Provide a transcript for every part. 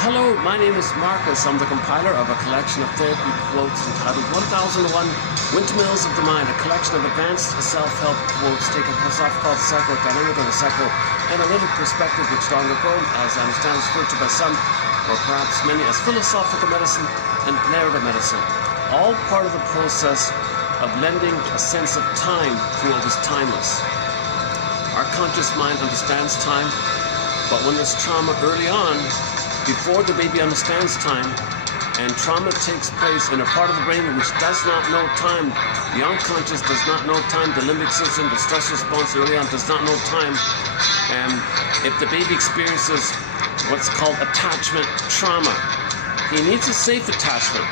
Hello, my name is Marcus. I'm the compiler of a collection of therapy quotes entitled 1001 Windmills of the Mind, a collection of advanced self-help quotes taken from a philosophical, psychodynamic, or the psychoanalytic perspective, which long ago, as I understand, is referred to by some, or perhaps many, as philosophical medicine and narrative medicine. All part of the process of lending a sense of time to what was timeless. Our conscious mind understands time, but when there's trauma early on, before the baby understands time, and trauma takes place in a part of the brain which does not know time, the unconscious does not know time, the limbic system, the stress response early on does not know time, and if the baby experiences what's called attachment trauma, he needs a safe attachment.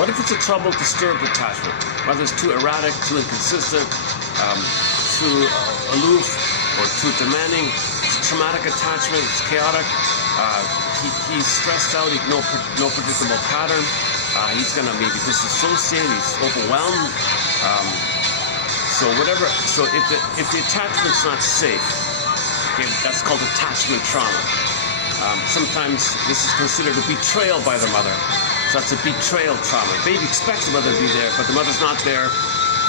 What if it's a troubled, disturbed attachment? Whether it's too erratic, too inconsistent, too aloof, or too demanding, it's traumatic attachment, it's chaotic. He's stressed out, he's no predictable pattern. He's gonna maybe disassociate, he's overwhelmed. So if the attachment's not safe, okay, that's called attachment trauma. Sometimes this is considered a betrayal by the mother. So that's a betrayal trauma. The baby expects the mother to be there, but the mother's not there.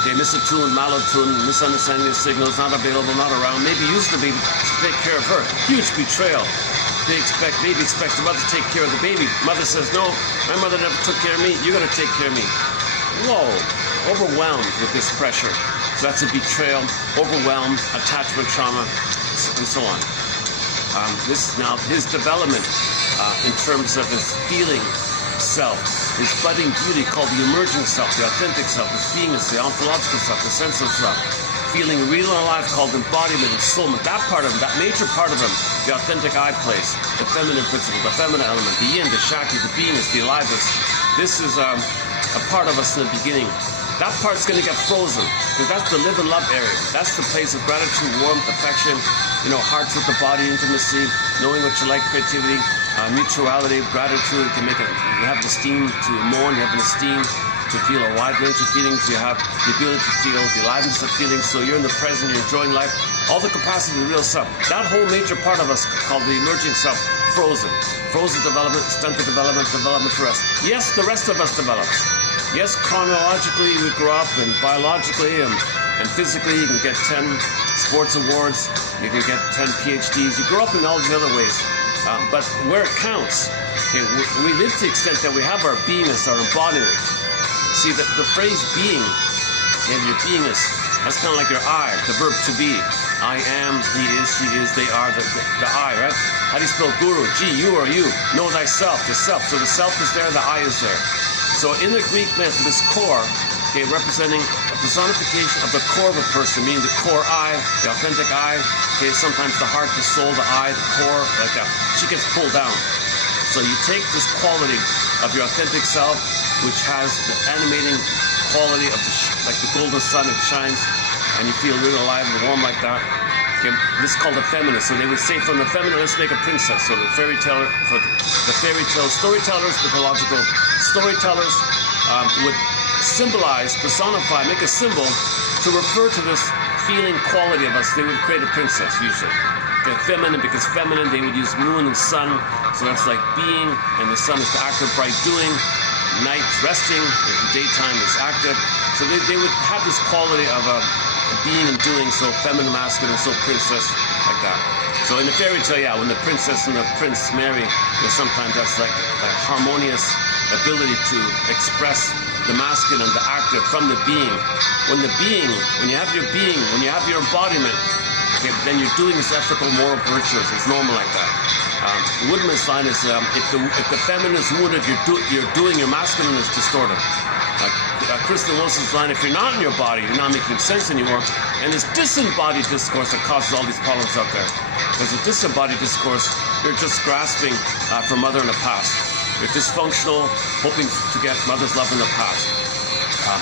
They miss a tune, malotune, misunderstanding the signals, not available, not around. Maybe use the baby to take care of her. Huge betrayal. Baby expects the mother to take care of the baby. Mother says, no, my mother never took care of me. You're going to take care of me. Whoa, overwhelmed with this pressure. So that's a betrayal, overwhelmed, attachment trauma, and so on. This is now his development in terms of his feeling self, his budding beauty called the emerging self, the authentic self, his beingness, the ontological self, the sense of self. Feeling real and alive called embodiment and soulment. That part of him, that major part of him, the authentic I place, the feminine principle, the feminine element, the yin, the shakti, the beingness, the aliveness. This is a part of us in the beginning. That part's going to get frozen because that's the live and love area. That's the place of gratitude, warmth, affection, hearts with the body, intimacy, knowing what you like, creativity, mutuality, gratitude. You have an esteem to mourn, you have an esteem to feel a wide range of feelings. You have the ability to feel the aliveness of feelings, so you're in the present, you're enjoying life, all the capacity of the real self. That whole major part of us called the emerging self, frozen development, stunted development for us. Yes, the rest of us develops. Yes, chronologically we grow up, and biologically and physically you can get 10 sports awards, you can get 10 PhDs, you grow up in all these other ways. But where it counts, okay, we live to the extent that we have our beingness, our embodiment. See, the phrase being, and your beingness, that's kind of like your I, the verb to be. I am, he is, she is, they are, the I, right? How do you spell guru? G, you or you. Know thyself, the self. So the self is there, the I is there. So in the Greek myth, this core, okay, representing a personification of the core of a person, meaning the core I, the authentic I, okay, sometimes the heart, the soul, the I, the core, like that. She gets pulled down. So you take this quality of your authentic self, which has the animating quality of like the golden sun, it shines, and you feel really alive and warm like that. Okay, this is called the feminine. So they would say from the feminine, let's make a princess. So the storytellers, mythological storytellers would symbolize, personify, make a symbol to refer to this feeling quality of us. They would create a princess usually. Okay, feminine, because feminine, they would use moon and sun. So that's like being, and the sun is the active, bright doing. Night resting, daytime is active. So they would have this quality of being and doing, so feminine, masculine, so princess, like that. So in the fairy tale, yeah, when the princess and the prince marry, sometimes that's like a harmonious ability to express the masculine and the active from the being. When you have your being, when you have your embodiment, okay, then you're doing this ethical, moral virtues. It's normal like that. Windmills line is if the feminine is wounded, you're doing your masculine is distorted. Kristen Wilson's line, if you're not in your body, you're not making sense anymore. And this disembodied discourse that causes all these problems out there. Because the disembodied discourse, you're just grasping for mother in the past. You're dysfunctional, hoping to get mother's love in the past.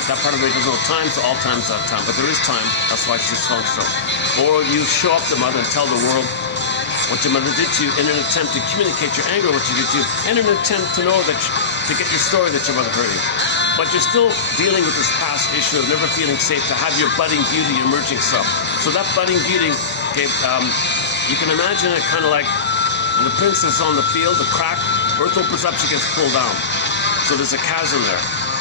That part of it, there's no time, so all time's that time. But there is time, that's why it's dysfunctional. Or you show up to mother and tell the world what your mother did to you in an attempt to communicate your anger, what you did to you, and an attempt to know to get your story that your mother hurt you. But you're still dealing with this past issue of never feeling safe to have your budding beauty, emerging self. So that budding beauty, okay, you can imagine it kind of like the princess on the field, the crack, Earth opens up, she gets pulled down. So there's a chasm there.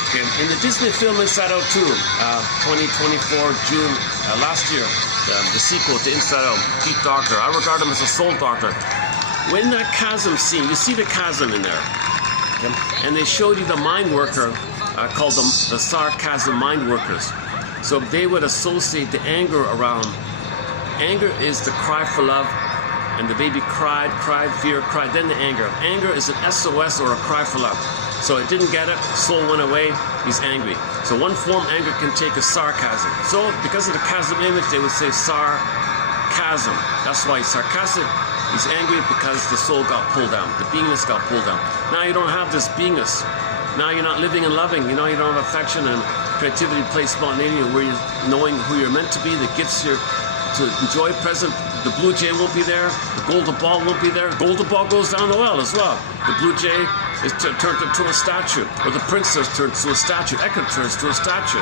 Okay. In the Disney film Inside Out 2, 2024 June last year, the sequel to Inside Out, Pete Docter, I regard him as a soul doctor. When that chasm scene, you see the chasm in there, okay? And they showed you the mind worker called the sarcasm mind workers. So they would associate the anger around. Anger is the cry for love, and the baby cried, fear, cried, then the anger. Anger is an SOS or a cry for love. So it didn't get it, soul went away, he's angry. So one form anger can take is sarcasm. So because of the chasm image, they would say sarcasm. That's why he's sarcastic. He's angry because the soul got pulled down. The beingness got pulled down. Now you don't have this beingness. Now you're not living and loving. You know, you don't have affection and creativity, play, spontaneity, where you're knowing who you're meant to be, the gifts you're to enjoy present. The blue jay won't be there. The golden ball won't be there. Golden ball goes down the well as well. The blue jay is turned into a statue, or the princess turns to a statue. Echo turns to a statue.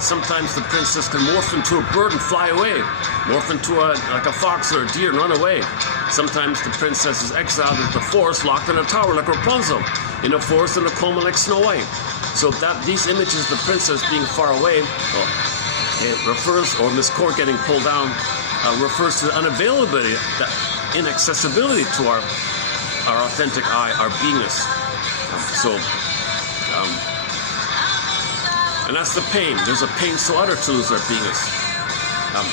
Sometimes the princess can morph into a bird and fly away, morph into like a fox or a deer and run away. Sometimes the princess is exiled into the forest, locked in a tower like Rapunzel, in a forest in a coma like Snow White. So that these images of the princess being far away, it refers, or Miss Court getting pulled down, refers to the unavailability, the inaccessibility to our authentic I, our beingness. And that's the pain. There's a pain so utter to lose our beingness.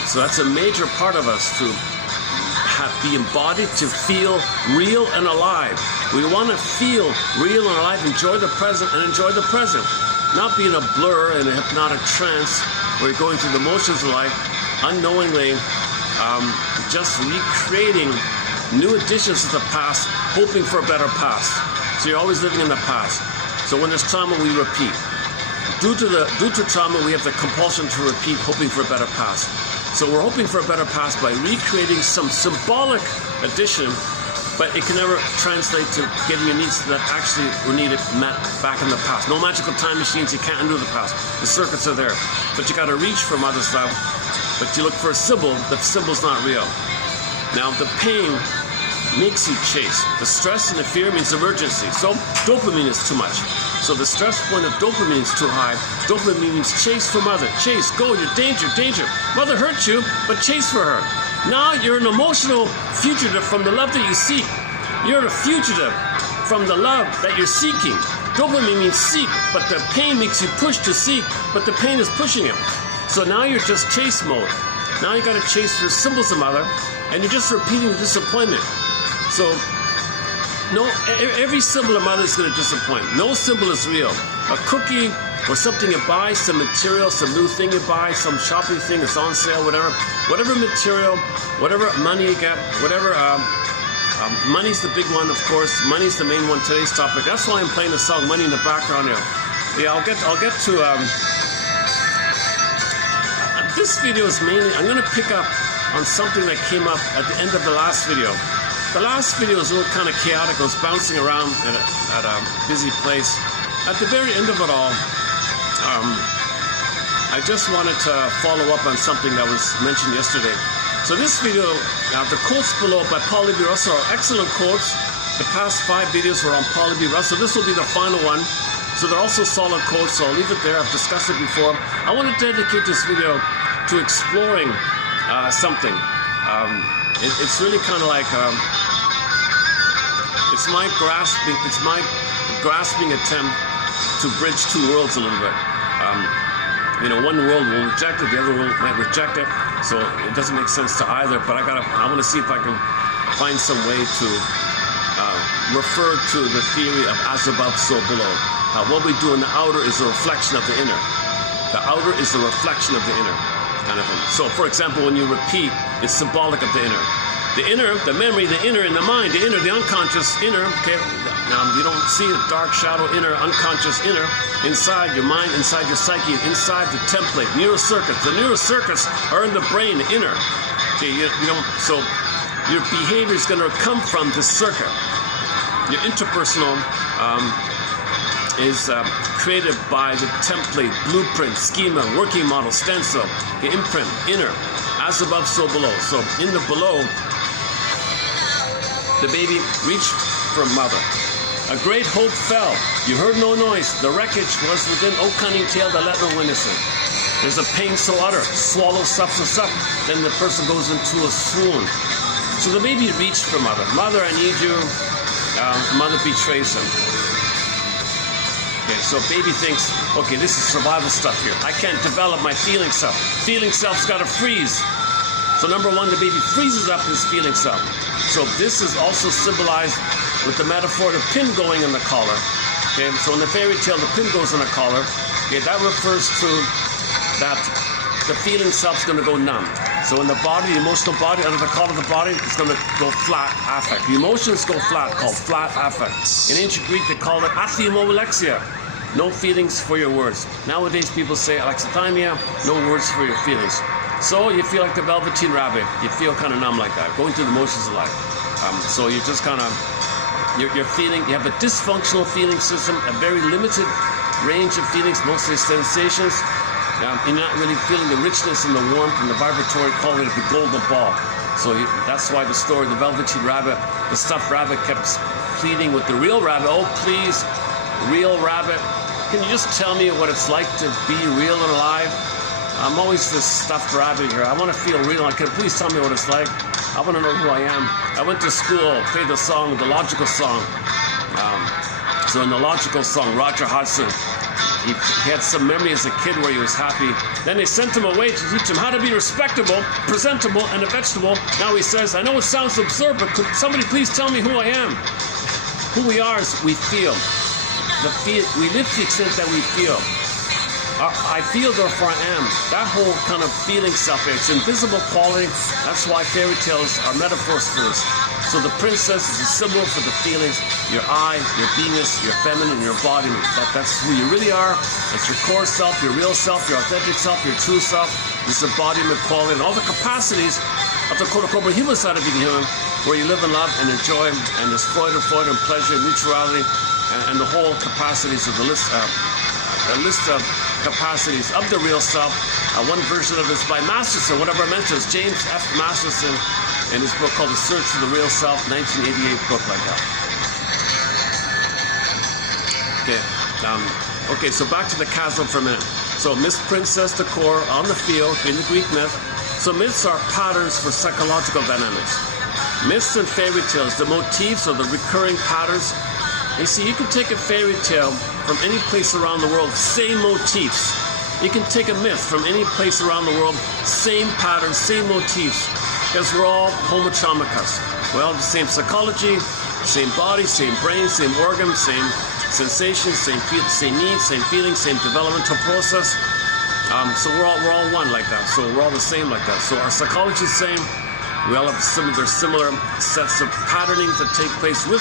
So that's a major part of us to be embodied, to feel real and alive. We want to feel real and alive, enjoy the present and enjoy the present. Not be in a blur, in a hypnotic trance, where you're going through the motions of life, unknowingly, just recreating new additions to the past, hoping for a better past. So you're always living in the past. So when there's trauma, we repeat. Due to trauma, we have the compulsion to repeat, hoping for a better past. So we're hoping for a better past by recreating some symbolic addition, but it can never translate to getting your needs that actually were needed met back in the past. No magical time machines, you can't undo the past. The circuits are there. But you gotta reach for mother's love, but you look for a symbol, the symbol's not real. Now the pain makes you chase. The stress and the fear means emergency. So dopamine is too much. So the stress point of dopamine is too high. Dopamine means chase for mother. Chase, go, you're danger, danger. Mother hurt you, but chase for her. Now you're an emotional fugitive from the love that you seek. You're a fugitive from the love that you're seeking. Dopamine means seek, but the pain makes you push to seek, but the pain is pushing you. So now you're just chase mode. Now you gotta chase for symbols of mother, and you're just repeating the disappointment. So every symbol of mother is going to disappoint. No symbol is real. A cookie or something you buy, some material, some new thing you buy, some shopping thing that's on sale, whatever material, whatever money you get, whatever. Money's the big one, of course. Money's the main one. Today's topic. That's why I'm playing the song "Money" in the background here. Yeah, I'll get to this video is mainly. I'm going to pick up on something that came up at the end of the last video. The last video was a little kind of chaotic. I was bouncing around at a busy place. At the very end of it all, I just wanted to follow up on something that was mentioned yesterday. So this video, the quotes below by Paulie B. Russell are excellent quotes. The past 5 videos were on Paulie B. Russell. This will be the final one. So they're also solid quotes, so I'll leave it there. I've discussed it before. I want to dedicate this video to exploring something. It's really kind of like it's my grasping attempt to bridge 2 worlds a little bit. One world will reject it, the other world might reject it, so it doesn't make sense to either. But I want to see if I can find some way to refer to the theory of as above, so below. What we do in the outer is a reflection of the inner. The outer is the reflection of the inner, kind of thing. So, for example, when you repeat, it's symbolic of the inner. The inner, the memory, the inner, and the mind, the inner, the unconscious inner. Okay, now you don't see the dark shadow inner, unconscious inner, inside your mind, inside your psyche, inside the template, neural circuits. The neural circuits are in the brain, the inner. Okay, so your behavior is going to come from this circuit. Your interpersonal is created by the template, blueprint, schema, working model, stencil, the imprint, inner, as above, so below. So in the below, the baby reached from mother. A great hope fell. You heard no noise. The wreckage was within, O cunning tale that let no witness it. There's a pain so utter, swallow, sup, then the person goes into a swoon. So the baby reached for mother. Mother, I need you. Mother betrays him. Okay, so baby thinks, okay, this is survival stuff here. I can't develop my feeling self. Feeling self's got to freeze. So number one, the baby freezes up his feeling self. So this is also symbolized with the metaphor of the pin going in the collar. Okay, so in the fairy tale, the pin goes in the collar. Okay, that refers to that the feeling self's going to go numb. So in the body, the emotional body, under the collar of the body, it's going to go flat affect. The emotions go flat, called flat affect. In ancient Greek, they called it athemolexia. No feelings for your words. Nowadays, people say alexithymia, no words for your feelings. So you feel like the velveteen rabbit. You feel kind of numb like that, going through the motions of life. So you're just kind of, you're feeling, you have a dysfunctional feeling system, a very limited range of feelings, mostly sensations. You're not really feeling the richness and the warmth and the vibratory quality of the golden ball. So that's why the story, the velveteen rabbit, the stuffed rabbit kept pleading with the real rabbit, oh please, real rabbit, can you just tell me what it's like to be real and alive? I'm always this stuffed rabbit here. I want to feel real. Can you please tell me what it's like? I want to know who I am. I went to school, played the song, the logical song. So in the logical song, Roger Hodgson, he had some memory as a kid where he was happy. Then they sent him away to teach him how to be respectable, presentable, and a vegetable. Now he says, I know it sounds absurd, but could somebody please tell me who I am? Who we are is we feel. We live to the extent that we feel. I feel, therefore I am. That whole kind of feeling self, it's invisible quality. That's why fairy tales are metaphors for this. So the princess is a symbol for the feelings, your I, your beingness, your feminine, your embodiment. That's who you really are. That's your core self, your real self, your authentic self, your true self. This embodiment quality and all the capacities of the quote-unquote human side of being human, where you live and love and enjoy, and there's Freud and pleasure, mutuality, and the whole capacities of the list of capacities of the real self. One version of this by Masterson, whatever I mentioned, is James F. Masterson in his book called The Search for the Real Self, 1988 book like that. Okay, so back to the chasm for a minute. So Miss Princess, the core, on the field, in the Greek myth. So myths are patterns for psychological dynamics. Myths and fairy tales, the motifs or the recurring patterns. You see, you can take a fairy tale from any place around the world, same motifs. You can take a myth from any place around the world, same patterns, same motifs, because we're all homochomicous. We all have the same psychology, same body, same brain, same organ, same sensations, same needs, same feelings, same developmental process. So we're all one like that. So we're all the same like that. So our psychology is the same. We all have similar sets of patternings that take place with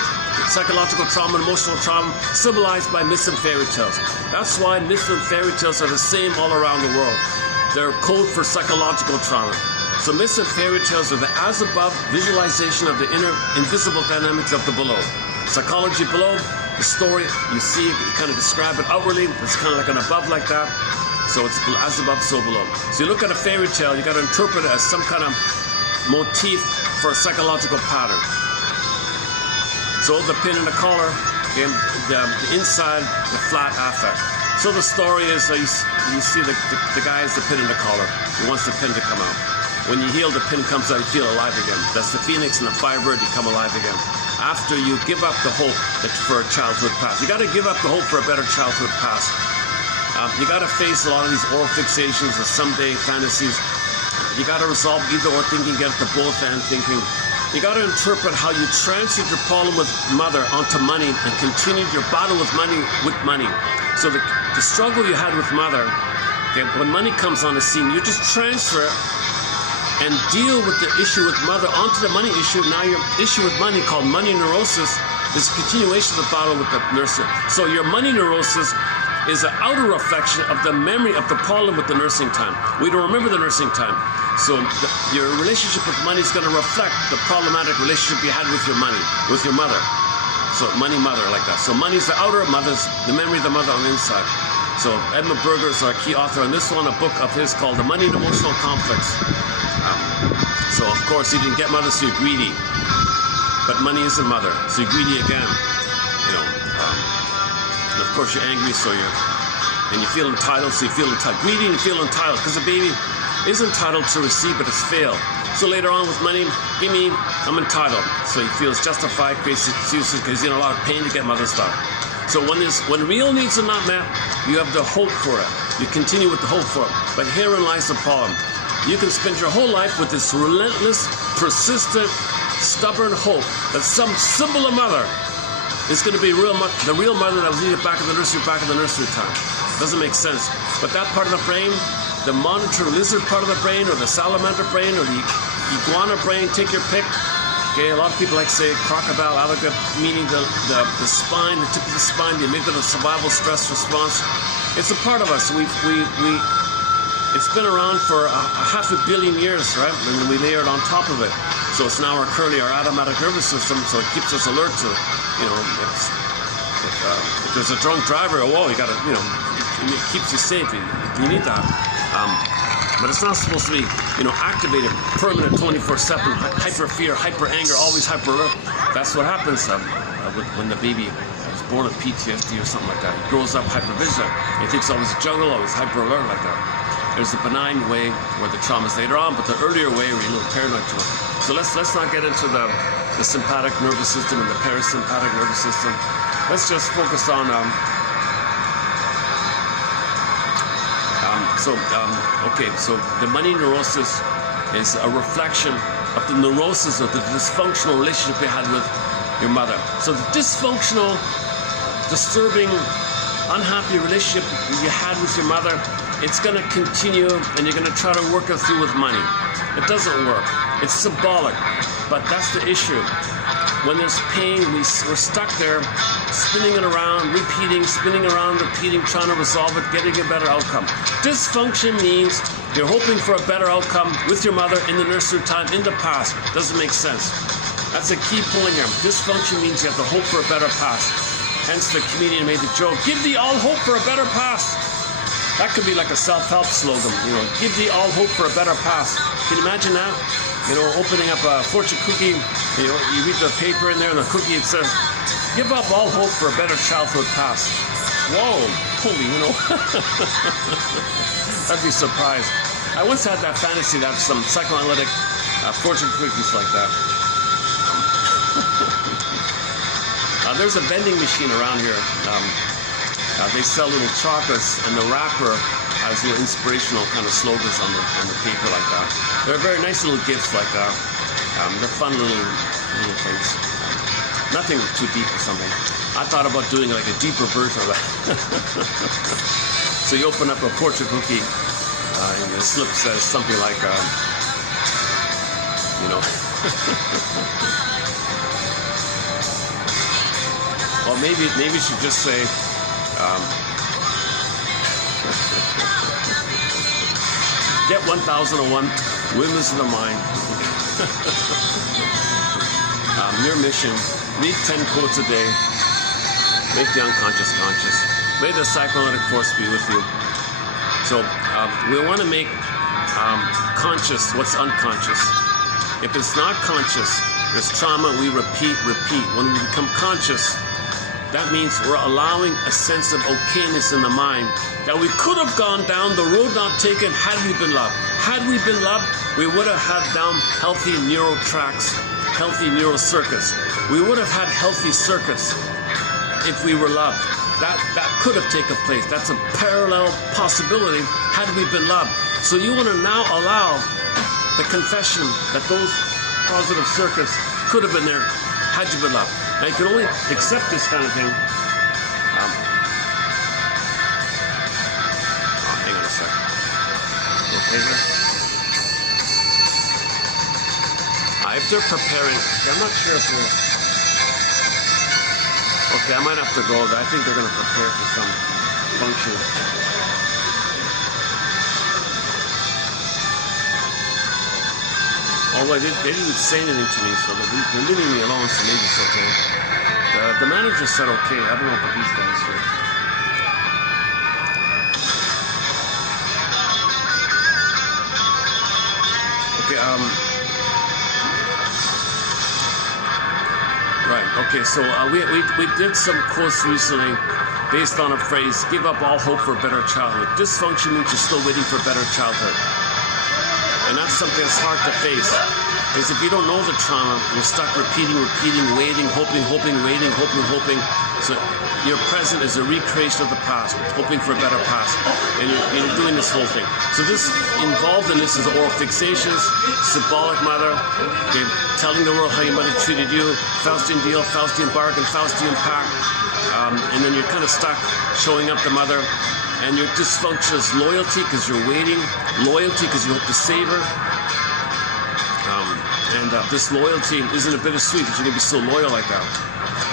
psychological trauma and emotional trauma, symbolized by myths and fairy tales. That's why myths and fairy tales are the same all around the world. They're code for psychological trauma. So myths and fairy tales are the as-above visualization of the inner invisible dynamics of the below. Psychology below, the story, you see, you kind of describe it outwardly, it's kind of like an above like that. So it's as above, so below. So you look at a fairy tale, you got to interpret it as some kind of motif for a psychological pattern. So the pin in the collar, the inside, the flat affect. So the story is, you see the guy has the pin in the collar. He wants the pin to come out. When you heal, the pin comes out, you feel alive again. That's the phoenix and the firebird, you come alive again. After you give up the hope for a childhood past. You got to give up the hope for a better childhood past. You got to face a lot of these oral fixations, the someday fantasies. You got to resolve either or thinking, get to both and thinking. You got to interpret how you transferred your problem with mother onto money and continued your battle with money. So the struggle you had with mother, when money comes on the scene, you just transfer it and deal with the issue with mother onto the money issue. Now your issue with money, called money neurosis, is a continuation of the battle with the nursing. So your money neurosis is an outer reflection of the memory of the problem with the nursing time. We don't remember the nursing time. So your relationship with money is going to reflect the problematic relationship you had with your money, with your mother. So money, mother, like that. So money's the outer, mother's the memory of the mother on the inside. So Edmund Berger is our key author on this one, a book of his called The Money and Emotional Conflicts. So of course he didn't get mother, so you're greedy. but money is a mother, so you're greedy again. And of course you're angry, and you feel entitled, so you feel entitled. Greedy and you feel entitled, because the baby is entitled to receive, but it's failed. So later on with money, give me, I'm entitled. So he feels justified, creates excuses, because he's in a lot of pain to get mother stuff. So when real needs are not met, you have the hope for it. You continue with the hope for it. But herein lies the problem. You can spend your whole life with this relentless, persistent, stubborn hope that some symbol of mother is going to be the real mother that was either back in the nursery time. Doesn't make sense. But that part of the brain, the monitor lizard part of the brain, or the salamander brain, or the iguana brain, take your pick. Okay, a lot of people like to say crocodile, alligator, meaning the spine, the tip of the spine, the amygdala, survival stress response. It's a part of us. It's been around for a 500 million years, right? And then we layer it on top of it. So it's now our automatic nervous system, so it keeps us alert to, if there's a drunk driver, whoa, you gotta, it keeps you safe. You need that. But it's not supposed to be, activated, permanent, 24/7, hyper fear, hyper anger, always hyper alert. That's what happens when the baby is born with PTSD or something like that. He grows up hyper vigilant. He thinks always a jungle, always hyper alert like that. There's the benign way where the trauma is later on, but the earlier way where you're a little paranoid to it. So let's not get into the sympathetic nervous system and the parasympathetic nervous system. Let's just focus on so the money neurosis is a reflection of the neurosis of the dysfunctional relationship you had with your mother. So the dysfunctional, disturbing, unhappy relationship you had with your mother, it's going to continue, and you're going to try to work it through with money. It doesn't work. It's symbolic, but that's the issue. When there's pain, we're stuck there, spinning it around, spinning around, repeating, trying to resolve it, getting a better outcome. Dysfunction means you're hoping for a better outcome with your mother in the nursery time, in the past. Doesn't make sense. That's a key point here. Dysfunction means you have to hope for a better past. Hence the comedian made the joke, give thee all hope for a better past. That could be like a self-help slogan, give thee all hope for a better past. Can you imagine that? Opening up a fortune cookie, you read the paper in there, and the cookie, it says, give up all hope for a better childhood past. Whoa, holy, I'd be surprised. I once had that fantasy that some psychoanalytic fortune cookies like that. There's a vending machine around here. They sell little chocolates, and the wrapper has little inspirational kind of slogans on the paper like that. They're very nice little gifts like that. They're fun little things. Nothing too deep or something. I thought about doing like a deeper version of that. So you open up a fortune cookie, and the slip says something like, well, maybe you should just say, get 1001 Windmills of the mind. Your mission, read 10 quotes a day, make the unconscious conscious. May the psychoanalytic force be with you. So we want to make conscious what's unconscious. If it's not conscious, there's trauma, we repeat. When we become conscious, that means we're allowing a sense of okayness in the mind that we could have gone down the road not taken had we been loved. Had we been loved, we would have had down healthy neural tracks, healthy neural circuits. We would have had healthy circuits if we were loved. That could have taken place. That's a parallel possibility had we been loved. So you want to now allow the confession that those positive circuits could have been there had you been loved. Now you can only accept this kind of thing. Hang on a second. Okay here. If they're preparing, I'm not sure if they're. Okay, I might have to go. I think they're going to prepare for some function. Although they didn't say anything to me, so they're leaving me alone, so maybe it's okay. The manager said okay. I don't know about these guys here. Okay, Okay, so we did some quotes recently based on a phrase, give up all hope for a better childhood. Dysfunction means you're still waiting for a better childhood. And that's something that's hard to face. Because if you don't know the trauma, you're stuck repeating, waiting, hoping, waiting. So your present is a recreation of the past, hoping for a better past. And you're doing this whole thing. So this involved in this is oral fixations, symbolic mother, okay, telling the world how your mother treated you, Faustian deal, Faustian bargain, Faustian pact. And then you're kind of stuck showing up the mother. And your dysfunction is loyalty because you're waiting, loyalty because you hope to save her. This loyalty isn't a bittersweet because you're going to be so loyal like that.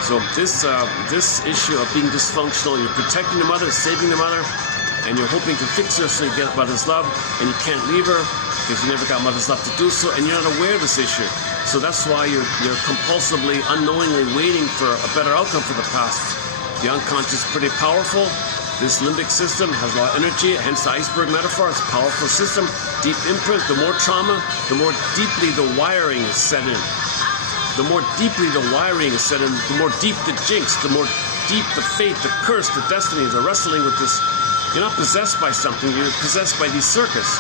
So this issue of being dysfunctional, you're protecting the mother, saving the mother, and you're hoping to fix her so you get mother's love, and you can't leave her because you never got mother's love to do so, and you're not aware of this issue. So that's why you're compulsively, unknowingly waiting for a better outcome for the past. The unconscious is pretty powerful. This limbic system has a lot of energy, hence the iceberg metaphor. It's a powerful system, deep imprint. The more trauma, the more deeply the wiring is set in. The more deeply the wiring is set in, the more deep the jinx, the more deep the fate, the curse, the destiny, the wrestling with this. You're not possessed by something, you're possessed by these circuits.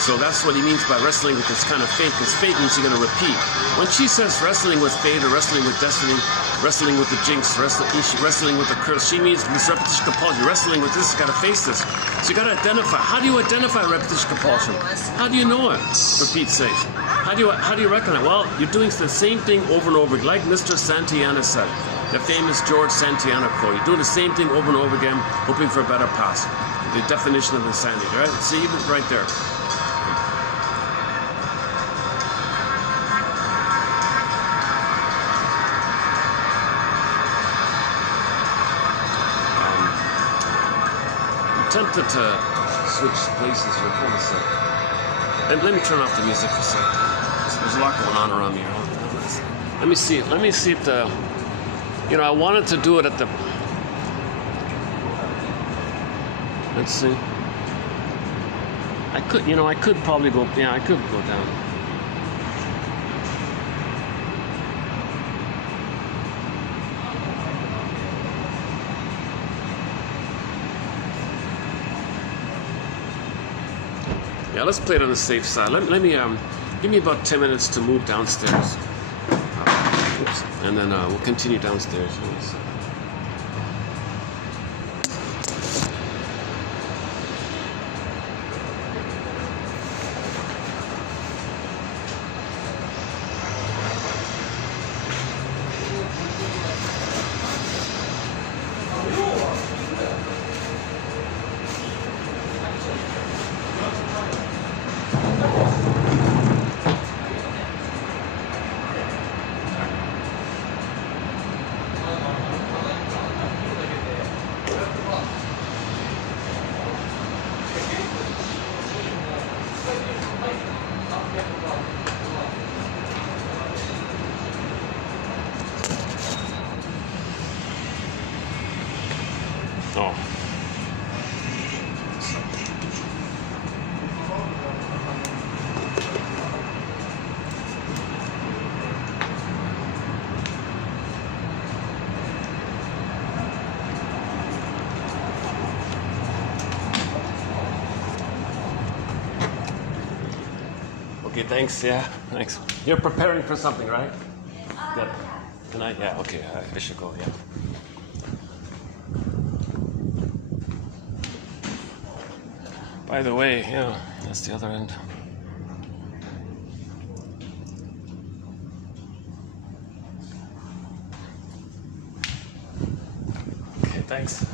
So that's what he means by wrestling with this kind of fate, because fate means you're going to repeat. When she says wrestling with fate or wrestling with destiny, wrestling with the jinx, wrestling with the curse, she means this repetition compulsion. Wrestling with this, you got to face this. So you got to identify. How do you identify repetition compulsion? How do you know it, for Pete's sake? How do you recognize it? Well, you're doing the same thing over and over, like Mr. Santayana said, the famous George Santayana quote. You're doing the same thing over and over again, hoping for a better past. The definition of insanity, right? See, even right there. Tempted to switch places here. Hold a sec. And let me turn off the music for a sec. There's a lot going on around me here. Let me see if the, I wanted to do it at the, let's see. I could probably go, I could go down. Yeah, let's play it on the safe side. Let me give me about 10 minutes to move downstairs. Oops. And then we'll continue downstairs. Oh. Okay, thanks. Yeah, thanks. You're preparing for something, right? Yeah. Tonight? Yeah, okay. I should go, yeah. By the way, yeah, that's the other end. Okay, thanks.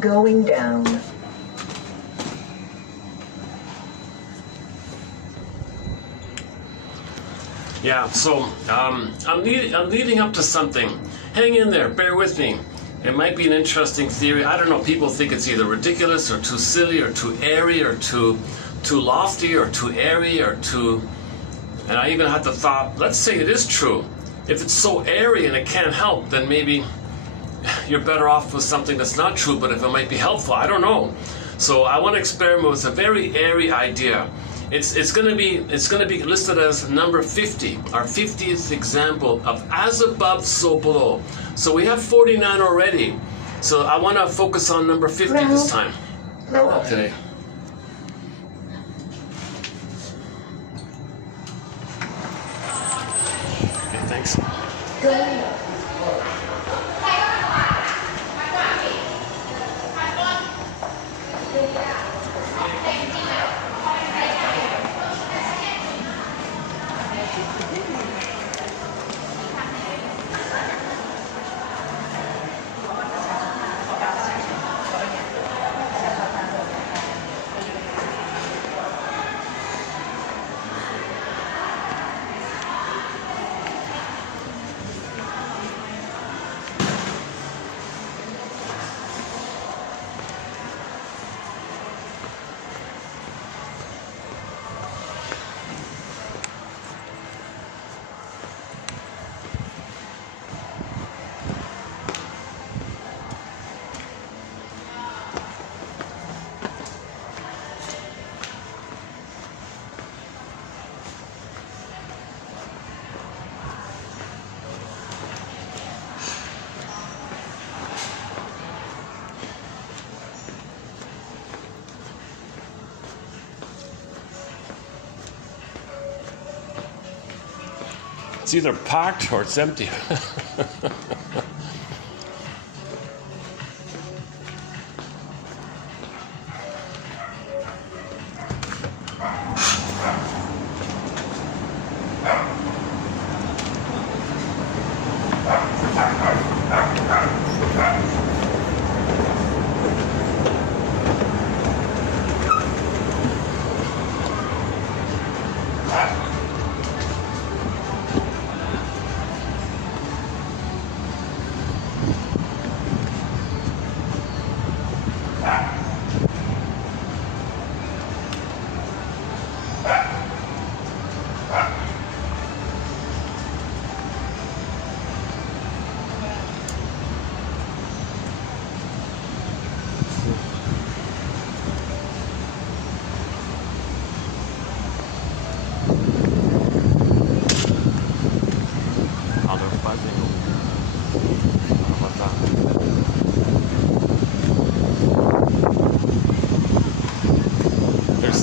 Going down. Yeah, so I'm leading up to something. Hang in there, bear with me. It might be an interesting theory. I don't know, people think it's either ridiculous or too silly or too airy or too lofty or too airy or too... And I even had the thought, let's say it is true. If it's so airy and it can't help, then maybe you're better off with something that's not true, but if it might be helpful, I don't know. So I want to experiment with a very airy idea. It's going to be listed as number 50, our 50th example of as above, so below. So we have 49 already. So I want to focus on number 50 this time. Today. Okay, thanks. It's either packed or it's empty.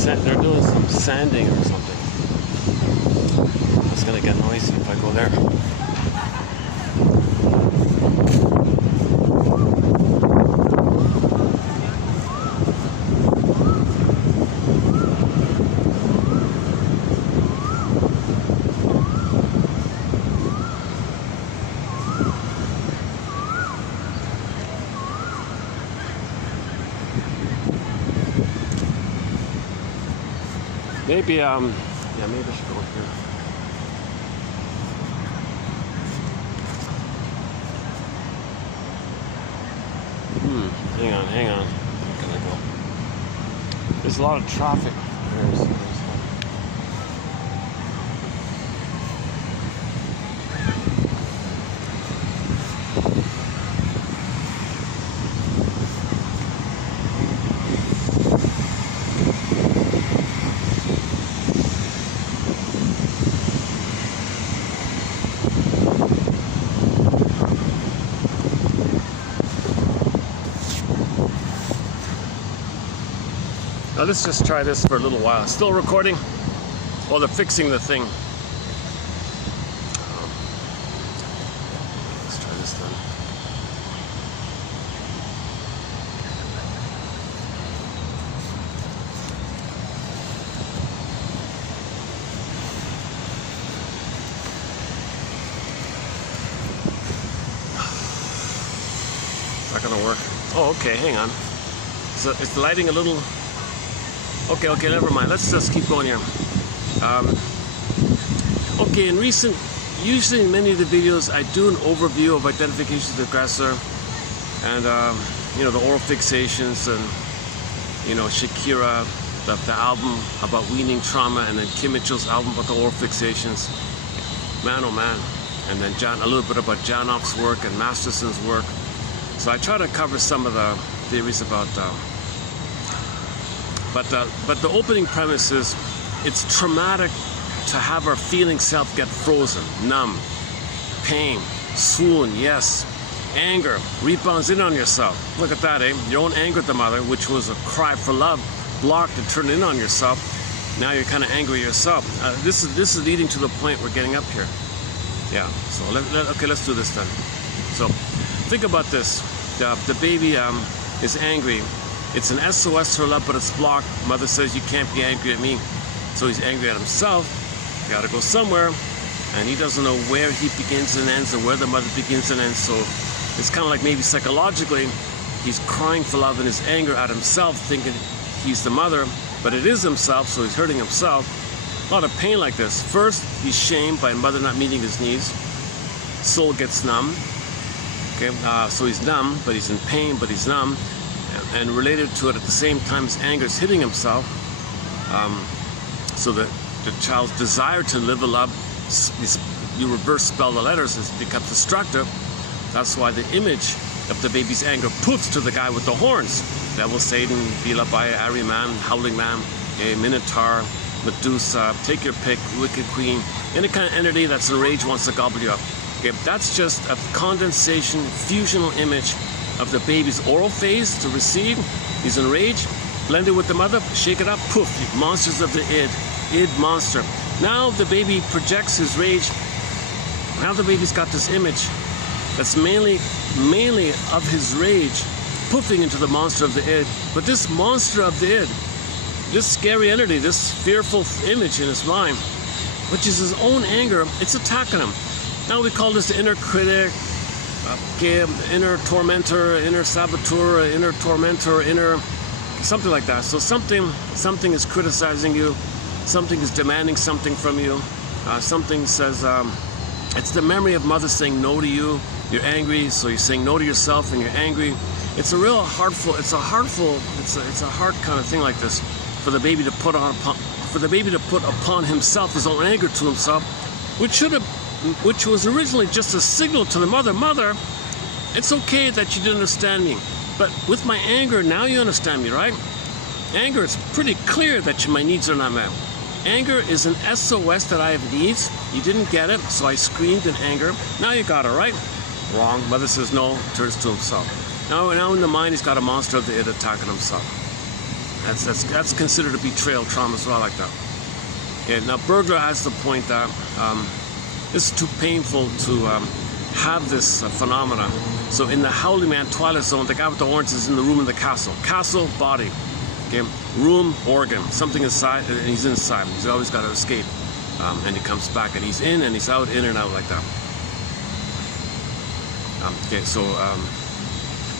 They're doing some sanding or something. It's gonna get noisy if I go there. Maybe, yeah, maybe I should go here. Hang on. Where can I go? There's a lot of traffic. Now let's just try this for a little while. Still recording? Oh, they're fixing the thing. Let's try this then. Is that gonna work? Oh, okay, hang on. So it's lighting a little. Okay, never mind. Let's just keep going here. Okay, usually in many of the videos, I do an overview of identification of the aggressor, and the oral fixations, and Shakira, the album about weaning trauma, and then Kim Mitchell's album about the oral fixations. Man, oh man. And then a little bit about Janoff's work and Masterson's work. So I try to cover some of the theories about but the opening premise is it's traumatic to have our feeling self get frozen, numb, pain, swoon, yes, anger, rebounds in on yourself. Look at that, eh? Your own anger at the mother, which was a cry for love, blocked and turned in on yourself. Now you're kind of angry yourself. This is leading to the point we're getting up here. Yeah. So okay, let's do this then. So think about this. The baby is angry. It's an SOS for love, but it's blocked. Mother says, you can't be angry at me. So he's angry at himself. Gotta go somewhere. And he doesn't know where he begins and ends and where the mother begins and ends. So it's kind of like maybe psychologically, he's crying for love in his anger at himself, thinking he's the mother, but it is himself, so he's hurting himself. A lot of pain like this. First, he's shamed by mother not meeting his needs. Soul gets numb. Okay, so he's numb, but he's in pain, but he's numb. And related to it at the same time, his anger is hitting himself. So that the child's desire to live a love, you reverse spell the letters, it becomes destructive. That's why the image of the baby's anger poofs to the guy with the horns. Devil, Satan, Bila, Baya, Ahriman, Howling Man, a Minotaur, Medusa, take your pick, Wicked Queen, any kind of entity that's enraged wants to gobble you up. Okay, that's just a condensation, fusional image of the baby's oral phase to receive. He's enraged, blend it with the mother, shake it up, poof, monsters of the id monster. Now the baby projects his rage. Now the baby's got this image that's mainly of his rage, poofing into the monster of the id. But this monster of the id, this scary entity, this fearful image in his mind, which is his own anger, it's attacking him. Now we call this the inner critic, inner tormentor, inner saboteur, inner tormentor, inner something like that. So something is criticizing you, something is demanding something from you, something says it's the memory of mother saying no to you. You're angry, so you're saying no to yourself, and you're angry. It's a real hardful. It's a hard kind of thing like this for the baby to put upon himself his own anger to himself, which was originally just a signal to the mother. Mother, it's okay that you didn't understand me, but with my anger now you understand me, right? Anger, it's pretty clear that my needs are not met. Anger is an SOS that I have needs. You didn't get it, so I screamed in anger. Now you got it, right? Wrong. Mother says no, turns to himself. Now in the mind, he's got a monster of the id attacking himself. That's considered a betrayal trauma as well, like that. Okay, now Burglar has the point that it's too painful to have this phenomena. So in the Howling Man Twilight Zone, the guy with the horns is in the room in the castle. Castle, body. Okay, room, organ, something inside, and he's inside. He's always got to escape. And he comes back, and he's in and he's out, in and out like that. Okay, so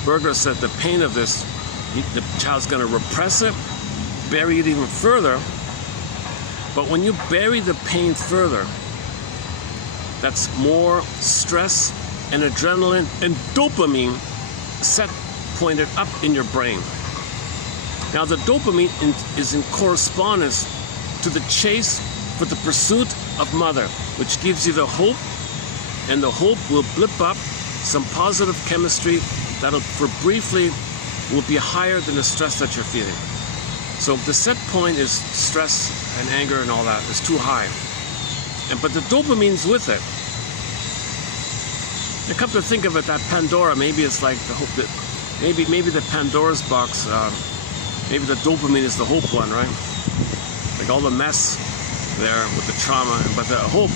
Burglar said the pain of this, the child's going to repress it, bury it even further. But when you bury the pain further, that's more stress and adrenaline and dopamine set pointed up in your brain. Now the dopamine is in correspondence to the chase for the pursuit of mother, which gives you the hope, and the hope will blip up some positive chemistry that'll for briefly will be higher than the stress that you're feeling. So the set point is stress and anger and all that is too high, but the dopamine's with it. And come to think of it, that Pandora, maybe it's like the hope that maybe the Pandora's box, maybe the dopamine is the hope one, right? Like all the mess there with the trauma, but the hope,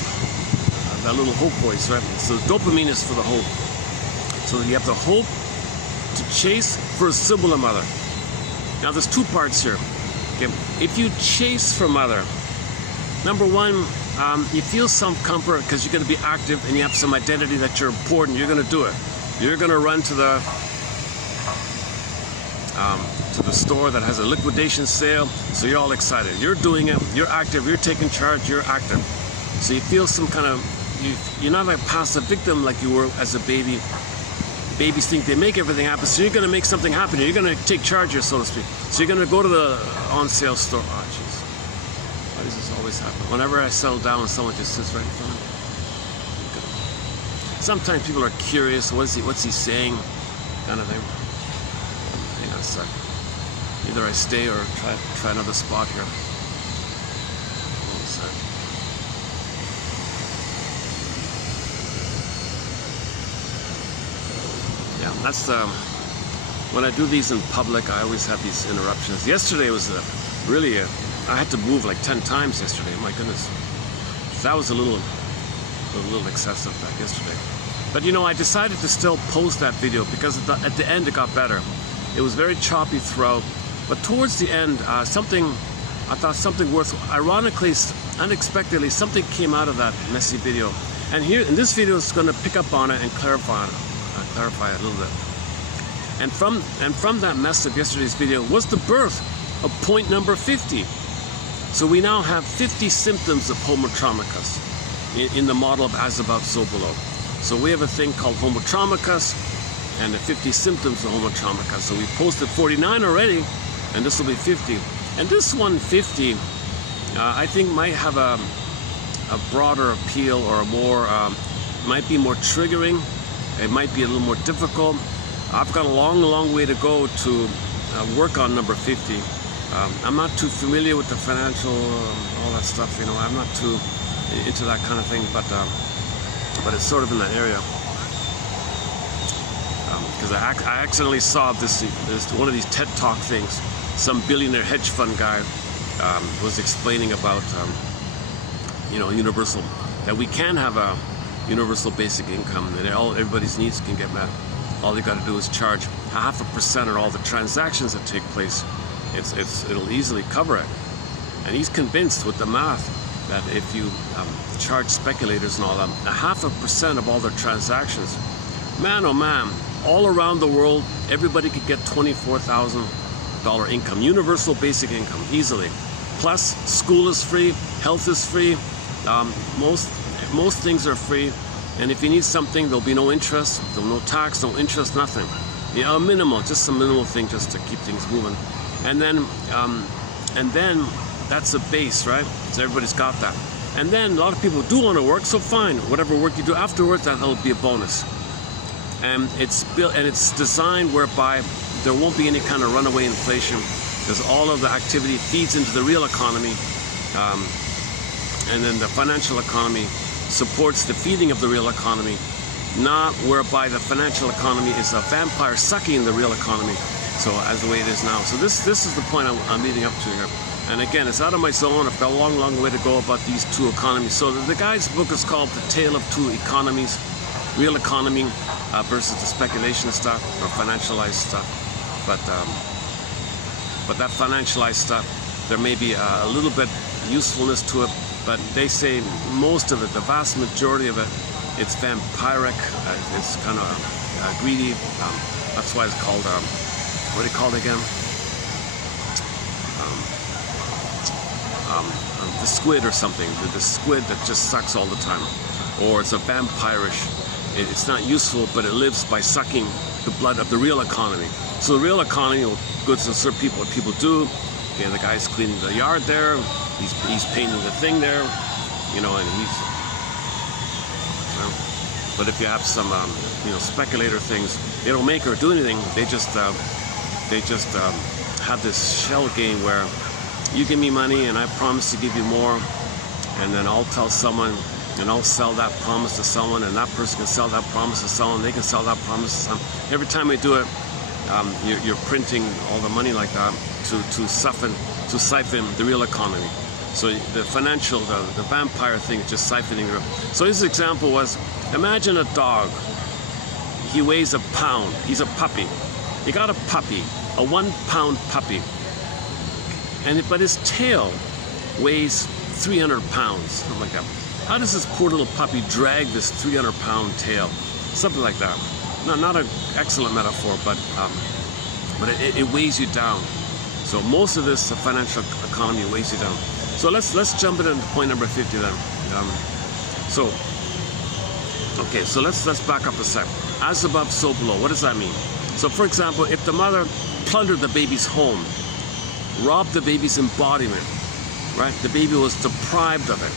that little hope voice, right? So the dopamine is for the hope. So you have the hope to chase for a similar mother. Now there's two parts here. Okay? If you chase for mother, number one, you feel some comfort because you're going to be active and you have some identity that you're important. You're going to do it. You're going to run to to the store that has a liquidation sale, so you're all excited. You're doing it, you're active, you're taking charge, you're active. So you feel some kind of, you're not a passive victim like you were as a baby. Babies think they make everything happen, so you're going to make something happen. You're going to take charge here, so to speak. So you're going to go to the on-sale store. Oh, jeez. Why does this always happen? Whenever I settle down, someone just sits right in front of me. Sometimes people are curious, what's he saying, kind of thing. Hang on a sec. Either I stay or try another spot here. Hold on a sec. Yeah, that's when I do these in public, I always have these interruptions. Yesterday was really, I had to move like 10 times yesterday. My goodness, that was a little excessive back yesterday. But you know, I decided to still post that video because at the end it got better. It was very choppy throughout, but towards the end, I thought something worth, ironically, unexpectedly, something came out of that messy video. And here, in this video, is going to pick up on it and clarify it a little bit. And from that mess of yesterday's video was the birth of point number 50. So we now have 50 symptoms of homotraumicus in the model of as above, so below. So we have a thing called homotraumicus and the 50 symptoms of homotraumicus. So we posted 49 already, and this will be 50. And this 150, I think might have a broader appeal, or a more, might be more triggering. It might be a little more difficult. I've got a long way to go to work on number 50. I'm not too familiar with the financial, all that stuff, you know, I'm not too into that kind of thing, but it's sort of in that area. Because I accidentally saw this one of these TED Talk things. Some billionaire hedge fund guy was explaining about, you know, universal, that we can have a universal basic income, that everybody's needs can get met. All you got to do is charge 0.5% on all the transactions that take place. It'll easily cover it. And he's convinced with the math that if you charge speculators and all that, 0.5% of all their transactions, man oh man, all around the world, everybody could get $24,000 income, universal basic income, easily. Plus, school is free, health is free, most things are free, and if you need something, there'll be no interest, there'll be no tax, no interest, nothing. You know, a minimal, just a minimal thing just to keep things moving. And then that's the base, right? So everybody's got that. And then a lot of people do want to work, so fine, whatever work you do afterwards, that'll be a bonus. And it's built, and it's designed whereby there won't be any kind of runaway inflation, because all of the activity feeds into the real economy, and then the financial economy supports the feeding of the real economy, not whereby the financial economy is a vampire sucking the real economy. So as the way it is now. So this is the point I'm leading up to here. And again, it's out of my zone. I've got a long way to go about these two economies. So the guy's book is called The Tale of Two Economies, real economy versus the speculation stuff or financialized stuff. But that financialized stuff, there may be a little bit usefulness to it, but they say most of it, the vast majority of it, it's vampiric, it's kind of greedy. That's why it's called, what do you call it again? The squid or something, the squid that just sucks all the time. Or it's a vampirish, it's not useful, but it lives by sucking the blood of the real economy. So the real economy, goods and serve people, what people do. Okay, the guy's cleaning the yard there, he's painting the thing there, you know, and he's, you know. But if you have some, you know, speculator things, they don't make or do anything. They just have this shell game where you give me money and I promise to give you more, and then I'll tell someone and I'll sell that promise to someone, and that person can sell that promise to someone, they can sell that promise to someone. Every time they do it, you're printing all the money like that to siphon the real economy. So the financial, the vampire thing is just siphoning the real. So his example was, imagine a dog. He weighs a pound. He's a puppy. You got a puppy, a 1 pound puppy. But his tail weighs 300 pounds, something like that. How does this poor little puppy drag this 300-pound tail? Something like that. Not an excellent metaphor, but but it weighs you down. So most of this financial economy weighs you down. So let's jump into point number 50 then. Okay, so let's back up a sec. As above, so below. What does that mean? So for example, if the mother plundered the baby's home, robbed the baby's embodiment, right? The baby was deprived of it.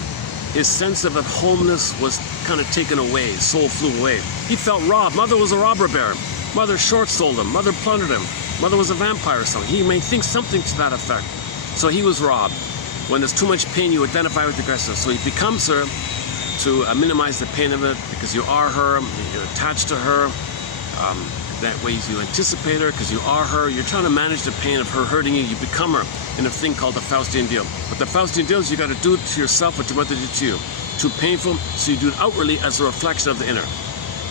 His sense of homeness was kind of taken away. Soul flew away. He felt robbed. Mother was a robber baron. Mother short-sold him. Mother plundered him. Mother was a vampire or something. He may think something to that effect. So he was robbed. When there's too much pain, you identify with the aggressor. So he becomes her to minimize the pain of it, because you are her, you're attached to her. That way you anticipate her because you are her. You're trying to manage the pain of her hurting you. You become her in a thing called the Faustian deal. But the Faustian deal is you got to do it to yourself what your mother did to you. Too painful, so you do it outwardly as a reflection of the inner.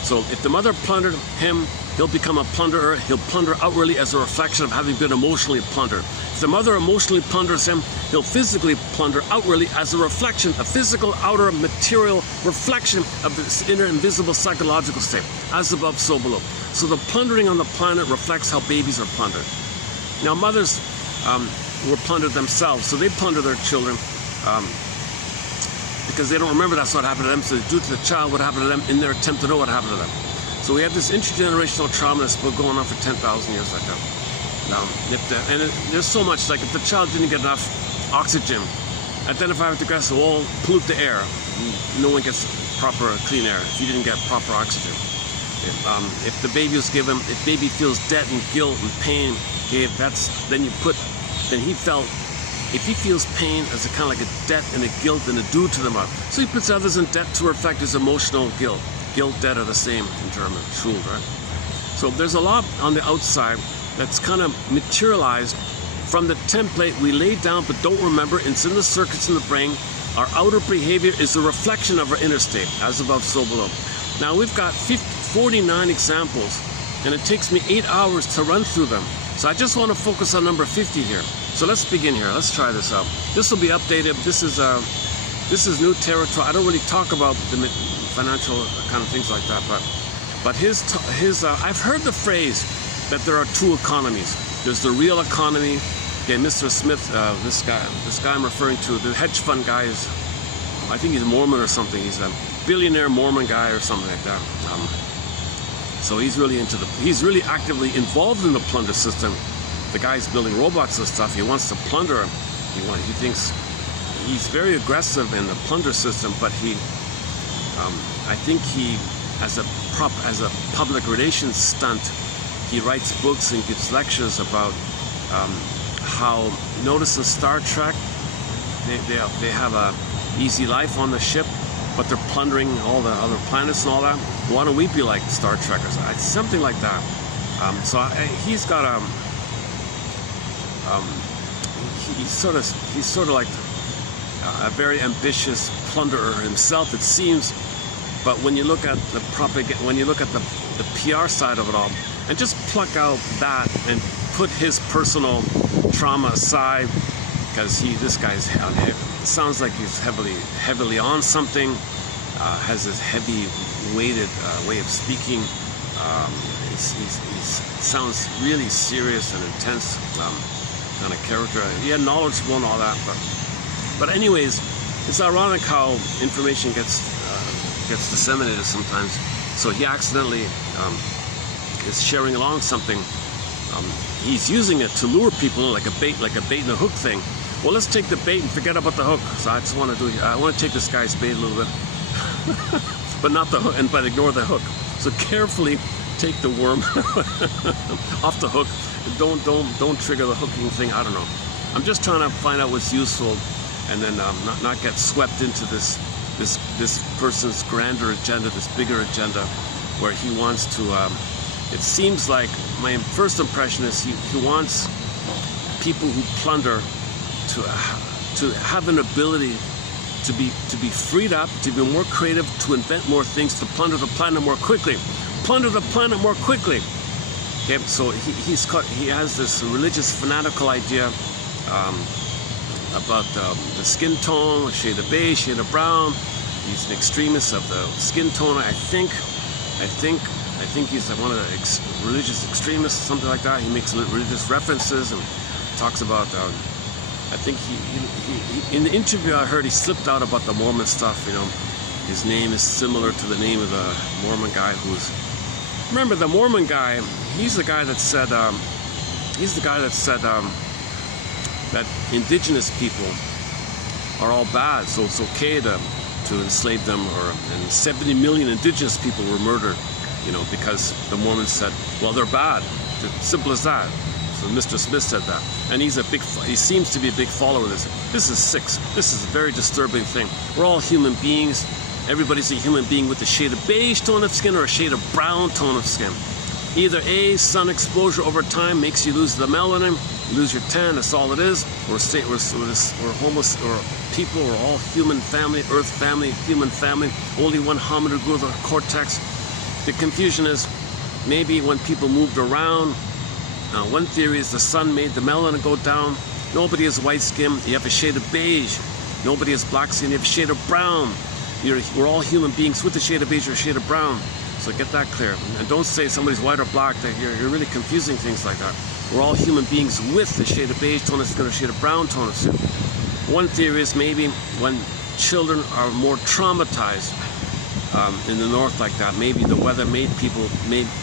So if the mother plundered him, he'll become a plunderer. He'll plunder outwardly as a reflection of having been emotionally plundered. If the mother emotionally plunders him, he'll physically plunder outwardly as a reflection, a physical, outer, material reflection of this inner, invisible, psychological state. As above, so below. So the plundering on the planet reflects how babies are plundered. Now mothers were plundered themselves, so they plunder their children because they don't remember that's what happened to them, so they do to the child what happened to them in their attempt to know what happened to them. So we have this intergenerational trauma that's been going on for 10,000 years like that. There's so much, like if the child didn't get enough oxygen, identify with the aggressor, well, pollute the air. No one gets proper clean air if you didn't get proper oxygen. If the baby was given, if baby feels debt and guilt and pain, okay, then he felt, if he feels pain as a kind of like a debt and a guilt and a due to the mother, so he puts others in debt to reflect his emotional guilt. Guilt, debt are the same in German, Schuld, right? So there's a lot on the outside that's kind of materialized from the template we laid down but don't remember. It's in the circuits in the brain. Our outer behavior is a reflection of our inner state, as above, so below. Now we've got 49 examples, and it takes me 8 hours to run through them. So I just want to focus on number 50 here. So let's begin here. Let's try this out. This will be updated. This is new territory. I don't really talk about the financial kind of things like that, but I've heard the phrase that there are two economies. There's the real economy. Okay, Mr. Smith, this guy I'm referring to, the hedge fund guy is, I think he's Mormon or something. He's a billionaire Mormon guy or something like that. So he's really actively involved in the plunder system. The guy's building robots and stuff. He wants to plunder. He thinks he's very aggressive in the plunder system, but I think he, as a public relations stunt, he writes books and gives lectures about how, notice in Star Trek, they have a easy life on the ship, but they're plundering all the other planets and all that. Why don't we be like Star Trekkers? Something like that. He's got he's sort of like a very ambitious plunderer himself, it seems. But when you look at the propaganda, when you look at the PR side of it all, and just pluck out that and put his personal trauma aside, because this guy's sounds like he's heavily on something, has this heavy weighted way of speaking. He sounds really serious and intense kind of character. Yeah, knowledgeable and all that, but anyways, it's ironic how information gets disseminated sometimes. So he accidentally is sharing along something. He's using it to lure people in like a bait and a hook thing. Well, let's take the bait and forget about the hook. So I want to take this guy's bait a little bit, but not the hook, but ignore the hook. So carefully take the worm off the hook. Don't trigger the hooking thing. I don't know. I'm just trying to find out what's useful, and then not get swept into this person's grander agenda, this bigger agenda, where he wants to. It seems like my first impression is he wants people who plunder to have an ability to be freed up, to be more creative, to invent more things, to plunder the planet more quickly. Plunder the planet more quickly. Okay, so he has this religious fanatical idea about the skin tone, shade of beige, shade of brown. He's an extremist of the skin tone. I think think he's one of the religious extremists, something like that. He makes religious references and talks about, I think he in the interview I heard he slipped out about the Mormon stuff, you know. His name is similar to the name of the Mormon guy remember the Mormon guy, he's the guy that said, that indigenous people are all bad, so it's okay to enslave them, and 70 million indigenous people were murdered, you know, because the Mormons said, well, they're bad. It's simple as that. So Mr. Smith said that, and he seems to be a big follower of this. This is sick. This is a very disturbing thing. We're all human beings. Everybody's a human being with a shade of beige tone of skin or a shade of brown tone of skin. Either A, sun exposure over time makes you lose the melanin, you lose your tan, that's all it is, or people, we're all human family, earth family, human family, only one hominid grew the cortex. The confusion is maybe when people moved around, one theory is the sun made the melanin go down. Nobody has white skin, you have a shade of beige. Nobody has black skin, you have a shade of brown. We're all human beings with a shade of beige or a shade of brown. So get that clear. And don't say somebody's white or black, that you're really confusing things like that. We're all human beings with a shade of beige tone of skin or a shade of brown tone of skin. One theory is maybe when children are more traumatized in the north like that, maybe the weather made people, maybe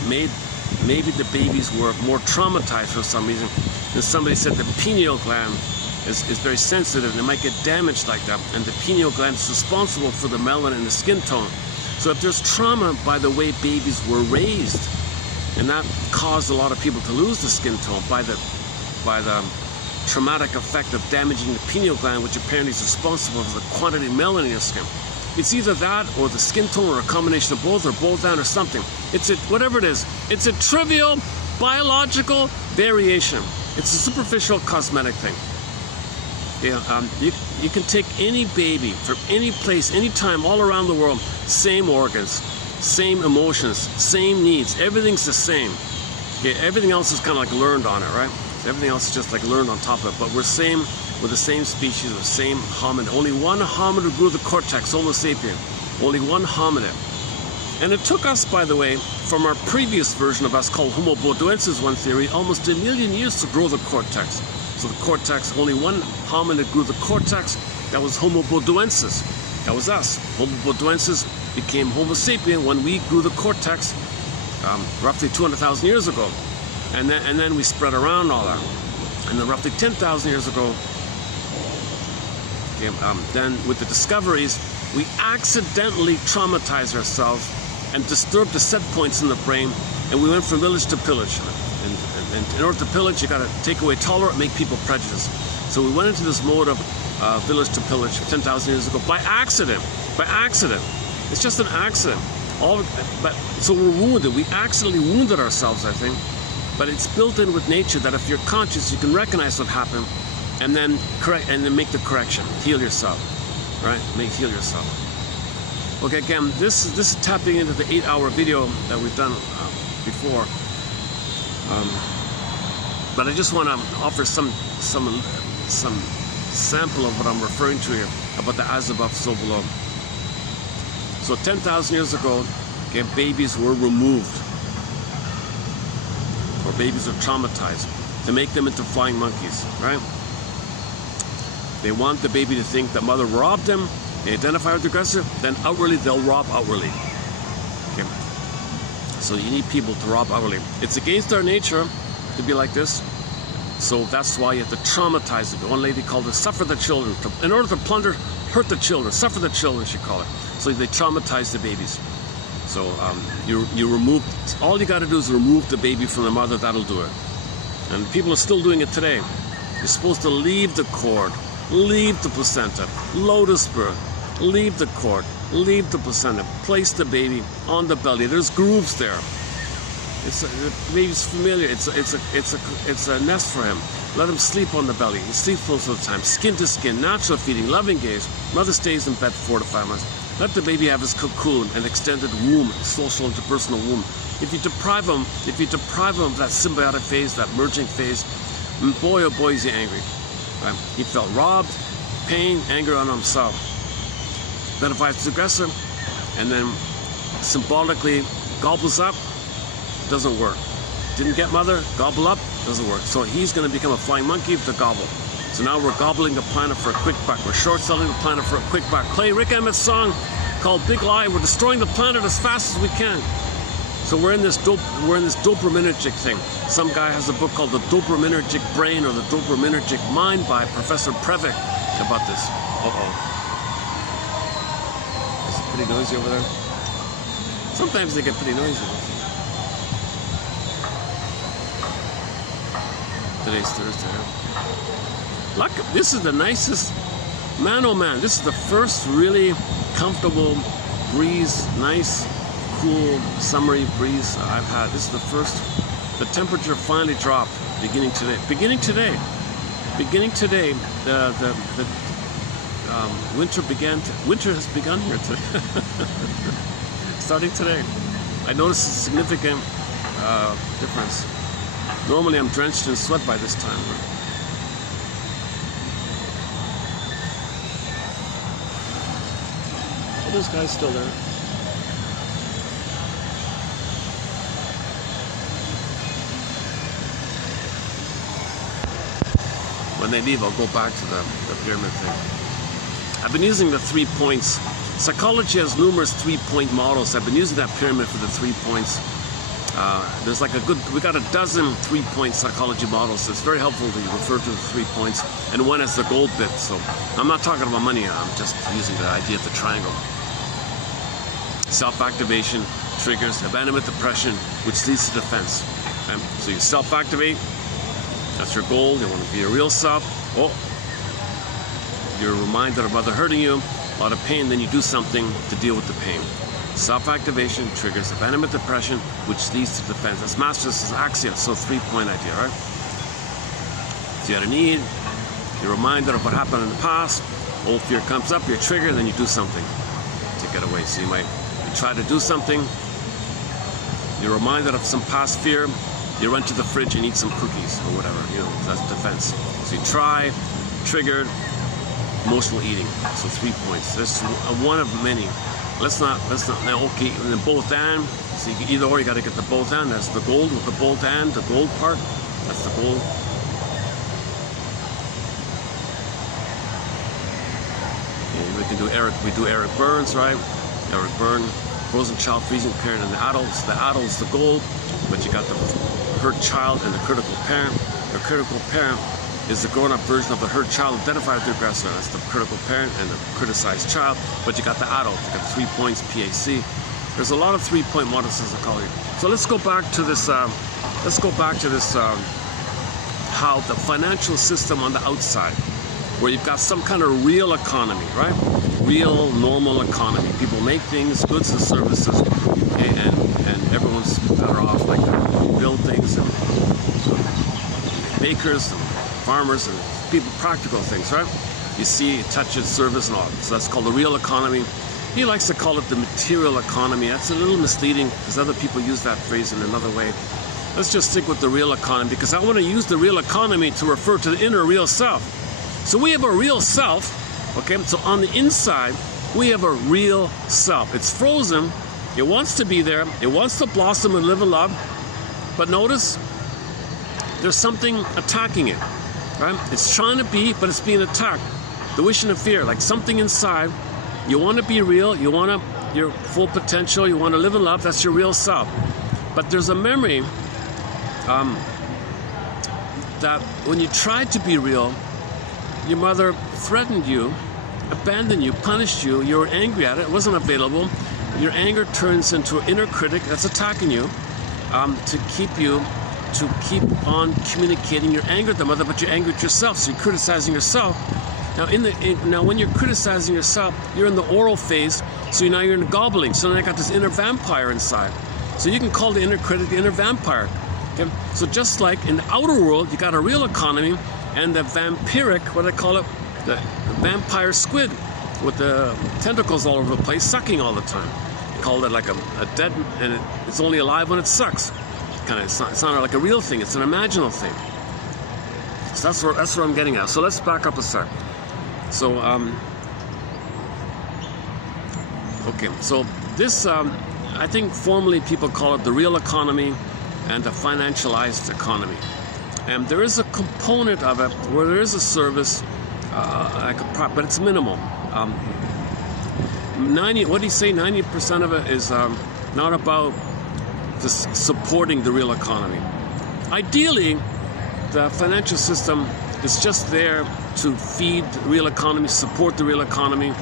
the babies were more traumatized for some reason. And somebody said the pineal gland is very sensitive and it might get damaged like that. And the pineal gland is responsible for the melanin and the skin tone. So if there's trauma by the way babies were raised, and that caused a lot of people to lose the skin tone by the traumatic effect of damaging the pineal gland, which apparently is responsible for the quantity of melanin in your skin. It's either that or the skin tone or a combination of both or both down or something. Whatever it is, it's a trivial biological variation. It's a superficial cosmetic thing. Yeah, you can take any baby from any place, any time, all around the world, same organs, same emotions, same needs, everything's the same. Okay, everything else is kind of like learned on it, right? Everything else is just like learned on top of it, but we're the same species, the same hominid. Only one hominid grew the cortex, Homo sapien. Only one hominid. And it took us, by the way, from our previous version of us called Homo bodoensis, one theory, almost 1 million years to grow the cortex. So the cortex, only one hominid grew the cortex. That was Homo bodoensis. That was us. Homo bodoensis became Homo sapien when we grew the cortex roughly 200,000 years ago. And then we spread around all that. And then roughly 10,000 years ago, then with the discoveries, we accidentally traumatized ourselves and disturbed the set points in the brain, and we went from village to pillage. And in order to pillage, you got to take away tolerant, make people prejudiced. So we went into this mode of village to pillage 10,000 years ago by accident. By accident. It's just an accident. So we're wounded. We accidentally wounded ourselves, I think. But it's built in with nature that if you're conscious, you can recognize what happened, and then make the correction. Heal yourself, right? Heal yourself. Okay, again, this is tapping into the 8-hour video that we've done before. But I just want to offer some sample of what I'm referring to here about the as above, so below. So 10,000 years ago, okay, babies were removed, or babies are traumatized to make them into flying monkeys, right? They want the baby to think that mother robbed them. They identify with the aggressor, then outwardly they'll rob outwardly. Okay. So you need people to rob outwardly. It's against our nature to be like this. So that's why you have to traumatize them. One lady called it suffer the children. In order to plunder, hurt the children, suffer the children, she called it. So they traumatize the babies. So you remove, all you got to do is remove the baby from the mother, that'll do it. And people are still doing it today. You're supposed to leave the cord, leave the placenta, lotus birth, leave the cord, leave the placenta, place the baby on the belly. There's grooves there. The baby's familiar. It's a nest for him. Let him sleep on the belly. He sleeps most of the time. Skin to skin, natural feeding, loving gaze. Mother stays in bed 4 to 5 months. Let the baby have his cocoon, an extended womb, social interpersonal womb. If you deprive him of that symbiotic phase, that merging phase, boy oh boy is he angry. Right? He felt robbed, pain, anger on himself. Identifies the aggressor, and then symbolically gobbles up doesn't work. Didn't get mother, gobble up, doesn't work. So he's going to become a flying monkey to gobble. So now we're gobbling the planet for a quick buck. We're short selling the planet for a quick buck. Play Rick Emmett's song called Big Lie. We're destroying the planet as fast as we can. So we're in this dopaminergic thing. Some guy has a book called The Dopaminergic Brain or The Dopaminergic Mind by Professor Previk about this. Uh-oh. Is it pretty noisy over there? Sometimes they get pretty noisy. Today's Thursday. Look, this is the nicest, man oh man, this is the first really comfortable breeze, nice, cool, summery breeze I've had. This is the first, the temperature finally dropped beginning today. Winter has begun here today. Starting today. I noticed a significant difference. Normally I'm drenched in sweat by this time. Oh, this guy's still there. When they leave, I'll go back to the pyramid thing. I've been using the 3 points. Psychology has numerous 3-point models. I've been using that pyramid for the 3 points. There's like we got a dozen 3-point psychology models. So it's very helpful to refer to the 3 points. And one has the gold bit. So I'm not talking about money. I'm just using the idea of the triangle. Self-activation triggers abandonment depression, which leads to defense. Okay? So you self-activate. That's your goal. You want to be a real self. Oh, you're reminded of other hurting you, a lot of pain, then you do something to deal with the pain. Self-activation triggers abandonment depression, which leads to defense. That's Masters' axiom, so 3-point idea, right? So you had a need, you're reminded of what happened in the past, old fear comes up, you're triggered, then you do something to get away. So you try to do something, you're reminded of some past fear, you run to the fridge and eat some cookies or whatever, that's defense. So you try, triggered, emotional eating. So 3 points. That's one of many. Let's not now, okay, and then both and. So either or, you got to get the both and. That's the gold with the both and, the gold part. That's the gold. And we do Eric Burns, right? Eric Byrne, frozen child, freezing parent, and the adults. The adult's the gold, but you got the hurt child and the critical parent. The critical parent is the grown-up version of the hurt child identified with the aggressor. That's the critical parent and the criticized child. But you got the adult. You got 3 points, PAC. There's a lot of 3-point models as I call it. So let's go back to this. How the financial system on the outside, where you've got some kind of real economy, right? Real, normal economy. People make things, goods and services, and everyone's better off like that. Build things, and bakers, and farmers, and people, practical things, right? You see, touch it, service, and all. So that's called the real economy. He likes to call it the material economy. That's a little misleading because other people use that phrase in another way. Let's just stick with the real economy because I want to use the real economy to refer to the inner real self. So we have a real self, okay? So on the inside, we have a real self. It's frozen. It wants to be there. It wants to blossom and live and love. But notice, there's something attacking it, right? It's trying to be, but it's being attacked. The wish and the fear, like something inside. You want to be real. You want your full potential. You want to live in love. That's your real self. But there's a memory that when you tried to be real, your mother threatened you, abandoned you, punished you. You were angry at it. It wasn't available. Your anger turns into an inner critic that's attacking you to keep on communicating your anger at the mother, but you're angry at yourself. So you're criticizing yourself. Now, when you're criticizing yourself, you're in the oral phase. So now you're in the gobbling. So now I got this inner vampire inside. So you can call the inner critic the inner vampire. Okay? So just like in the outer world, you got a real economy and the vampiric, what do they call it? The vampire squid with the tentacles all over the place, sucking all the time. They call it like a dead, and it's only alive when it sucks. It's not like a real thing. It's an imaginal thing. So that's what I'm getting at. So let's back up a sec. So okay. So this I think formally people call it the real economy and a financialized economy. And there is a component of it where there is a service, but it's minimal. 90% of it is not about just supporting the real economy. Ideally, the financial system is just there to feed the real economy, support the real economy,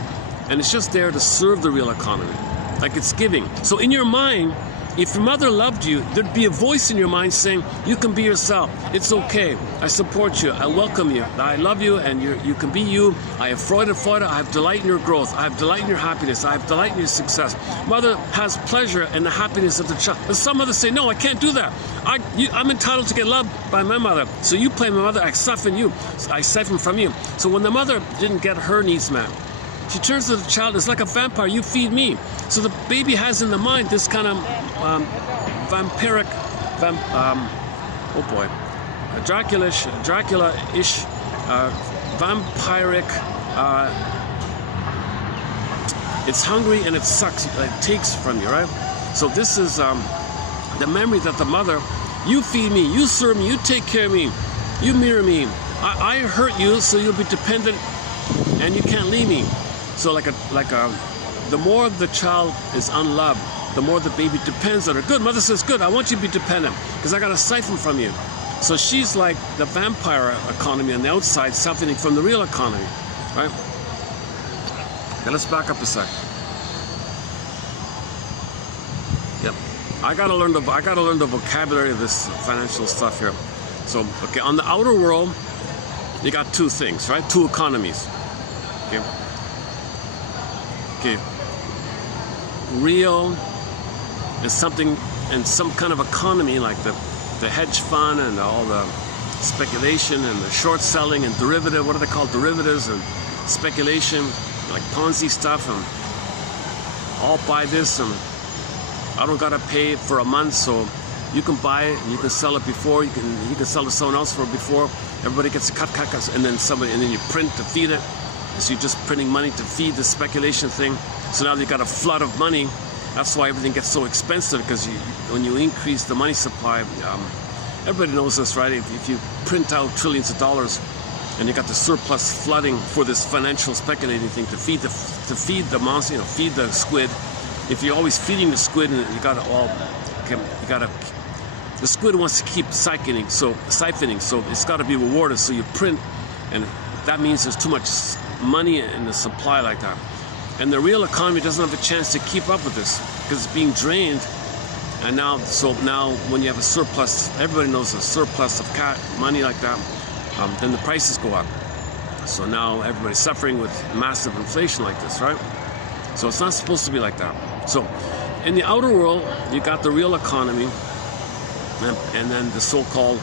and it's just there to serve the real economy, like it's giving. So in your mind, if your mother loved you, there'd be a voice in your mind saying, you can be yourself, it's okay, I support you, I welcome you, I love you, and you can be you, I have Freude, I have delight in your growth, I have delight in your happiness, I have delight in your success. Mother has pleasure in the happiness of the child. But some mothers say, no, I can't do that. I'm entitled to get loved by my mother, so you play my mother, I siphon from you. So when the mother didn't get her needs met, she turns to the child, it's like a vampire, you feed me. So the baby has in the mind this kind of vampiric, Dracula-ish, vampiric, it's hungry and it sucks, it takes from you, right? So this is the memory that the mother, you feed me, you serve me, you take care of me, you mirror me. I hurt you, so you'll be dependent and you can't leave me. So the more the child is unloved, the more the baby depends on her. Good, mother says, good, I want you to be dependent because I got to siphon from you. So she's like the vampire economy on the outside, siphoning from the real economy, right? Okay, let's back up a sec. Yep, I gotta learn the vocabulary of this financial stuff here. So, okay, on the outer world, you got two things, right? Two economies. Okay. Okay. Real is something, and some kind of economy like the hedge fund and all the speculation and the short selling and derivative, what are they called? Derivatives and speculation, like Ponzi stuff, and I'll buy this and I don't gotta pay for a month, so you can buy it and you can sell it before, you can sell to someone else for before, everybody gets a cut, and then you print to feed it. So you're just printing money to feed the speculation thing. So now you've got a flood of money. That's why everything gets so expensive, because when you increase the money supply, everybody knows this, right? If you print out trillions of dollars and you got the surplus flooding for this financial speculating thing to feed the monster, feed the squid. If you're always feeding the squid and the squid wants to keep siphoning, so it's got to be rewarded. So you print, and that means there's too much money in the supply like that. And the real economy doesn't have a chance to keep up with this because it's being drained. And now when you have a surplus, everybody knows a surplus of money like that, then the prices go up. So now everybody's suffering with massive inflation like this, right? So it's not supposed to be like that. So in the outer world, you got the real economy, and then the so-called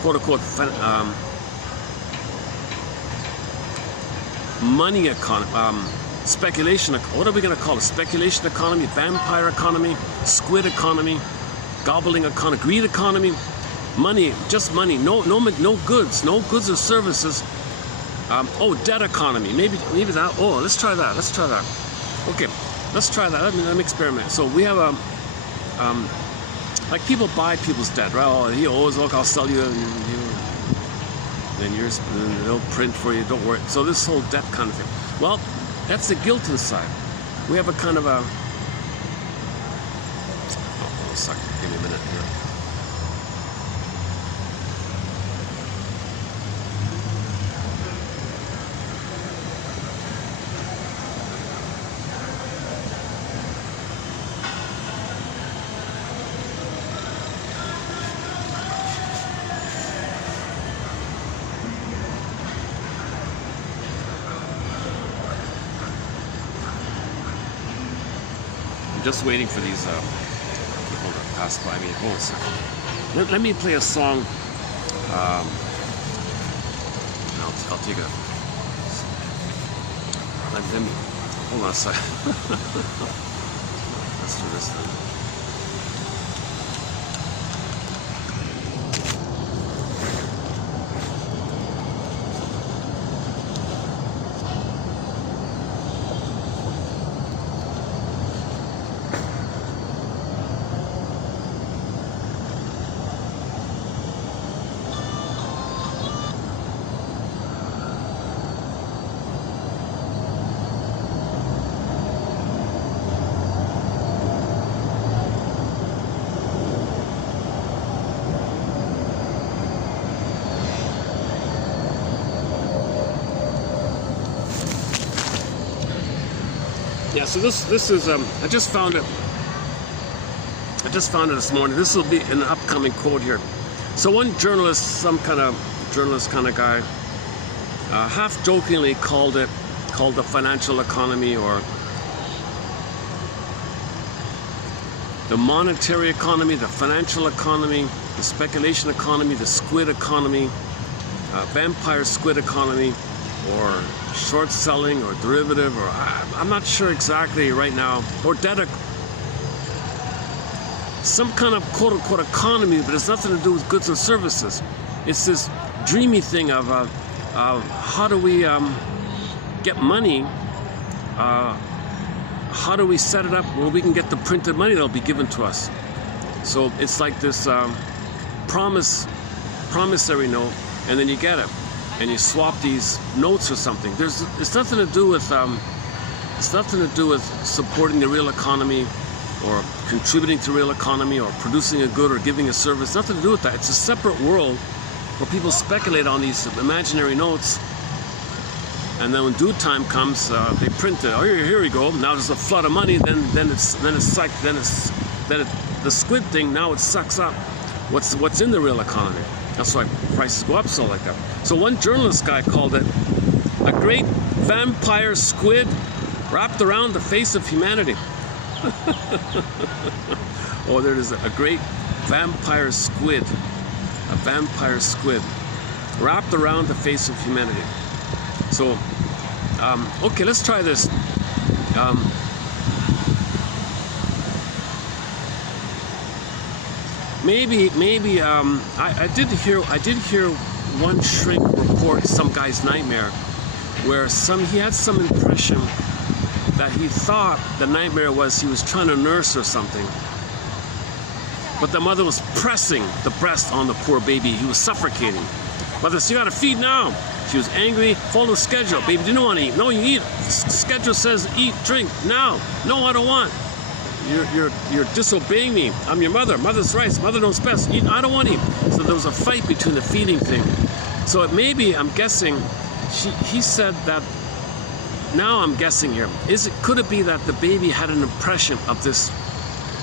quote-unquote money economy, speculation, what are we going to call it? Speculation economy, vampire economy, squid economy, gobbling economy, greed economy, money, just money, no goods or services. Debt economy, maybe that. Let's try that. Okay, let's try that. Let me experiment. So we have like people buy people's debt, right? Oh, he owes, look, I'll sell you, and they'll print for you, don't worry. So this whole debt kind of thing. Well, that's the guilt inside. We have a kind of a, give me a minute here. Just waiting for these people to pass by me. Hold on a second. Let me play a song. I'll take a. Let me. Hold on a second. Let's do this then. Yeah, so this is I just found it. I just found it this morning. This will be an upcoming quote here. So one journalist, some kind of journalist kind of guy, half jokingly called the financial economy, or the monetary economy, the financial economy, the speculation economy, the squid economy, vampire squid economy, or short selling, or derivative, or I'm not sure exactly right now, or some kind of quote-unquote economy, but it's nothing to do with goods and services. It's this dreamy thing of how do we get money, how do we set it up where we can get the printed money that'll be given to us. So it's like this promissory note, and then you get it, and you swap these notes or something. It's nothing to do with supporting the real economy, or contributing to the real economy, or producing a good or giving a service. Nothing to do with that. It's a separate world where people speculate on these imaginary notes, and then when due time comes, they print it. Oh, here we go. Now there's a flood of money. Then it's sucked. The squid thing. Now it sucks up what's in the real economy. That's why prices go up so like that. So one journalist guy called it a great vampire squid wrapped around the face of humanity. Oh, there it is, a great vampire squid. A vampire squid wrapped around the face of humanity. So, okay, let's try this. Maybe I did hear one shrink report some guy's nightmare, where he had some impression that he thought the nightmare was he was trying to nurse or something, but the mother was pressing the breast on the poor baby. He was suffocating. Mother said, "You gotta feed now." She was angry. Follow the schedule. Baby didn't want to eat. No, you eat. Schedule says eat, drink now. No, I don't want. You're disobeying me. I'm your mother. Mother's rights. Mother knows best. Eat. I don't want to eat. So there was a fight between the feeding thing. So it maybe, I'm guessing, he said that. Now I'm guessing here. Could it be that the baby had an impression of this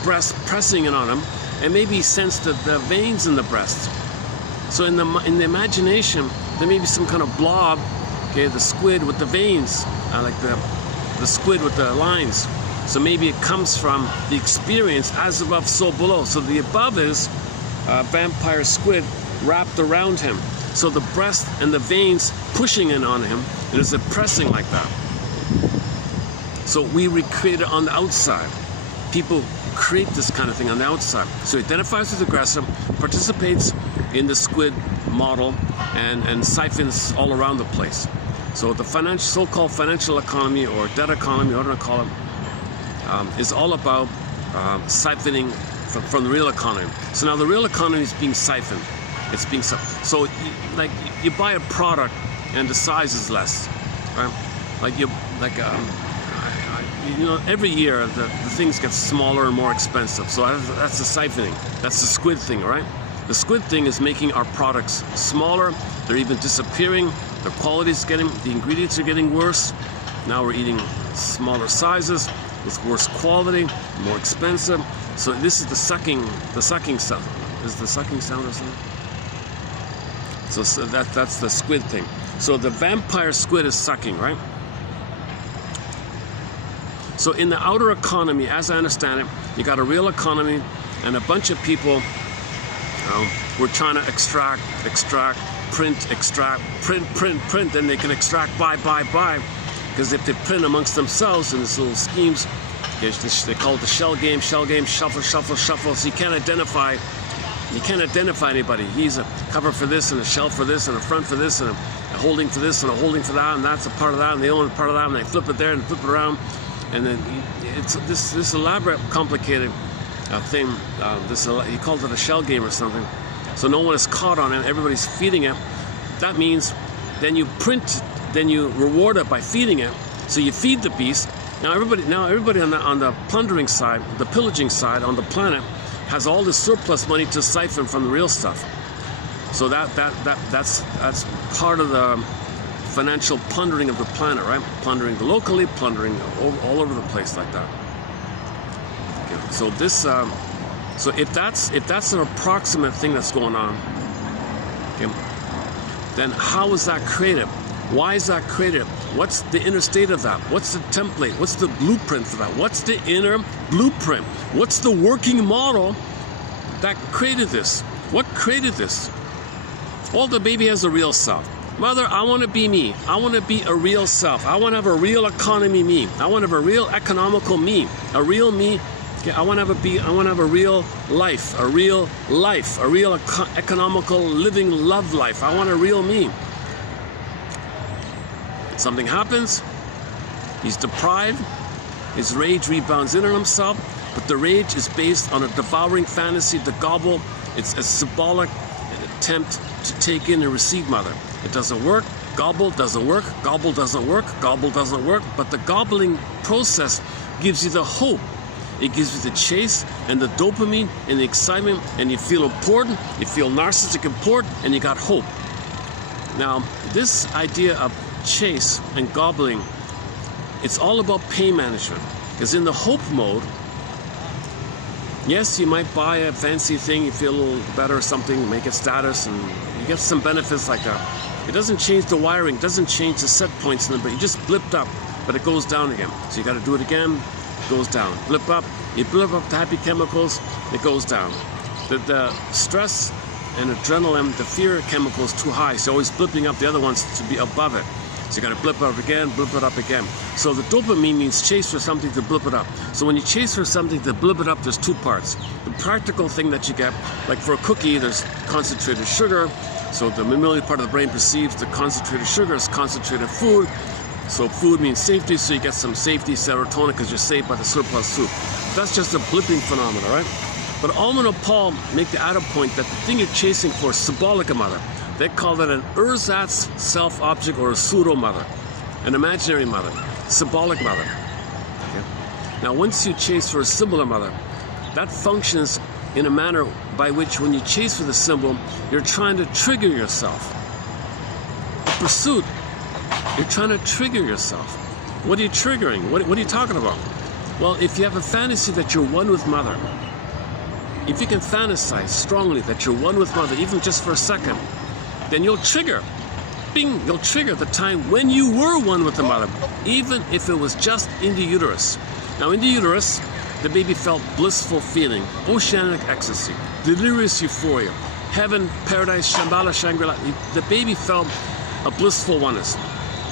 breast pressing it on him, and maybe he sensed the veins in the breast? So in the imagination, there may be some kind of blob, okay, the squid with the veins, like the squid with the lines. So maybe it comes from the experience, as above, so below. So the above is vampire squid wrapped around him. So the breast and the veins pushing in on him, it is a pressing like that. So we recreate it on the outside. People create this kind of thing on the outside. So he identifies as aggressive, participates in the squid model, and siphons all around the place. So the so-called financial economy, or debt economy, whatever you call it, is all about siphoning from the real economy. So now the real economy is being siphoned. It's being so like you buy a product and the size is less, right? Every year the things get smaller and more expensive. So that's the siphoning. That's the squid thing, right? The squid thing is making our products smaller. They're even disappearing. The quality's the ingredients are getting worse. Now we're eating smaller sizes with worse quality, more expensive. So this is the sucking sound. Is the sucking sound or something? So that's the squid thing. So the vampire squid is sucking, right? So in the outer economy, as I understand it, you got a real economy and a bunch of people were trying to extract, print, then they can extract, buy. Because if they print amongst themselves in these little schemes, they call it the shell game, shuffle. So you can't identify anybody. He's a cover for this, and a shell for this, and a front for this, and a holding for this, and a holding for that, and that's a part of that, and they own a part of that, and they flip it there and flip it around. And then it's this elaborate, complicated thing. He calls it a shell game or something. So no one is caught on it. Everybody's feeding it. That means then you reward it by feeding it. So you feed the beast. Now everybody on the plundering side, the pillaging side on the planet, has all this surplus money to siphon from the real stuff. So that's part of the financial plundering of the planet, right? Plundering locally, plundering all over the place like that. Okay. So this, so if that's an approximate thing that's going on, okay, then how is that created? Why is that created? What's the inner state of that? What's the template? What's the blueprint for that? What's the inner blueprint? What's the working model that created this? What created this? Well, the baby has a real self. Mother, I want to be me. I want to be a real self. I want to have a real economy me. I want to have a real economical me. A real me. Okay, I want to have a real life. A real economical living love life. I want a real me. Something happens, he's deprived, his rage rebounds in on himself, but the rage is based on a devouring fantasy, the gobble. It's a symbolic attempt to take in and receive mother. It doesn't work, gobble doesn't work, gobble doesn't work, gobble doesn't work, but the gobbling process gives you the hope. It gives you the chase and the dopamine and the excitement, and you feel important, you feel narcissistic important, and you got hope. Now, this idea of chase and gobbling, it's all about pain management. Because in the hope mode, yes, you might buy a fancy thing, you feel a little better or something, make it status, and you get some benefits like that. It doesn't change the wiring, it doesn't change the set points in them, but you just blipped up, but it goes down again. So you got to do it again, it goes down. Blip up, you blip up the happy chemicals, it goes down. The stress and adrenaline, the fear chemical is too high, so always blipping up the other ones to be above it. So you got to blip up again, blip it up again. So the dopamine means chase for something to blip it up. So when you chase for something to blip it up, there's two parts. The practical thing that you get, like for a cookie, there's concentrated sugar. So the mammalian part of the brain perceives the concentrated sugar as concentrated food. So food means safety, so you get some safety serotonin because you're saved by the surplus food. That's just a blipping phenomenon, right? But Alman and Paul make the added point that the thing you're chasing for is symbolic of mother. They call that an ersatz self-object or a pseudo-mother, an imaginary mother, symbolic mother. Okay? Now, once you chase for a symbol of mother, that functions in a manner by which when you chase for the symbol, you're trying to trigger yourself. Pursuit, you're trying to trigger yourself. What are you triggering? What are you talking about? Well, if you have a fantasy that you're one with mother, if you can fantasize strongly that you're one with mother, even just for a second, then you'll trigger, bing, you'll trigger the time when you were one with the mother, even if it was just in the uterus. Now in the uterus, the baby felt blissful feeling, oceanic ecstasy, delirious euphoria, heaven, paradise, Shambhala, Shangri-La. The baby felt a blissful oneness.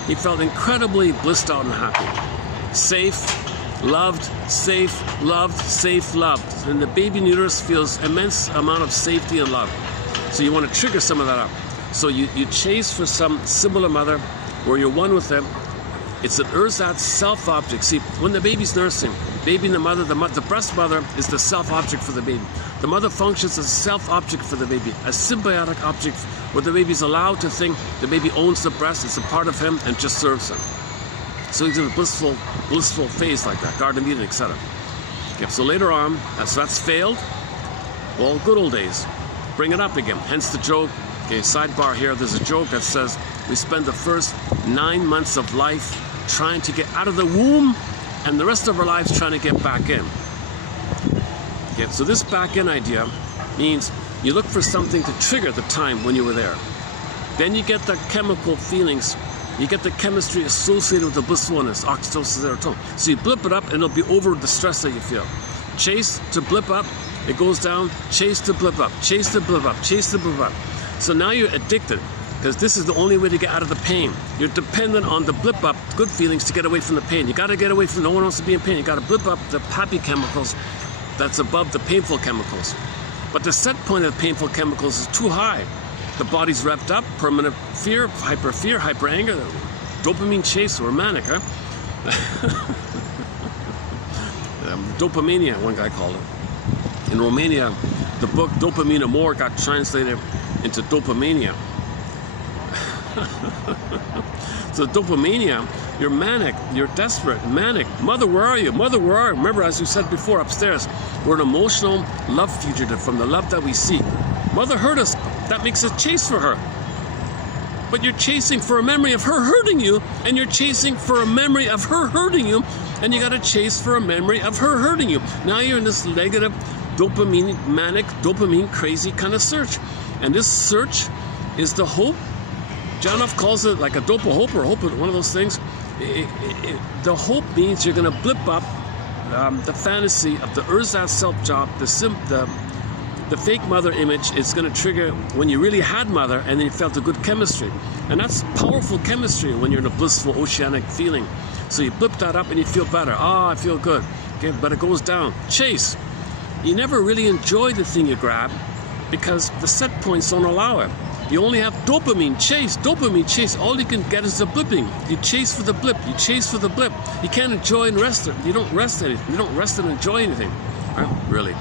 He felt incredibly blissed out and happy. Safe, loved, safe, loved, safe, loved. And the baby in the uterus feels immense amount of safety and love. So you want to trigger some of that up. So you chase for some symbol of mother where you're one with them. It's an ersatz self-object. See, when the baby's nursing, baby and the mother, the breast mother is the self-object for the baby. The mother functions as a self-object for the baby, a symbiotic object where the baby's allowed to think the baby owns the breast, it's a part of him, and just serves him. So he's in a blissful phase like that, Garden of Eden, etc. Okay, so later on, so that's failed. Well, good old days. Bring it up again. Hence the joke. Okay, sidebar here, there's a joke that says we spend the first 9 months of life trying to get out of the womb and the rest of our lives trying to get back in. Okay, so this back in idea means you look for something to trigger the time when you were there. Then you get the chemical feelings, you get the chemistry associated with the blissfulness, oxytocin, serotonin. So you blip it up and it'll be over the stress that you feel. Chase to blip up, it goes down, chase to blip up, chase to blip up, chase to blip up. So now you're addicted, because this is the only way to get out of the pain. You're dependent on the blip up, good feelings, to get away from the pain. You got to get away from, no one wants to be in pain. You got to blip up the happy chemicals that's above the painful chemicals. But the set point of the painful chemicals is too high. The body's revved up, permanent fear, hyper anger, dopamine chase, or manic, huh? Dopamania, one guy called it. In Romania, the book Dopamine Amor got translated into dopamania. So dopamania, you're manic, you're desperate, manic. Mother, where are you? Mother, where are you? Remember, as you said before, upstairs, we're an emotional love fugitive from the love that we seek. Mother hurt us. That makes us chase for her. but you're chasing for a memory of her hurting you, and you're chasing for a memory of her hurting you, and you got to chase for a memory of her hurting you. Now you're in this negative, dopamine, manic, dopamine, crazy kind of search. And this search is the hope. John F. calls it like a dopa hope or hope, one of those things. The hope means you're going to blip up the fantasy of the ersatz self job, the fake mother image. It's going to trigger when you really had mother and then you felt a good chemistry. And that's powerful chemistry when you're in a blissful oceanic feeling. So you blip that up and you feel better. I feel good. Okay, but it goes down. Chase. You never really enjoy the thing you grab because the set points don't allow it. You only have dopamine, chase. All you can get is the blipping. You chase for the blip, you chase for the blip. You can't enjoy and rest it. You don't rest anything. You don't rest and enjoy anything. Right? Really.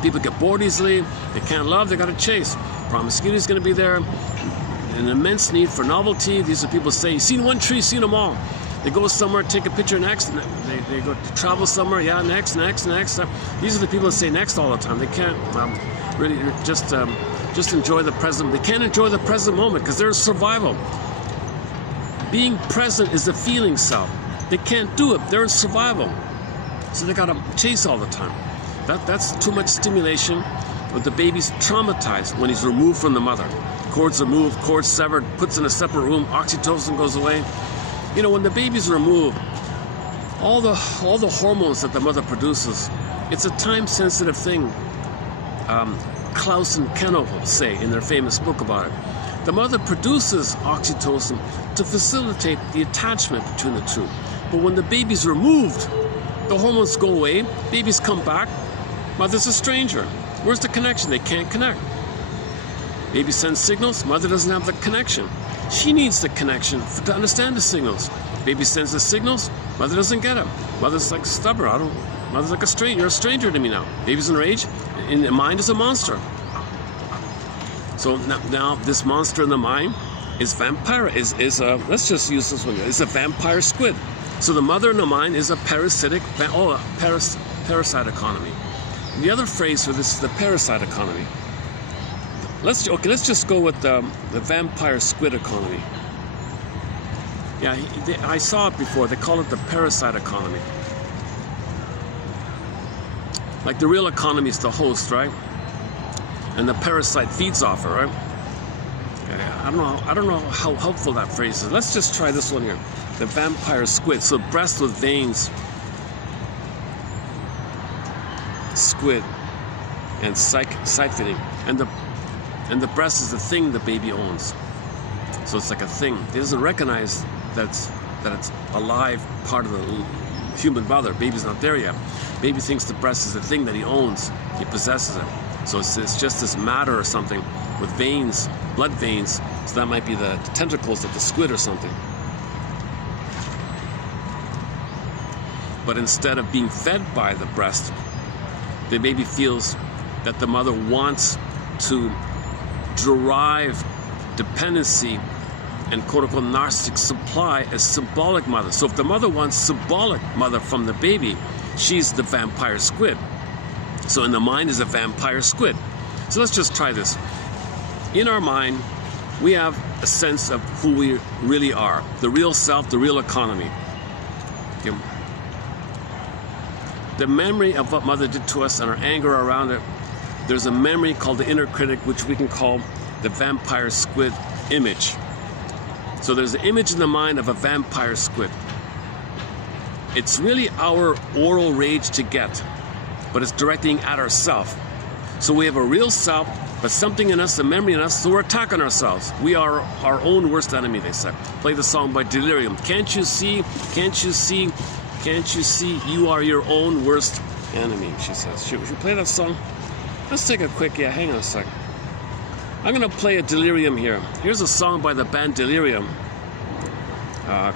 People get bored easily. They can't love, they gotta chase. Promiscuity is gonna be there. An immense need for novelty. These are people say, seen one tree, seen them all. They go somewhere, take a picture next. They go to travel somewhere, yeah, next. These are the people that say next all the time. They can't really just enjoy the present. They can't enjoy the present moment because they're in survival. Being present is a feeling self. They can't do it. They're in survival. So they gotta chase all the time. That's too much stimulation. But the baby's traumatized when he's removed from the mother. Cords removed, cords severed, puts in a separate room, oxytocin goes away. You know, when the baby's removed, all the hormones that the mother produces, it's a time-sensitive thing. Klaus and Keno say in their famous book about it. The mother produces oxytocin to facilitate the attachment between the two. But when the baby's removed, the hormones go away, babies come back, mother's a stranger. Where's the connection? They can't connect. Baby sends signals, mother doesn't have the connection. She needs the connection to understand the signals. Baby sends the signals, mother doesn't get them. Mother's like stubborn, mother's like a stranger, you're a stranger to me now. Baby's enraged, in the mind is a monster. So now this monster in the mind is vampire, let's just use this one, is a vampire squid. So the mother in the mind is a parasitic, parasite economy. The other phrase for this is the parasite economy. Let's just go with the vampire squid economy. Yeah, I saw it before. They call it the parasite economy. Like the real economy is the host, right? And the parasite feeds off it, right? Yeah, I don't know how helpful that phrase is. Let's just try this one here. The vampire squid. So breast with veins. Squid and siphoning. And the breast is the thing the baby owns. So it's like a thing. It doesn't recognize that it's a live part of the human mother. Baby's not there yet. Baby thinks the breast is the thing that he owns. He possesses it. So it's just this matter or something with veins, blood veins. So that might be the tentacles of the squid or something. But instead of being fed by the breast, the baby feels that the mother wants to derive dependency and quote-unquote narcissistic supply as symbolic mother. So if the mother wants symbolic mother from the baby, she's the vampire squid. So in the mind is a vampire squid. So let's just try this. In our mind, we have a sense of who we really are, the real self, the real economy. Okay. The memory of what mother did to us and our anger around it, there's a memory called the inner critic, which we can call the vampire squid image. So there's an image in the mind of a vampire squid. It's really our oral rage to get, but it's directing at ourselves. So we have a real self, but something in us, a memory in us, so we're attacking ourselves. We are our own worst enemy, they say. Play the song by Delirium. Can't you see, can't you see, can't you see, you are your own worst enemy, she says. Should we play that song? Let's take a quick, hang on a second. I'm gonna play a Delirium here. Here's a song by the band Delirium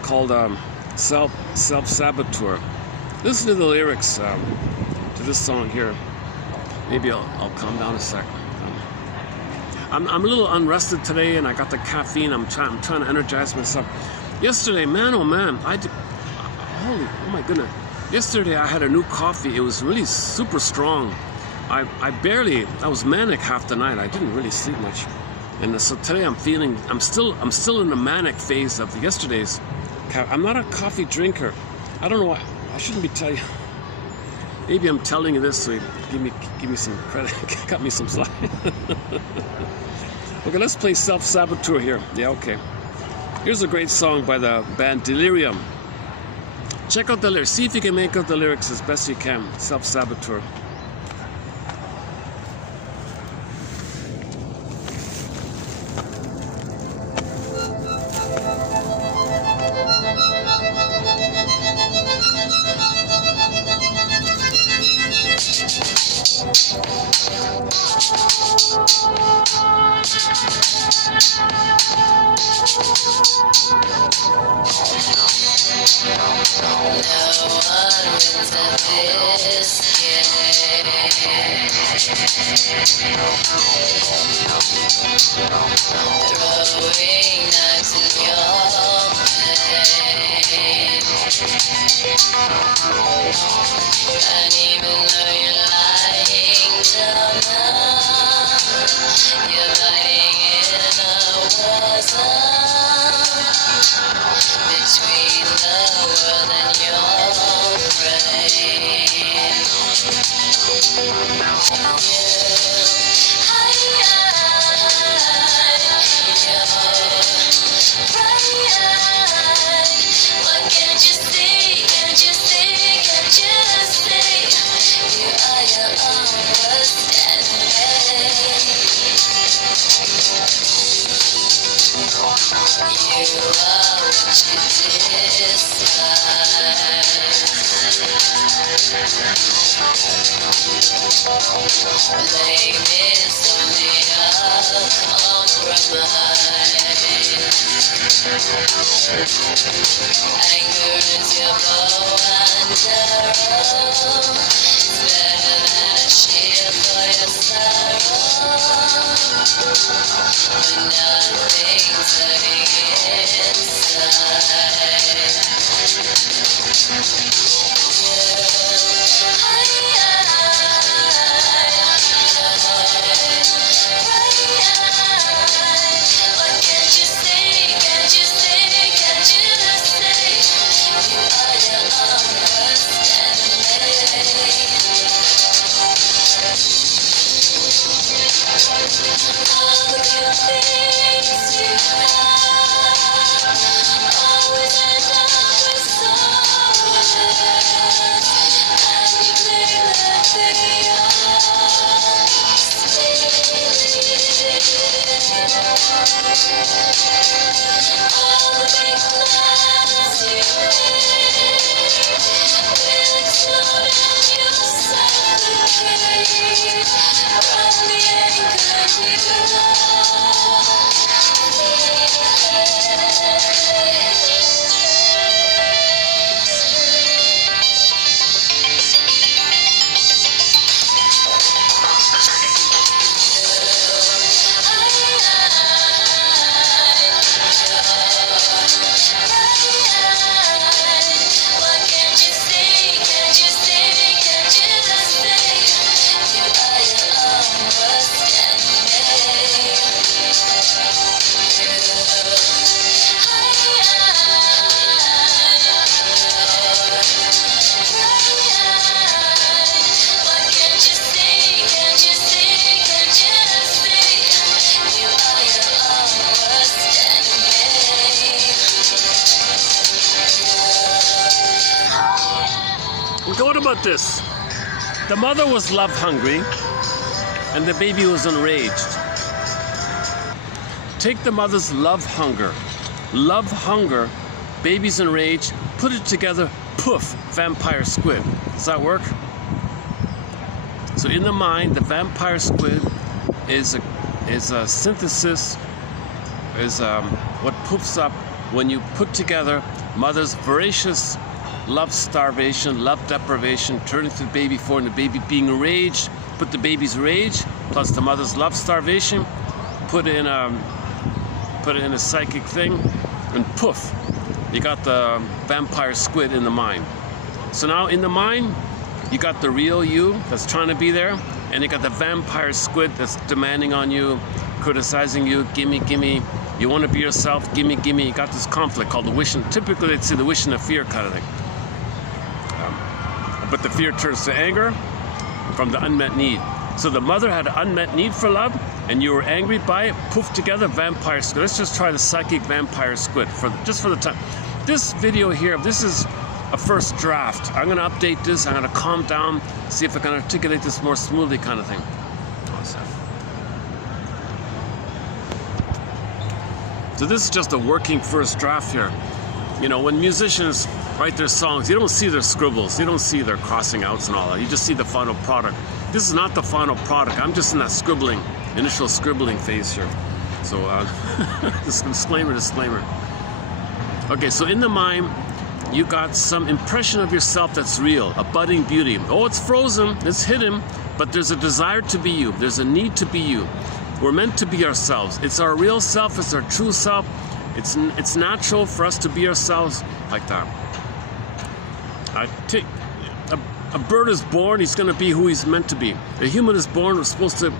called Self-Saboteur. Listen to the lyrics to this song here. Maybe I'll calm down a second. I'm a little unrested today, and I got the caffeine. I'm trying to energize myself. Yesterday, man, oh man, oh my goodness. Yesterday I had a new coffee. It was really super strong. I was manic half the night. I didn't really sleep much. And so today I'm still in the manic phase of yesterday's. I'm not a coffee drinker. I don't know why. I shouldn't be telling you. Maybe I'm telling you this so you give me some credit, cut me some slack. Okay, let's play Self-Saboteur here. Yeah, okay. Here's a great song by the band Delirium. Check out the lyrics. See if you can make out the lyrics as best you can. Self-Saboteur. Throwing knives in your pain, and even though you're lying down now, you're lying in a war zone between the world and your brain. Blame is only a compromise. Anger is your bow and arrow. It's better than a shield for your sorrow. When nothing's hurting inside. What about this? The mother was love hungry and the baby was enraged. Take the mother's love hunger, baby's enraged, put it together, poof, vampire squid. Does that work? So in the mind, the vampire squid is a synthesis, is what poofs up when you put together mother's voracious love starvation, love deprivation, turning to the baby forward, and the baby being enraged, put the baby's rage plus the mother's love starvation, put it in a psychic thing, and poof, you got the vampire squid in the mind. So now in the mind, you got the real you that's trying to be there, and you got the vampire squid that's demanding on you, criticizing you, gimme, gimme. You want to be yourself, gimme, gimme. You got this conflict called the wish and, typically they'd say the wish and the fear kind of thing. But the fear turns to anger from the unmet need. So the mother had an unmet need for love, and you were angry by it. Poof, together, vampire squid. Let's just try the psychic vampire squid just for the time. This video here, this is a first draft. I'm gonna update this. I'm gonna calm down, see if I can articulate this more smoothly, kind of thing. So this is just a working first draft here. You know, when musicians write their songs, you don't see their scribbles, you don't see their crossing outs and all that. You just see the final product. This is not the final product. I'm just in that initial scribbling phase here. So this disclaimer. Okay, so in the mind, you got some impression of yourself that's real, a budding beauty. Oh, it's frozen, it's hidden, but there's a desire to be you. There's a need to be you. We're meant to be ourselves. It's our real self, it's our true self. It's natural for us to be ourselves like that. A bird is born, he's going to be who he's meant to be. A human is born, we're supposed to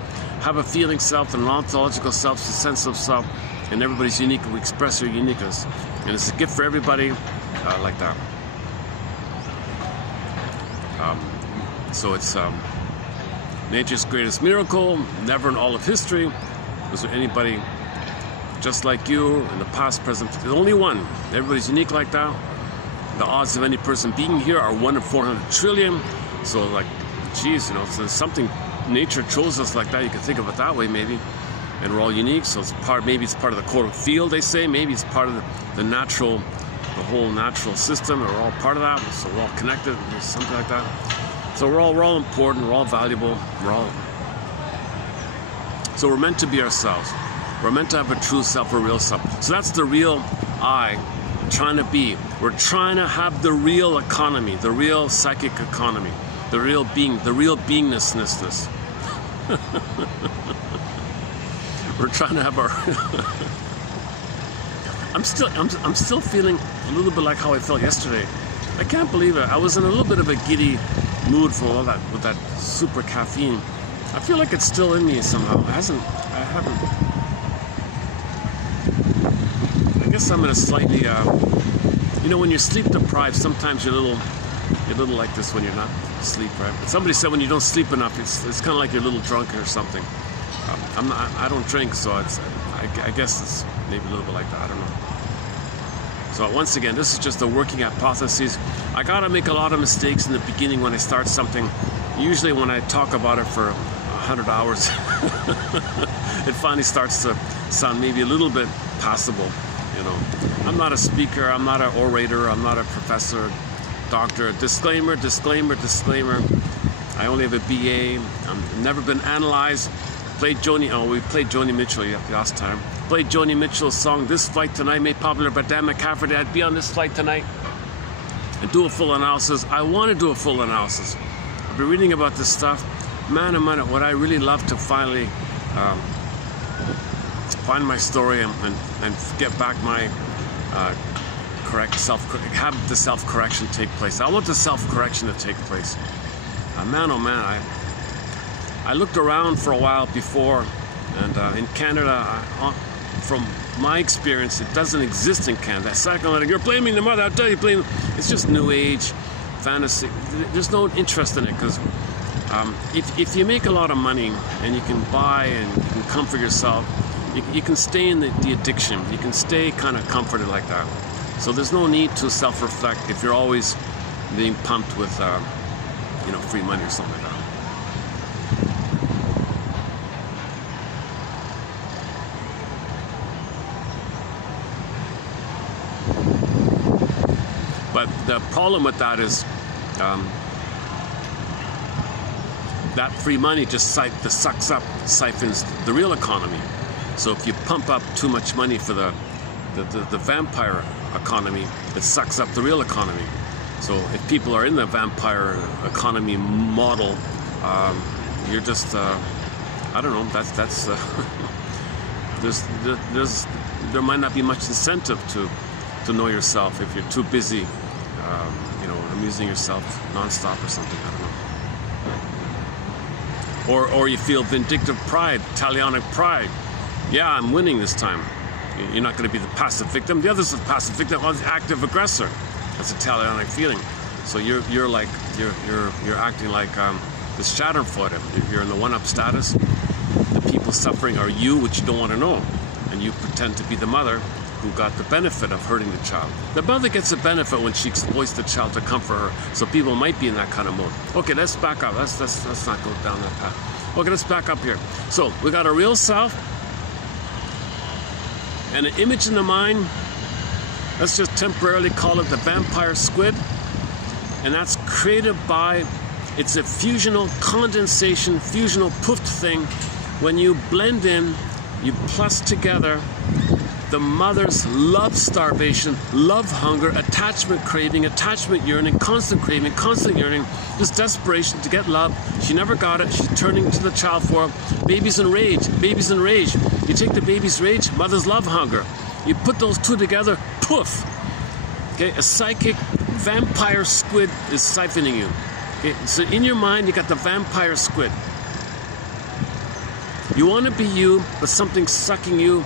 have a feeling self, an ontological self, a sense of self, and everybody's unique. We express our uniqueness. And it's a gift for everybody like that. So it's nature's greatest miracle. Never in all of history was there anybody just like you in the past, present. There's only one. Everybody's unique like that. The odds of any person being here are 1 in 400 trillion. So like, geez, you know, so something, nature chose us like that. You can think of it that way maybe. And we're all unique. So it's maybe it's part of the core field, they say. Maybe it's part of the natural, the whole natural system. We're all part of that. So we're all connected, something like that. So we're all important. We're all valuable. So we're meant to be ourselves. We're meant to have a true self, a real self. So that's the real I. Trying to be. We're trying to have the real economy, the real psychic economy, the real being, the real beingnessness. We're trying to have our. I'm still feeling a little bit like how I felt yesterday. I can't believe it. I was in a little bit of a giddy mood for all that with that super caffeine. I feel like it's still in me somehow. I haven't. I guess I'm in a slightly, you know, when you're sleep deprived, sometimes you're a little like this when you're not asleep, right? But somebody said when you don't sleep enough, it's kind of like you're a little drunk or something. I don't drink, so I guess it's maybe a little bit like that. I don't know. So once again, this is just a working hypothesis. I gotta make a lot of mistakes in the beginning when I start something. Usually when I talk about it for 100 hours, it finally starts to sound maybe a little bit passable. You know, I'm not a speaker, I'm not an orator, I'm not a professor, doctor. Disclaimer. I only have a BA. I've never been analyzed. We played Joni Mitchell last time. Played Joni Mitchell's song, This Flight Tonight, made popular by Dan McCafferty. I'd be on this flight tonight and do a full analysis. I want to do a full analysis. I've been reading about this stuff. Man, what I really love to finally find my story and get back my have the self-correction take place. I want the self-correction to take place. Man, oh man, I looked around for a while before, and in Canada, from my experience, it doesn't exist in Canada. Psychoanalytic, you're blaming the mother, I'll tell you, it's just new age, fantasy. There's no interest in it, because if you make a lot of money and you can buy and you can comfort yourself, you can stay in the addiction. You can stay kind of comforted like that. So there's no need to self-reflect if you're always being pumped with, you know, free money or something like that. But the problem with that is that free money just siphons the real economy. So if you pump up too much money for the vampire economy, it sucks up the real economy. So if people are in the vampire economy model, you're just I don't know. That's there might not be much incentive to know yourself if you're too busy, you know, amusing yourself nonstop or something. I don't know. Or you feel vindictive pride, Talionic pride. Yeah, I'm winning this time. You're not going to be the passive victim. The other's the passive victim. I'm the active aggressor. That's a Italianic feeling. So you're acting like this Schadenfreude. You're in the one-up status. The people suffering are you, which you don't want to know, and you pretend to be the mother who got the benefit of hurting the child. The mother gets a benefit when she exploits the child to comfort her. So people might be in that kind of mode. Okay, let's back up. Let's not go down that path. Okay, let's back up here. So we got a real self and an image in the mind. Let's just temporarily call it the vampire squid. And that's created by, it's a fusional condensation, fusional poofed thing. When you blend in, you plus together the mother's love starvation, love hunger, attachment craving, attachment yearning, constant craving, constant yearning, this desperation to get love. She never got it. She's turning to the child for babies in rage, babies in rage. You take the baby's rage, mother's love hunger. You put those two together, poof. Okay, a psychic vampire squid is siphoning you. Okay, so in your mind, you got the vampire squid. You want to be you, but something's sucking you,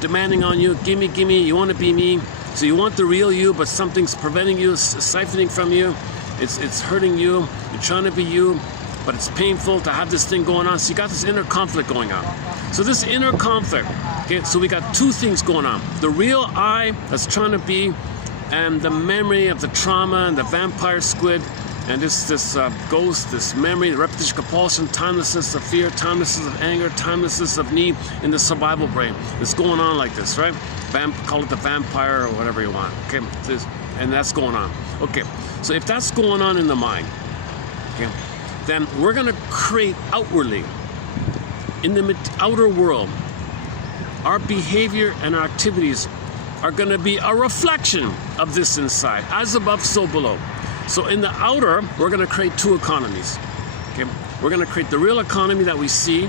demanding on you, gimme, gimme, you want to be me. So you want the real you, but something's preventing you, siphoning from you. It's hurting you. You're trying to be you, but it's painful to have this thing going on. So you got this inner conflict going on. So this inner conflict, okay, so we got two things going on. The real I that's trying to be, and the memory of the trauma and the vampire squid, and this ghost, this memory, the repetition compulsion, timelessness of fear, timelessness of anger, timelessness of need in the survival brain. It's going on like this, right? Call it the vampire or whatever you want, okay? And that's going on. Okay, so if that's going on in the mind, okay, then we're gonna create outwardly, in the outer world, our behavior and our activities are gonna be a reflection of this inside, as above, so below. So in the outer, we're going to create two economies. Okay, we're going to create the real economy that we see.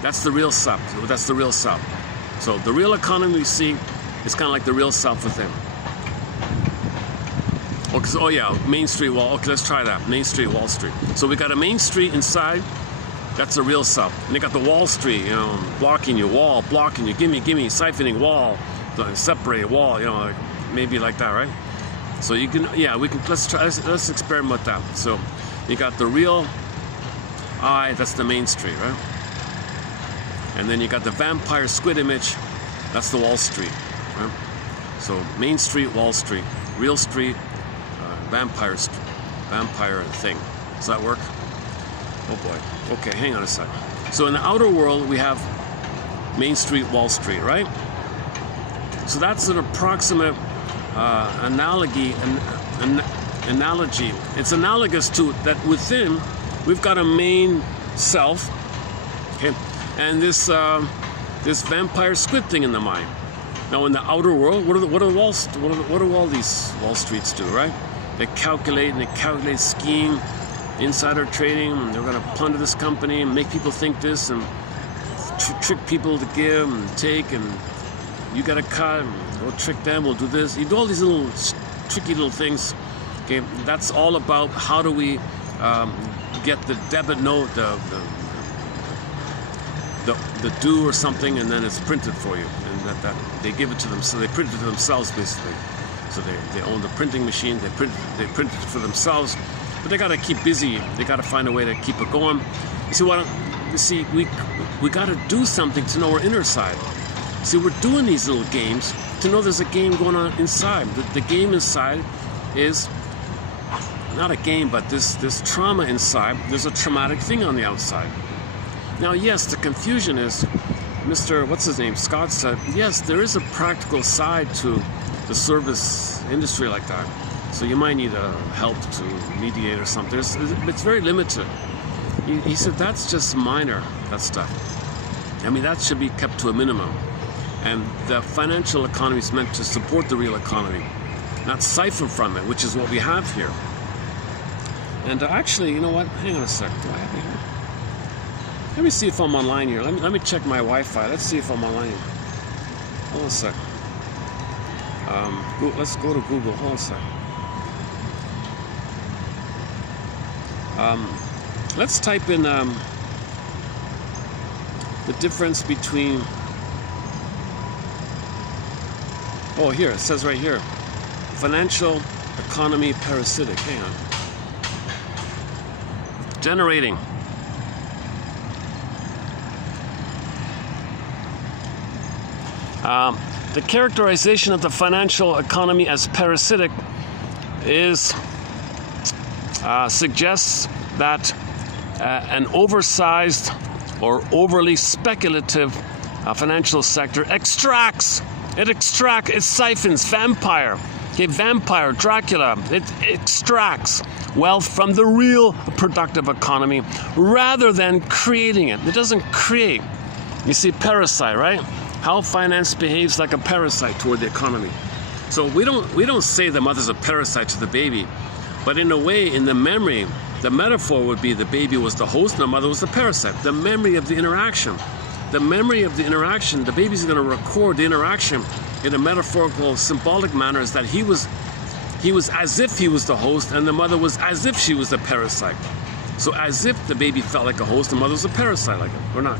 That's the real self. That's the real self. So the real economy we see is kind of like the real self within. Okay, so, oh yeah, Main Street Wall. Okay, let's try that. Main Street, Wall Street. So we got a Main Street inside. That's the real self. And you got the Wall Street, you know, blocking you, wall, blocking you, gimme, gimme, siphoning, wall, separate, wall, you know, like, maybe like that, right? So you can, yeah, we can, let's experiment with that. So you got the real I, that's the Main Street, right? And then you got the vampire squid image, that's the Wall Street, right? So Main Street, Wall Street, real street, vampire thing. Does that work? Oh boy. Okay, hang on a sec. So in the outer world, we have Main Street, Wall Street, right? So that's an approximate analogy. It's analogous to that within we've got a main self, okay, and this vampire squid thing in the mind. Now in the outer world, what do all these Wall Streets do, right? They calculate scheme, insider trading, and they're going to plunder this company and make people think this and trick people to give and take, and you got to cut, and we'll trick them, we'll do this. You do all these little tricky little things. Okay, that's all about how do we get the debit note, the due or something, and then it's printed for you, and that they give it to them, so they print it to themselves basically. So they own the printing machine, they print it for themselves, but they got to keep busy. They got to find a way to keep it going. You see, we got to do something to know our inner side. See, we're doing these little games to know there's a game going on inside. The game inside is not a game, but this trauma inside. There's a traumatic thing on the outside. Now, yes, the confusion is, Mr. what's his name, Scott said, yes, there is a practical side to the service industry like that. So you might need help to mediate or something. It's very limited. He said that's just minor, that stuff. I mean, that should be kept to a minimum. And the financial economy is meant to support the real economy, not siphon from it, which is what we have here. And actually, you know what? Hang on a sec. Do I have it here? Let me see if I'm online here. Let me check my Wi-Fi. Let's see if I'm online. Hold on a sec. Let's go to Google. Hold on a sec. Let's type in the difference between Oh, here, it says right here. Financial economy parasitic. Hang on. Generating. The characterization of the financial economy as parasitic is suggests that an oversized or overly speculative financial sector extracts, it siphons, vampire, Dracula, it extracts wealth from the real productive economy rather than creating it. It doesn't create. You see, parasite, right? How finance behaves like a parasite toward the economy. So we don't say the mother's a parasite to the baby, but in a way, in the memory, the metaphor would be the baby was the host and the mother was the parasite. The memory of the interaction. The memory of the interaction, the baby's going to record the interaction in a metaphorical, symbolic manner, is that he was as if he was the host and the mother was as if she was the parasite. So as if the baby felt like a host, the mother was a parasite. Like we're not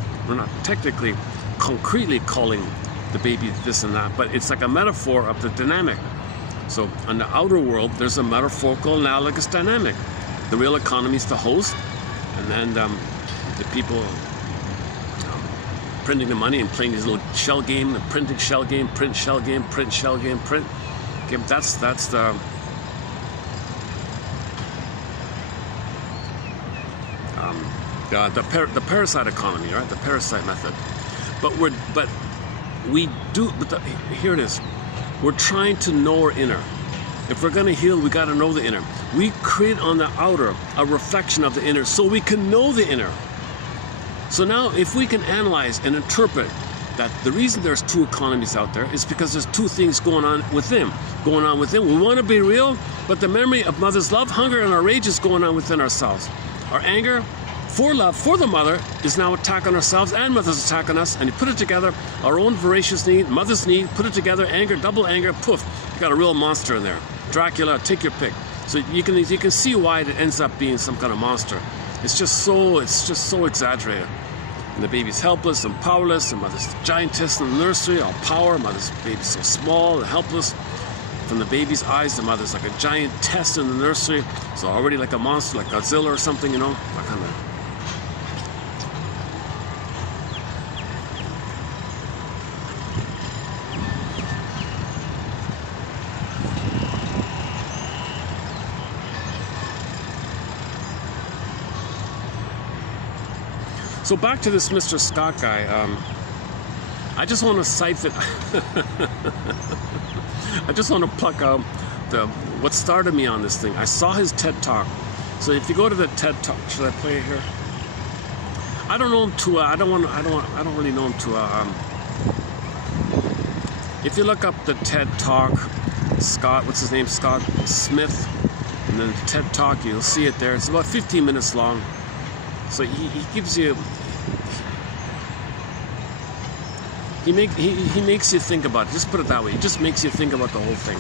technically, concretely calling the baby this and that, but it's like a metaphor of the dynamic. So on the outer world, there's a metaphorical analogous dynamic. The real economy is the host, and then the people printing the money and playing this little shell game, printing shell game, print shell game, print shell game, print. Okay, that's the parasite economy, right? The parasite method. But here it is. We're trying to know our inner. If we're going to heal, we got to know the inner. We create on the outer a reflection of the inner so we can know the inner. So now if we can analyze and interpret that the reason there's two economies out there is because there's two things going on within. We want to be real, but the memory of mother's love, hunger, and our rage is going on within ourselves. Our anger for love, for the mother, is now attacking ourselves and mother's attacking us, and you put it together, our own voracious need, mother's need, put it together, anger, double anger, poof, you got a real monster in there. Dracula, take your pick. So you can see why it ends up being some kind of monster. It's just so exaggerated. And the baby's helpless and powerless, and mother's giantess in the nursery, all power, mother's baby's so small and helpless. From the baby's eyes, the mother's like a giant test in the nursery, so already like a monster, like Godzilla or something, you know, that kind of. So back to this Mr. Scott guy. I just want to cite it. I just want to pluck out what started me on this thing. I saw his TED Talk. So if you go to the TED Talk, should I play it here? I don't know him too. I don't really know him too. If you look up the TED Talk, Scott, what's his name? Scott Smith, and then the TED Talk, you'll see it there. It's about 15 minutes long. So he gives you. He makes you think about it. Just put it that way. He just makes you think about the whole thing.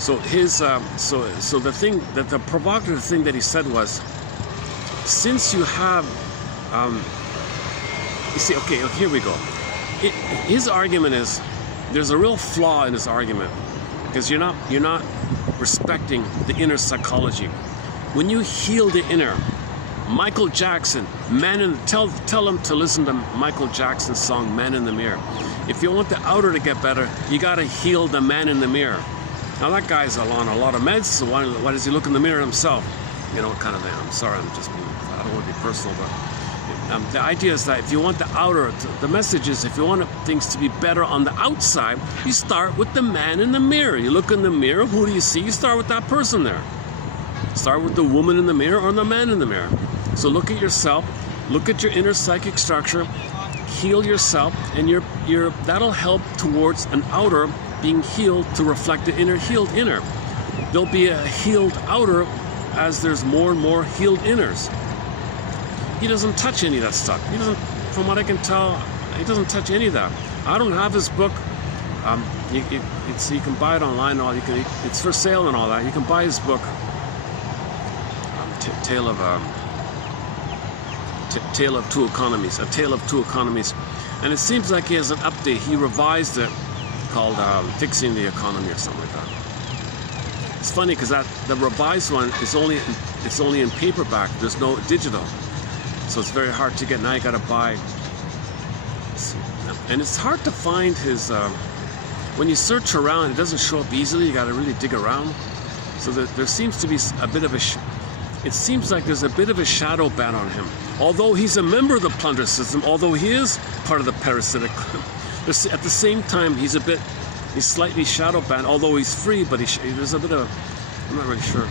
So his so the provocative thing that he said was, since you have you see, okay, here we go. His argument is there's a real flaw in his argument because you're not respecting the inner psychology. When you heal the inner, Michael Jackson, tell them to listen to Michael Jackson's song Man in the Mirror. If you want the outer to get better, you got to heal the man in the mirror. Now that guy's on a lot of meds, so why does he look in the mirror himself? You know, kind of thing. I'm sorry, I don't want to be personal, but the idea is that if you want the outer, the message is if you want things to be better on the outside, you start with the man in the mirror. You look in the mirror, who do you see? You start with that person there. Start with the woman in the mirror or the man in the mirror. So look at yourself, look at your inner psychic structure, heal yourself, and that'll help towards an outer being healed to reflect the inner healed inner. There'll be a healed outer as there's more and more healed inners. He doesn't touch any of that stuff. He doesn't, from what I can tell, he doesn't touch any of that. I don't have his book. You can buy it online. It's for sale and all that. You can buy his book. Tale of Tale of Two Economies, A Tale of Two Economies. And it seems like he has an update. He revised it called Fixing the Economy or something like that. It's funny because the revised one is only in paperback. There's no digital. So it's very hard to get. Now you got to buy. And it's hard to find his, when you search around, it doesn't show up easily. You got to really dig around. So there seems to be a bit of it seems like there's a bit of a shadow ban on him. Although he's a member of the plunder system, although he is part of the parasitic, at the same time, he's slightly shadow banned, although he's free, but there's a bit of, I'm not really sure.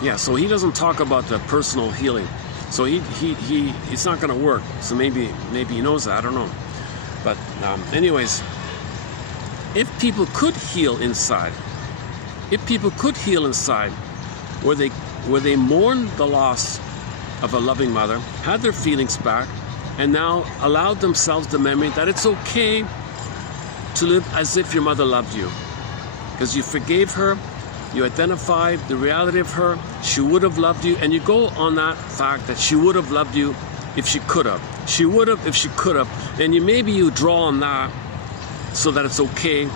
Yeah, so he doesn't talk about the personal healing. So it's not going to work. So maybe he knows that, I don't know. But anyways, if people could heal inside, where they mourn the loss of a loving mother, had their feelings back, and now allowed themselves the memory that it's okay to live as if your mother loved you, because you forgave her, you identified the reality of her, she would have loved you, and you go on that fact that she would have loved you if she could have. She would have if she could have, and maybe you draw on that so that it's okay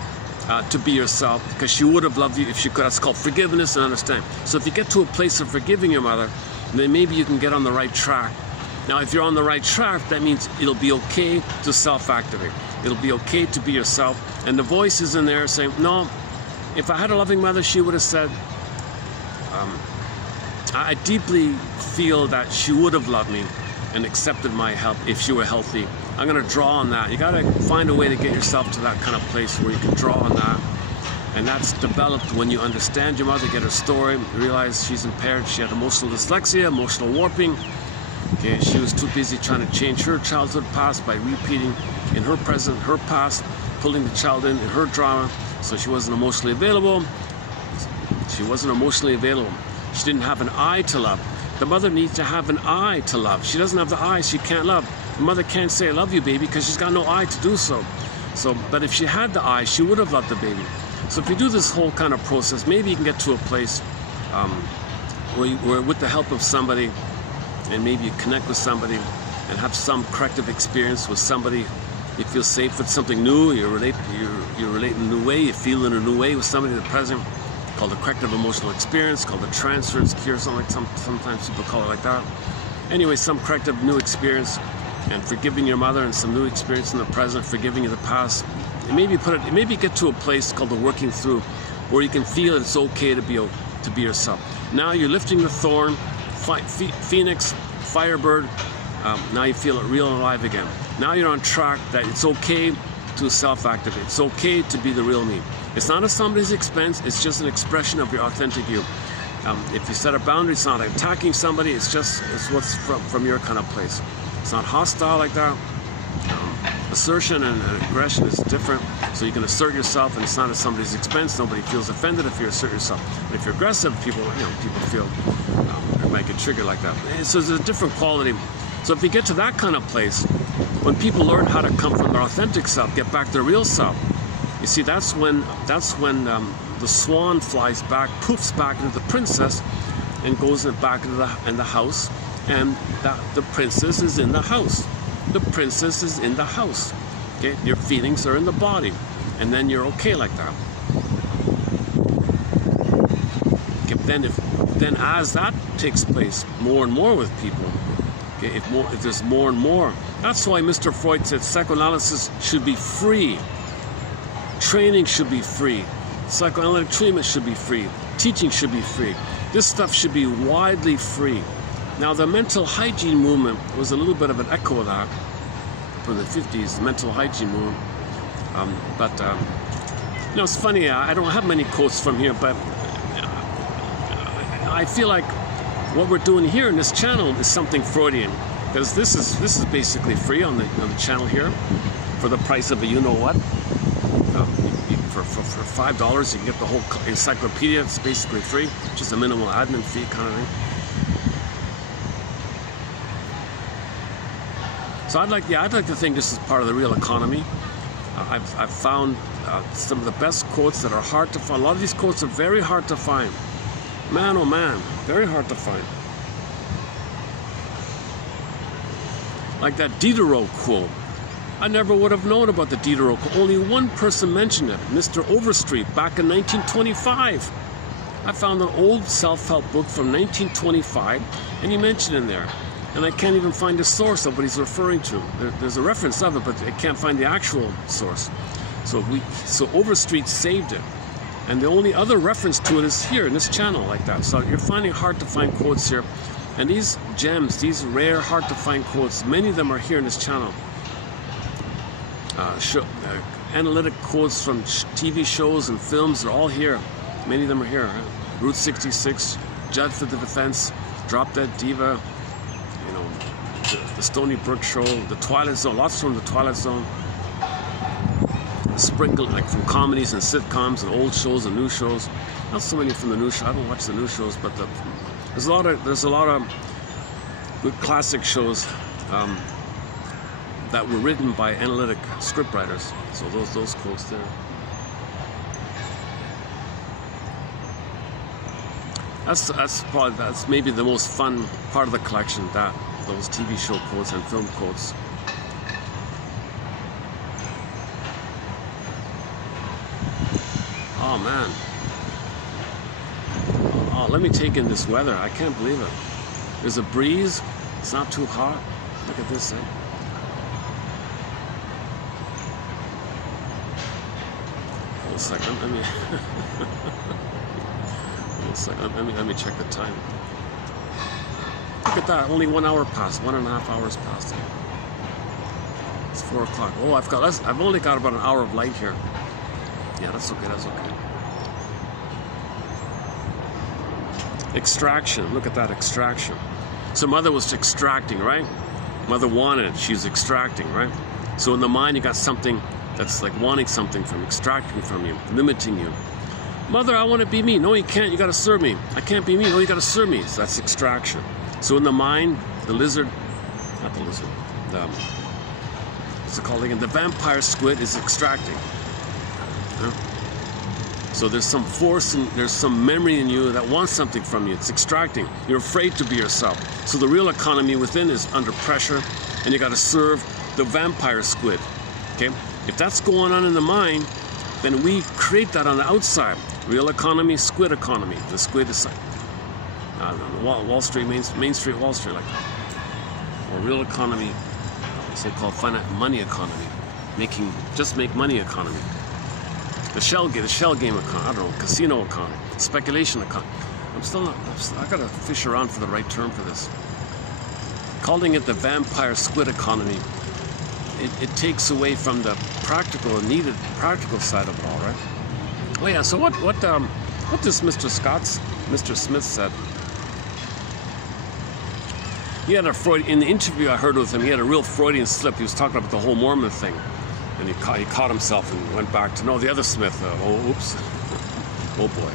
to be yourself, because she would have loved you if she could. That's called forgiveness and understanding. So if you get to a place of forgiving your mother, then maybe you can get on the right track. Now, if you're on the right track, that means it'll be okay to self-activate. It'll be okay to be yourself. And the voice is in there saying, no, if I had a loving mother, she would have said, I deeply feel that she would have loved me and accepted my help if she were healthy. I'm going to draw on that. You got to find a way to get yourself to that kind of place where you can draw on that. And that's developed when you understand your mother, get her story, realize she's impaired. She had emotional dyslexia, emotional warping. Okay, she was too busy trying to change her childhood past by repeating in her present her past, pulling the child in her drama. So she wasn't emotionally available. She didn't have an eye to love. The mother needs to have an eye to love. She doesn't have the eye, she can't love. The mother can't say, I love you, baby, because she's got no eye to do so. But if she had the eye, she would have loved the baby. So if you do this whole kind of process, maybe you can get to a place where with the help of somebody, and maybe you connect with somebody and have some corrective experience with somebody. You feel safe with something new, you relate in a new way, you feel in a new way with somebody in the present, called a corrective emotional experience, called a transference cure, sometimes people call it like that. Anyway, some corrective new experience, and forgiving your mother, and some new experience in the present, forgiving the past. And maybe get to a place called the working through, where you can feel it's okay to be yourself. Now you're lifting the thorn, phoenix, firebird. Now you feel it real and alive again. Now you're on track that it's okay to self-activate. It's okay to be the real me. It's not at somebody's expense. It's just an expression of your authentic you. If you set a boundary, it's not attacking somebody. It's what's from your kind of place. It's not hostile like that. Assertion and aggression is different. So you can assert yourself, and it's not at somebody's expense. Nobody feels offended if you assert yourself. But if you're aggressive, people feel it might get triggered like that. And so there's a different quality. So if you get to that kind of place, when people learn how to come from their authentic self, get back to their real self, you see, that's when the swan flies back, poofs back into the princess, and goes back into the house, and the princess is in the house. The princess is in the house. Okay, your feelings are in the body, and then you're okay like that. Okay, then as that takes place more and more with people, okay, if there's more and more, that's why Mr. Freud said psychoanalysis should be free. Training should be free. Psychoanalytic treatment should be free. Teaching should be free. This stuff should be widely free. Now, the mental hygiene movement was a little bit of an echo of that from the 50s, the mental hygiene movement. It's funny, I don't have many quotes from here, but I feel like what we're doing here in this channel is something Freudian, because this is basically free on the channel here for the price of a you-know-what. For $5, you can get the whole encyclopedia. It's basically free, just a minimal admin fee kind of thing. So I'd like to think this is part of the real economy. I've found some of the best quotes that are hard to find. A lot of these quotes are very hard to find. Man, oh man, very hard to find. Like that Diderot quote. I never would have known about the Diderot quote. Only one person mentioned it, Mr. Overstreet, back in 1925. I found an old self-help book from 1925, and he mentioned in there. And I can't even find the source of what he's referring to. There's a reference of it, but I can't find the actual source. So Overstreet saved it. And the only other reference to it is here in this channel like that. So you're finding hard to find quotes here. And these gems, these rare, hard to find quotes, many of them are here in this channel. Analytic quotes from TV shows and films are all here. Many of them are here. Right? Route 66, Judge for the Defense, Drop Dead Diva, you know, the Stony Brook Show, the Twilight Zone, lots from the Twilight Zone. Sprinkled like from comedies and sitcoms and old shows and new shows. Not so many from the new show. I don't watch the new shows, but there's a lot of good classic shows that were written by analytic scriptwriters. So those quotes there. That's maybe the most fun part of the collection. Those TV show quotes and film quotes. Oh man. Oh, let me take in this weather. I can't believe it. There's a breeze. It's not too hot. Look at this thing. Hold a second. Let me check the time. Look at that. Only 1 hour passed. 1.5 hours passed. It's 4 o'clock. Oh, I've only got about an hour of light here. Yeah, that's okay. That's okay. Extraction. Look at that, extraction. So mother was extracting, right? Mother wanted, she's extracting, right? So in the mind, you got something that's like wanting something from, extracting from you, limiting you. Mother, I want to be me. No, you can't. You got to serve me. I can't be me. No, you got to serve me. So that's extraction. So in the mind, the lizard, not the lizard, what's it called again? The vampire squid is extracting. So there's some force and there's some memory in you that wants something from you. It's extracting. You're afraid to be yourself. So the real economy within is under pressure, and you got to serve the vampire squid. Okay? If that's going on in the mind, then we create that on the outside. Real economy, squid economy. The squid is Wall Street, Main Street, Wall Street, like that. Or real economy, so-called money economy. Make money economy. The shell game economy, I don't know, casino economy, speculation economy. I gotta fish around for the right term for this. Calling it the vampire squid economy, it takes away from the practical, needed practical side of it all, right? Oh yeah, so what this Mr. Smith said. He had in the interview I heard with him, he had a real Freudian slip. He was talking about the whole Mormon thing. And he caught himself and went back to the other Smith. Oops, oh boy.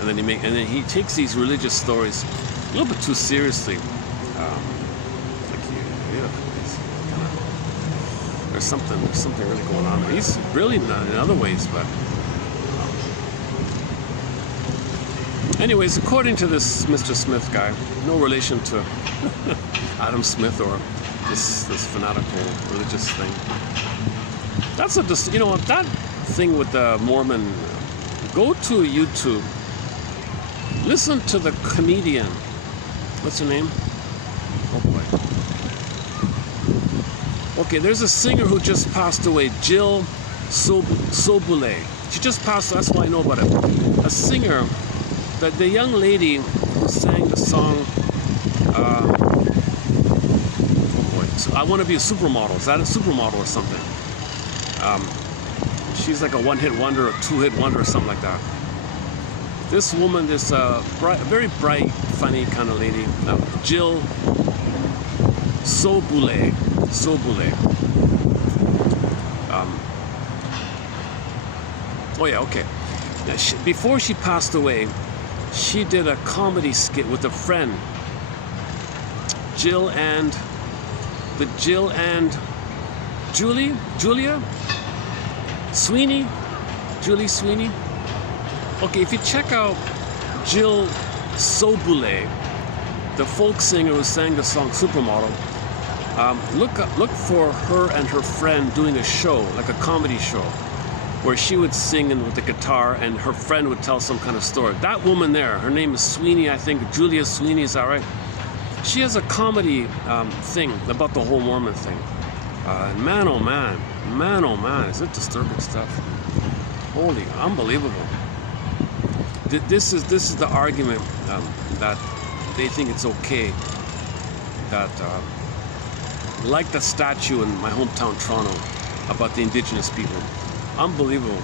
And then he takes these religious stories a little bit too seriously. There's something really going on there. He's brilliant in other ways, but anyways, according to this Mr. Smith guy, no relation to Adam Smith or this fanatical religious thing. That's that thing with the Mormon. Go to YouTube. Listen to the comedian. What's her name? Oh boy. Okay, there's a singer who just passed away, Jill Sobule. She just passed. That's why I know about it. A singer, the young lady who sang the song. Oh boy. So I want to be a supermodel. Is that a supermodel or something? She's like a one-hit wonder, a two-hit wonder, or something like that. This woman, this very bright, funny kind of lady, Jill Sobule. Oh yeah, okay. Now before she passed away, she did a comedy skit with a friend, Julia. Sweeney, Julie Sweeney. Okay, if you check out Jill Sobule, the folk singer who sang the song Supermodel, look for her and her friend doing a show, like a comedy show, where she would sing with the guitar and her friend would tell some kind of story. That woman there, her name is Sweeney, I think, Julia Sweeney, is that right? She has a comedy thing about the whole Mormon thing. Man, oh man, is it disturbing stuff? Holy, unbelievable. This is the argument that they think it's okay that, like the statue in my hometown Toronto about the indigenous people. Unbelievable.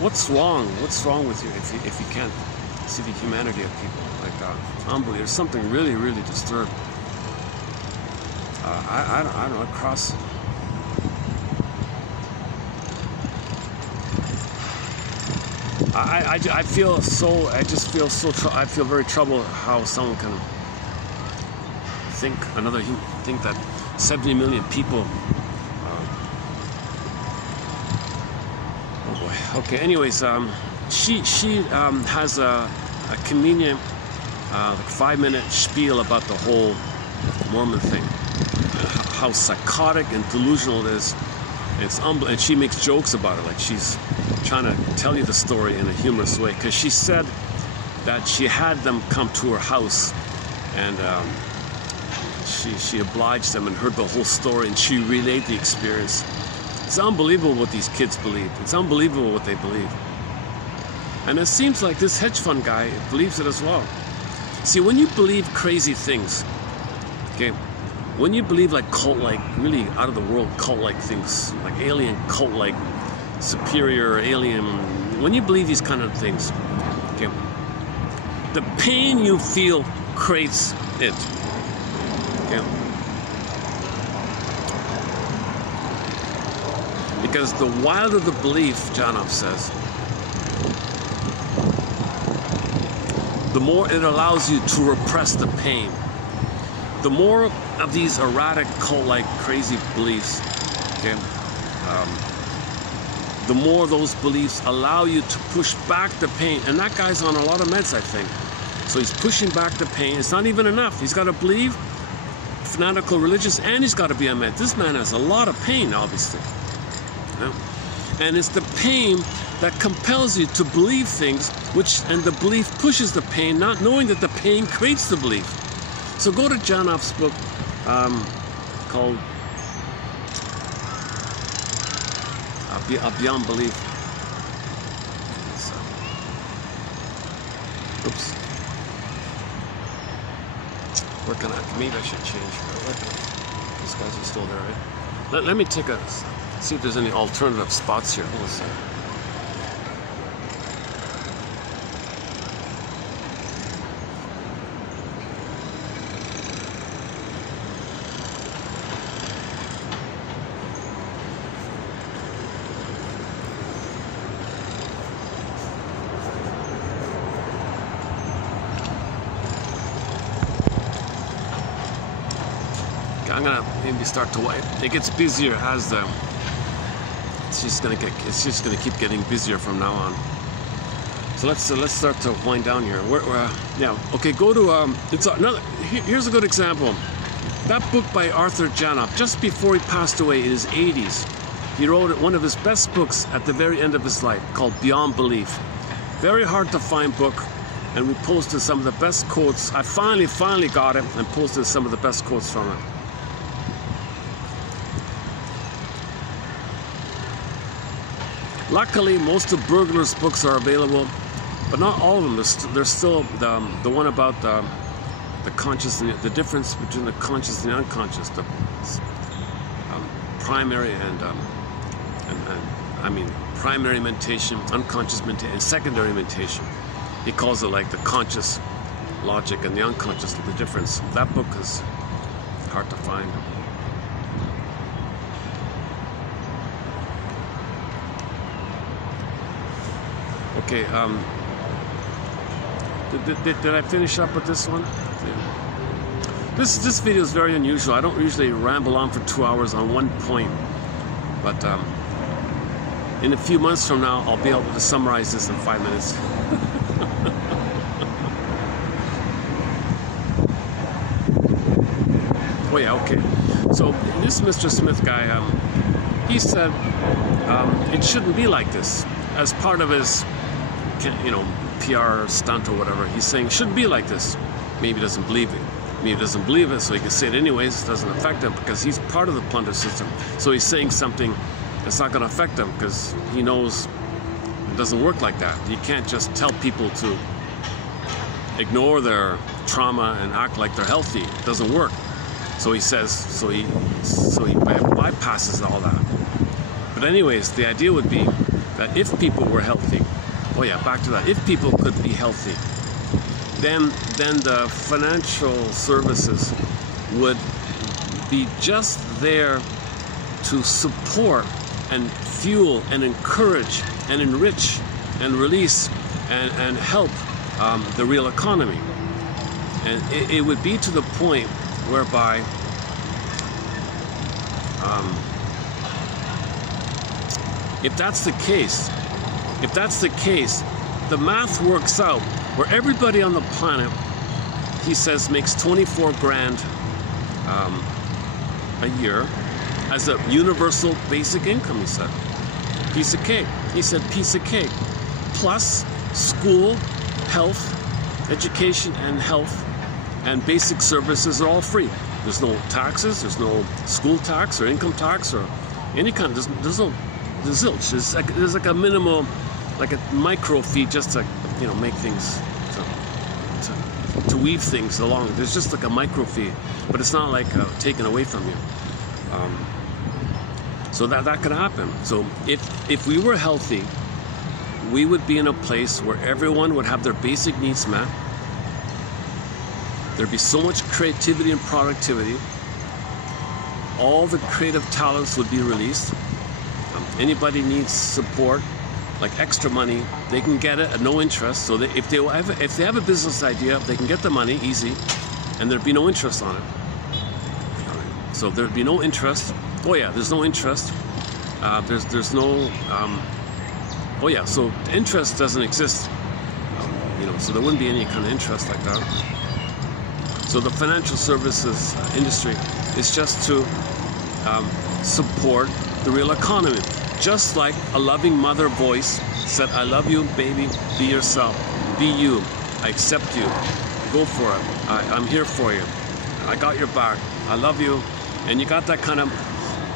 What's wrong? What's wrong with you if you can't see the humanity of people like that? Unbelievable. There's something really, really disturbed. I don't know. Across. I feel so. I just feel so. I feel very troubled how someone can think that 70 million people. Oh boy. Okay. Anyways, she has a convenient 5-minute spiel about the whole Mormon thing, and how psychotic and delusional it is. And she makes jokes about it, like she's trying to tell you the story in a humorous way, because she said that she had them come to her house, and she obliged them and heard the whole story, and she relayed the experience. It's unbelievable what these kids believe. It's unbelievable what they believe. And it seems like this hedge fund guy believes it as well. See, when you believe crazy things, okay, when you believe like cult-like, really out of the world cult-like things, like alien cult-like, superior alien, when you believe these kind of things, okay, the pain you feel creates it. Okay? Because the wilder the belief, Janov says, the more it allows you to repress the pain. The more of these erratic, cult-like, crazy beliefs, okay, the more those beliefs allow you to push back the pain. And that guy's on a lot of meds, I think. So he's pushing back the pain. It's not even enough. He's got to believe, fanatical religious, and he's got to be on meds. This man has a lot of pain, obviously. Yeah? And it's the pain that compels you to believe things, and the belief pushes the pain, not knowing that the pain creates the belief. So go to Janov's book called Beyond Belief. Oops. Working on it. Maybe I should change. These guys are still there, right? Let me see if there's any alternative spots here. Hold on a second. I'm gonna maybe start to wipe. It gets busier as it's just gonna keep getting busier from now on. So let's start to wind down here. Yeah. Okay. Go to here's a good example. That book by Arthur Janov, just before he passed away in his 80s, he wrote one of his best books at the very end of his life, called Beyond Belief. Very hard to find book, and we posted some of the best quotes. I finally got it and posted some of the best quotes from it. Luckily, most of Burglar's books are available, but not all of them. There's still the one about the conscious, and the difference between the conscious and the unconscious, the primary primary mentation, unconscious mentation, and secondary mentation. He calls it like the conscious logic and the unconscious, the difference. That book is hard to find. Okay, did I finish up with this one? Yeah. This video is very unusual. I don't usually ramble on for 2 hours on one point, but In a few months from now, I'll be able to summarize this in 5 minutes. Oh yeah, okay. So this Mr. Smith guy, he said it shouldn't be like this. As part of his, PR stunt or whatever, he's saying it shouldn't be like this. Maybe he doesn't believe it. Maybe he doesn't believe it, so he can say it anyways. It doesn't affect him because he's part of the plunder system. So he's saying something that's not going to affect him because he knows it doesn't work like that. You can't just tell people to ignore their trauma and act like they're healthy. It doesn't work. So he says, so he bypasses all that. But anyways, the idea would be that if people were healthy, oh yeah, back to that, if people could be healthy, then the financial services would be just there to support and fuel and encourage and enrich and release and help the real economy. And it would be to the point whereby if that's the case, the math works out where everybody on the planet, he says, makes 24 grand a year as a universal basic income, he said. Piece of cake. He said piece of cake. Plus school, health, education and health and basic services are all free. There's no taxes, there's no school tax or income tax or any kind, there's no zilch. There's like a minimal, like a micro fee just to, make things, to weave things along. There's just like a micro fee, but it's not like taken away from you. So that could happen. So if we were healthy, we would be in a place where everyone would have their basic needs met. There'd be so much creativity and productivity. All the creative talents would be released. Anybody needs support, like extra money, they can get it at no interest. So if they have a business idea, they can get the money easy, and there'd be no interest on it. So there'd be no interest. Oh yeah, there's no interest. There's no. Oh yeah, so interest doesn't exist. So there wouldn't be any kind of interest like that. So the financial services industry is just to support the real economy. Just like a loving mother voice said, I love you, baby, be yourself, be you, I accept you, go for it, I'm here for you, I got your back, I love you. And you got that kind of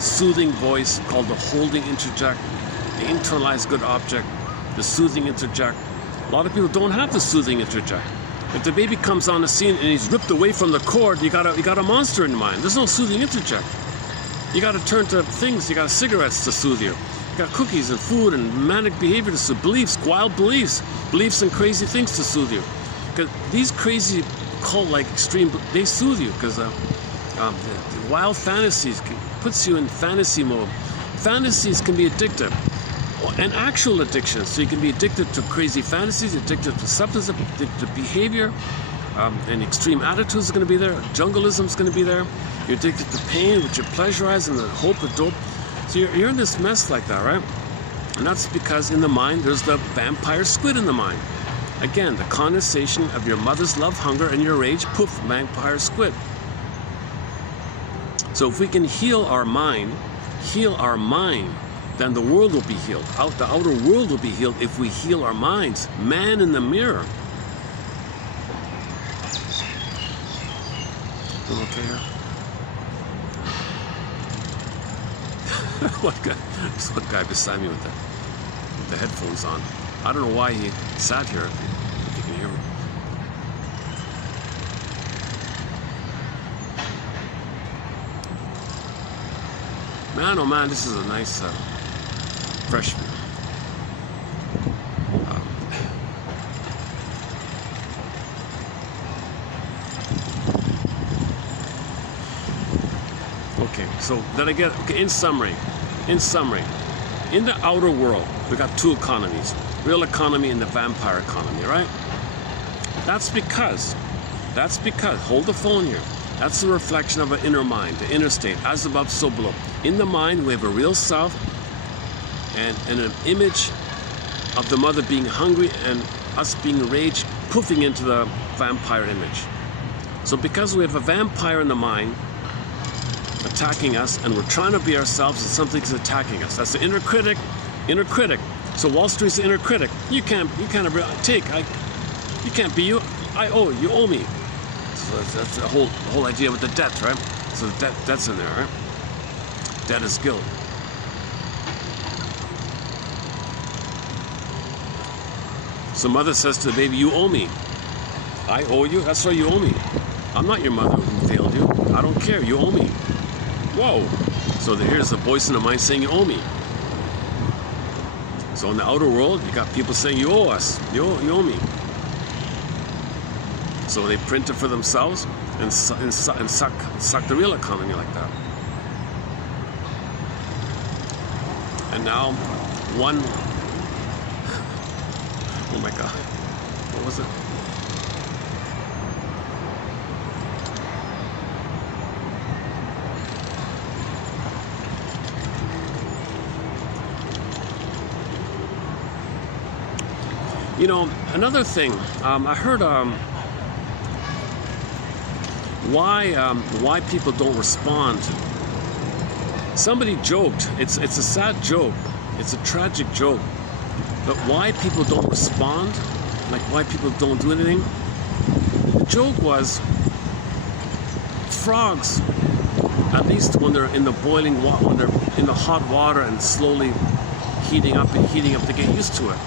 soothing voice called the holding interject, the internalized good object, the soothing interject. A lot of people don't have the soothing interject. If the baby comes on the scene and he's ripped away from the cord, you got a monster in mind. There's no soothing interject. You got to turn to things. You got cigarettes to soothe you. You got cookies and food and manic behavior to soothe, beliefs, wild beliefs and crazy things to soothe you. Because these crazy cult-like extreme, they soothe you because the wild fantasies puts you in fantasy mode. Fantasies can be addictive. And actual addictions. So you can be addicted to crazy fantasies, addicted to substance, addicted to behavior, and extreme attitudes are going to be there. Jungleism is going to be there. You're addicted to pain, which you pleasurize, and the hope of dope. So you're in this mess like that, right? And that's because in the mind, there's the vampire squid in the mind. Again, the condensation of your mother's love, hunger, and your rage, poof, vampire squid. So if we can heal our mind, then the world will be healed. The outer world will be healed if we heal our minds. Man in the mirror. Doing okay here? There's one guy beside me with the headphones on. I don't know why he sat here. If you can hear me. Man, oh man, this is a nice fresh view. Okay, so then again, in summary, in the outer world, we got two economies, real economy and the vampire economy, right? That's because, hold the phone here, that's the reflection of an inner mind, the inner state, as above, so below. In the mind, we have a real self, and an image of the mother being hungry and us being enraged, poofing into the vampire image. So because we have a vampire in the mind attacking us, and we're trying to be ourselves, and something's attacking us. That's the inner critic. Inner critic. So Wall Street's the inner critic. You can't you can't be you. I owe you owe me. So that's the whole idea with the debt, right? So the debt's in there, right? Debt is guilt. So mother says to the baby, you owe me. I owe you? That's why you owe me. I'm not your mother who failed you. I don't care. You owe me. Whoa. So here's the voice in the mind saying you owe me. So in the outer world, you got people saying you owe us. You owe me. So they print it for themselves and suck the real economy like that. And now one, oh my God, what was it? You know, another thing, I heard why people don't respond. Somebody joked, it's a sad joke, it's a tragic joke, but why people don't respond, like why people don't do anything. The joke was, frogs, at least when they're in the boiling water, when they're in the hot water and slowly heating up, they get used to it.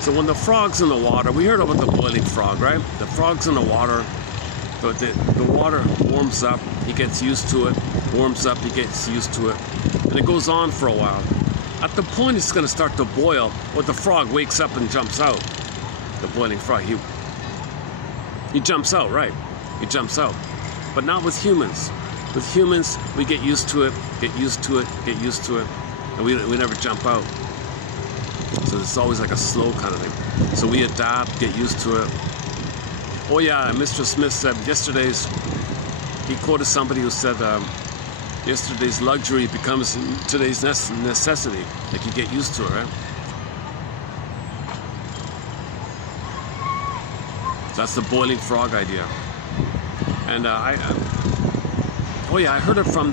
So when the frog's in the water, we heard about the boiling frog, right? The frog's in the water, but the water warms up, he gets used to it, warms up, he gets used to it, and it goes on for a while. At the point it's going to start to boil, or the frog wakes up and jumps out. The boiling frog, he jumps out, right? He jumps out. But not with humans. With humans, we get used to it, and we never jump out. So it's always like a slow kind of thing. So we adapt, get used to it. Oh yeah, Mr. Smith said he quoted somebody who said, yesterday's luxury becomes today's necessity. Like you get used to it, right? So that's the boiling frog idea. And I heard it from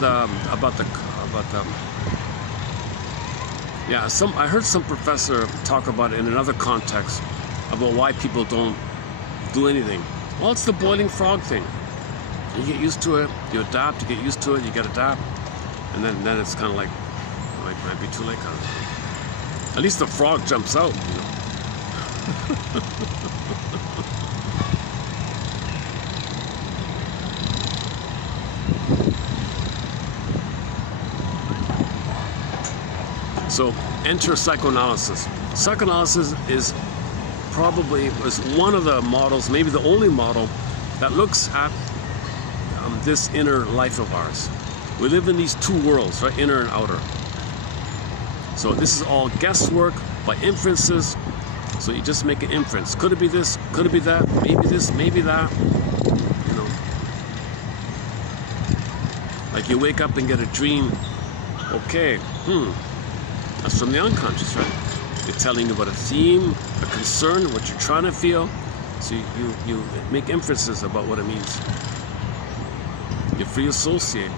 I heard some professor talk about it in another context about why people don't do anything. Well, it's the boiling frog thing. You get used to it, you adapt, you get used to it, you get adapt, and then it's kind of like, oh, it might be too late, kind of. At least the frog jumps out, you know. So enter psychoanalysis. Psychoanalysis is one of the models, maybe the only model, that looks at this inner life of ours. We live in these two worlds, right? Inner and outer. So this is all guesswork by inferences. So you just make an inference. Could it be this? Could it be that? Maybe this, maybe that. You know. Like you wake up and get a dream. Okay, that's from the unconscious, right? It's telling you about a theme, a concern, what you're trying to feel. So you make inferences about what it means. You free associate.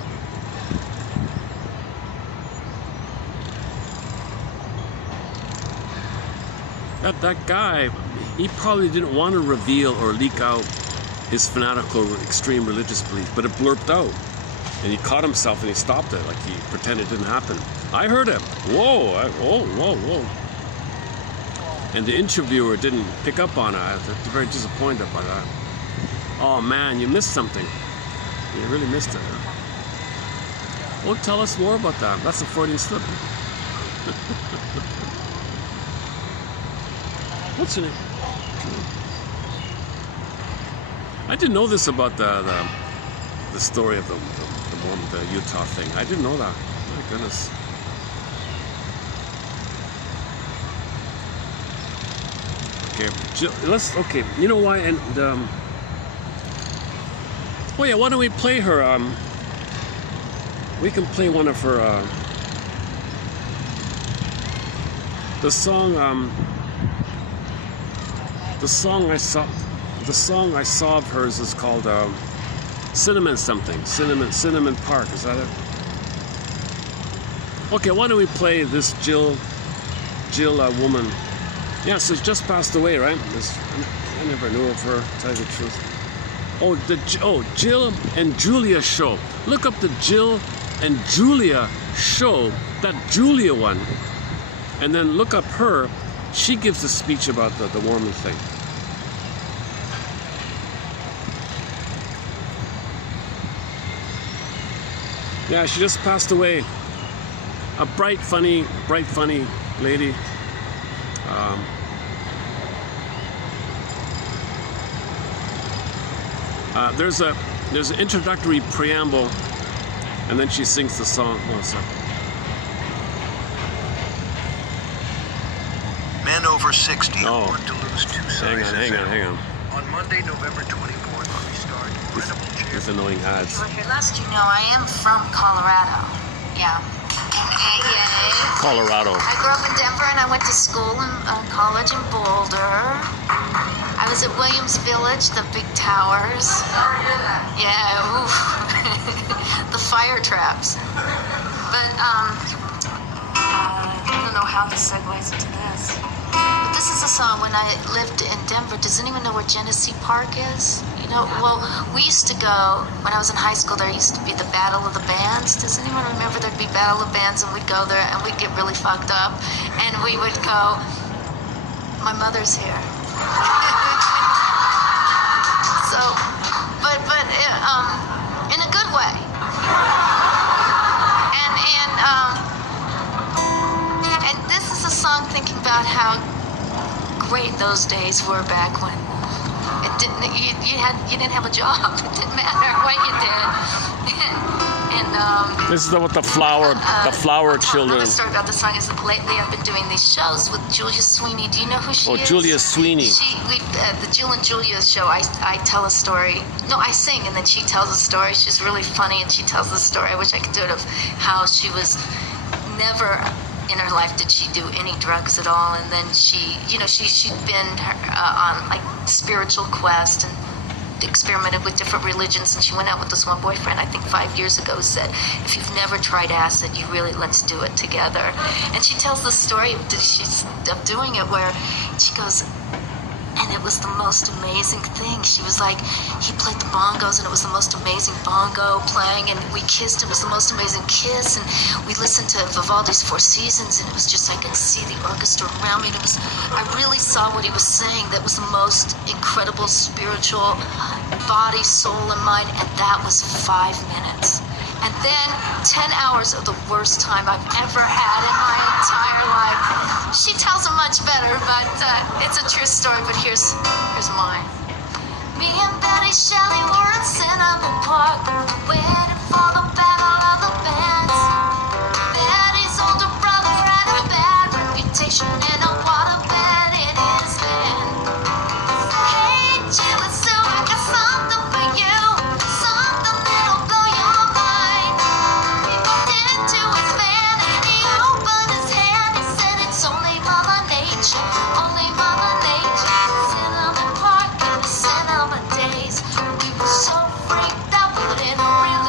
That guy, he probably didn't want to reveal or leak out his fanatical, extreme religious belief, but it blurped out. And he caught himself and he stopped it, like he pretended it didn't happen. I heard him. Whoa. And the interviewer didn't pick up on it. I was very disappointed by that. Oh man, you missed something. You really missed it. Huh? Well, tell us more about that. That's a Freudian slip. What's your name? I didn't know this about the story of the Utah thing. I didn't know that. My goodness. Okay, you know why? And oh yeah, why don't we play her? We can play one of her The song I saw of hers is called Cinnamon something. Cinnamon Park, is that it? Okay, why don't we play this Jill woman? Yeah, so she just passed away, right? I never knew of her, to tell you the truth. Oh, Jill and Julia show. Look up the Jill and Julia show, that Julia one. And then look up her. She gives a speech about the Mormon thing. Yeah, she just passed away. A bright, funny lady. There's an introductory preamble, and then she sings the song. Oh, sorry. Men over 60 want to lose 2 sizes. Hang on. On Monday, November 24th, we start rentable chairs. These annoying ads. Lest you know, I am from Colorado. Yeah. Colorado. I grew up in Denver and I went to school and college in Boulder. I was at Williams Village, the big towers. Yeah, oof. The fire traps. But I don't know how this segues into this. But this is a song when I lived in Denver. Does anyone know where Genesee Park is? You know, well, we used to go, when I was in high school, there used to be the Battle of the Bands. Does anyone remember there'd be Battle of Bands, and we'd go there and we'd get really fucked up. And we would go, my mother's here. So, but in a good way. And this is a song thinking about how great those days were back when you didn't have a job. It didn't matter what you did. And this is what the flower children. Another story about the song is that lately I've been doing these shows with Julia Sweeney. Do you know who she is? Oh, Julia Sweeney. The Jill and Julia show. I tell a story. No, I sing and then she tells a story. She's really funny and she tells the story. I wish I could do it, of how she was never in her life did she do any drugs at all, and then she'd been on like spiritual quest and experimented with different religions, and she went out with this one boyfriend, I think 5 years ago, who said, if you've never tried acid, let's do it together. And she tells the story of doing it, where she goes, and it was the most amazing thing. She was like, he played the bongos, and it was the most amazing bongo playing, and we kissed. It was the most amazing kiss, and we listened to Vivaldi's Four Seasons, and it was just, I could see the orchestra around me, and I really saw what he was saying. That was the most incredible spiritual body, soul, and mind, and that was 5 minutes. And then 10 hours of the worst time I've ever had in my entire life. She tells it much better, but it's a true story, but here's mine. Me and Betty Shelley were in Cinnamon Park, waiting for the battle of the bands. Betty's older brother had a bad reputation in a waterbed in his van. Hey, Jill, it's so I got something for you, something that'll blow your mind. He walked into his van and he opened his hand. He said, it's only Mother Nature, only Mother Nature. Cinnamon Park in the cinnamon days. We were so freaked out, but in a really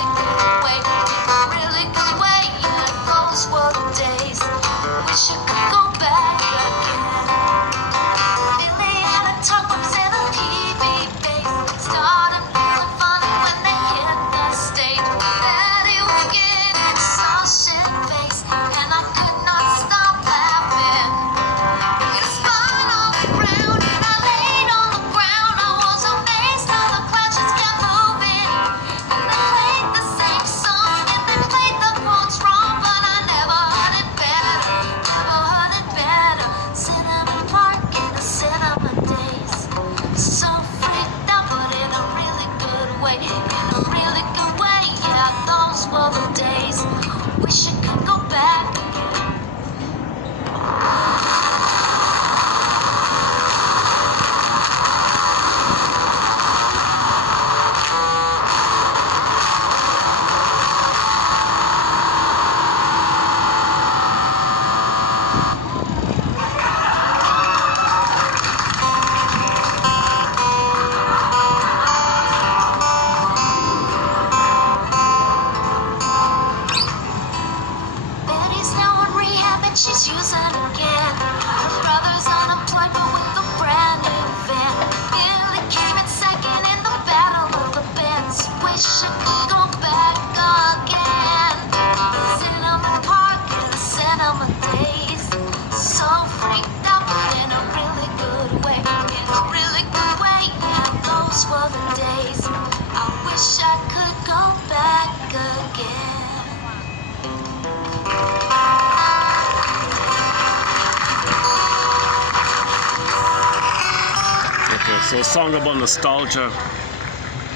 So a song about nostalgia.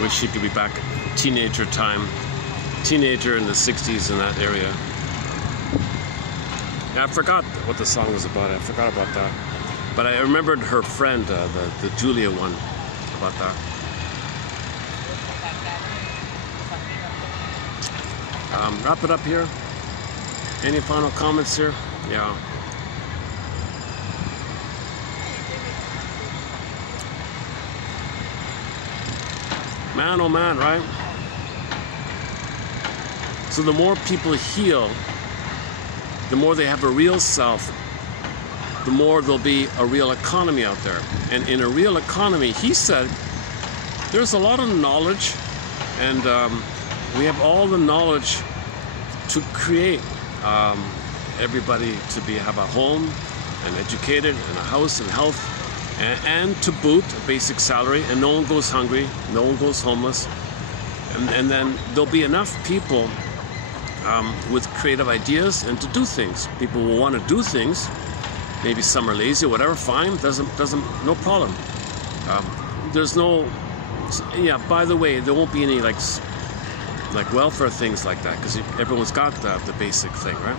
Wish she could be back teenager time. Teenager in the 60s in that area. Yeah, I forgot what the song was about. I forgot about that. But I remembered her friend, the Julia one, about that. Wrap it up here. Any final comments here? Yeah. Man, oh man, right? So the more people heal, the more they have a real self, the more there'll be a real economy out there. And in a real economy, he said, there's a lot of knowledge, and we have all the knowledge to create everybody to have a home and educated and a house and health and to boot a basic salary, and no one goes hungry, no one goes homeless, and then there'll be enough people with creative ideas and to do things. People will want to do things. Maybe some are lazy or whatever, fine, doesn't no problem. There's no, yeah, by the way, there won't be any like welfare things like that, because everyone's got the basic thing, right?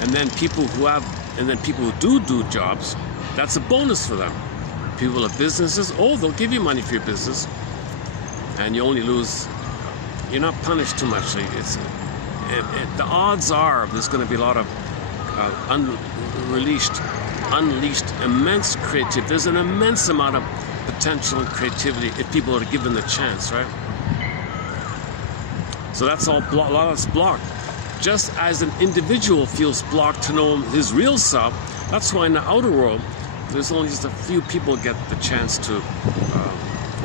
And then people who do jobs, that's a bonus for them. People have businesses, they'll give you money for your business, and you only lose, you're not punished too much. So the odds are there's going to be a lot of unleashed immense creativity. There's an immense amount of potential and creativity if people are given the chance, right? So that's all a lot of it's blocked. Just as an individual feels blocked to know his real self, that's why in the outer world, there's only just a few people get the chance to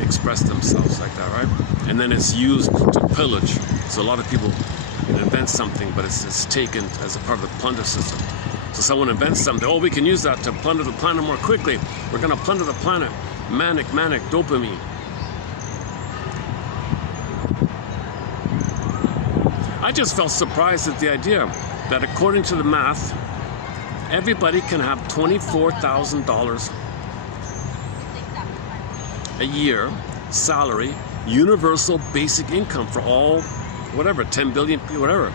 express themselves like that, right? And then it's used to pillage. So a lot of people invent something, but it's taken as a part of the plunder system. So someone invents something, we can use that to plunder the planet more quickly. We're going to plunder the planet. Manic, dopamine. I just felt surprised at the idea that according to the math, everybody can have $24,000 a year salary, universal basic income for all, whatever, 10 billion, whatever,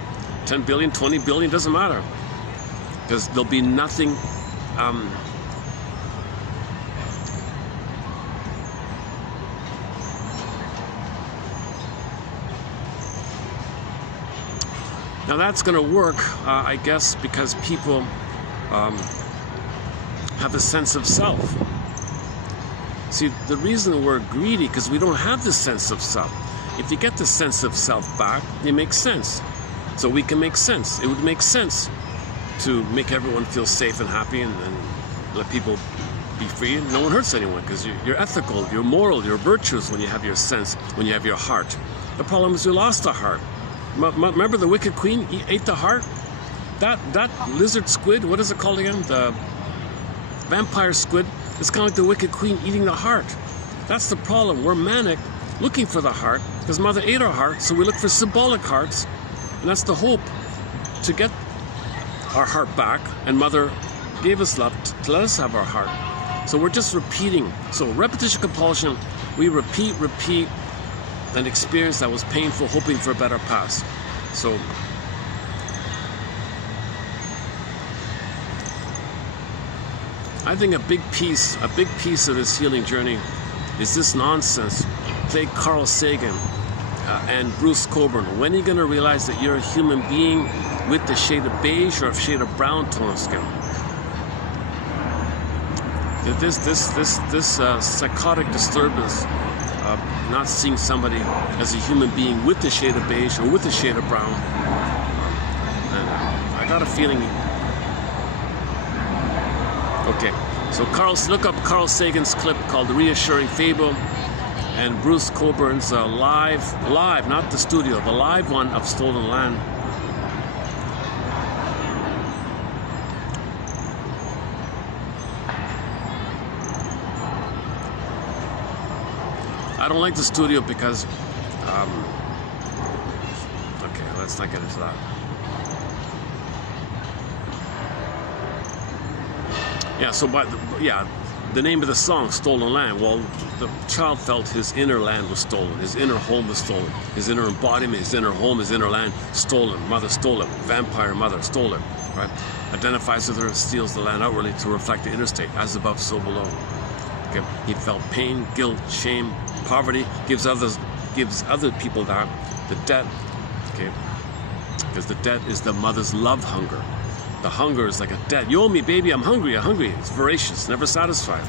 10 billion, 20 billion, doesn't matter. Because there'll be nothing, now that's going to work, I guess, because people have a sense of self. See, the reason we're greedy, because we don't have the sense of self. If you get the sense of self back, it makes sense. So we can make sense. It would make sense to make everyone feel safe and happy and let people be free. No one hurts anyone because you're ethical, you're moral, you're virtuous when you have your sense, when you have your heart. The problem is we lost the heart. Remember the Wicked Queen ate the heart? That lizard squid, what is it called again? The vampire squid. It's kind of like the Wicked Queen eating the heart. That's the problem. We're manic, looking for the heart, because Mother ate our heart, so we look for symbolic hearts, and that's the hope, to get our heart back, and Mother gave us love to let us have our heart. So we're just repeating. So repetition compulsion, we repeat an experience that was painful, hoping for a better past. So I think a big piece of this healing journey is this nonsense. Play Carl Sagan and Bruce Cockburn. When are you going to realize that you're a human being with the shade of beige or a shade of brown tone of skin? This psychotic disturbance of not seeing somebody as a human being with the shade of beige or with the shade of brown. And I got a feeling. Okay, so look up Carl Sagan's clip called The Reassuring Fable, and Bruce Cockburn's live, not the studio, the live one of Stolen Land. I don't like the studio because, okay, let's not get into that. Yeah, so the name of the song, Stolen Land. Well, the child felt his inner land was stolen, his inner home was stolen, his inner embodiment, his inner home, his inner land stolen. Mother stole it, vampire mother stole it, right? Identifies with her, steals the land outwardly to reflect the inner state, as above, so below. Okay? He felt pain, guilt, shame, poverty, gives other people that, the debt, okay? Because the debt is the mother's love hunger. The hunger is like a debt. You owe me, baby, I'm hungry, I'm hungry. It's voracious, never satisfied.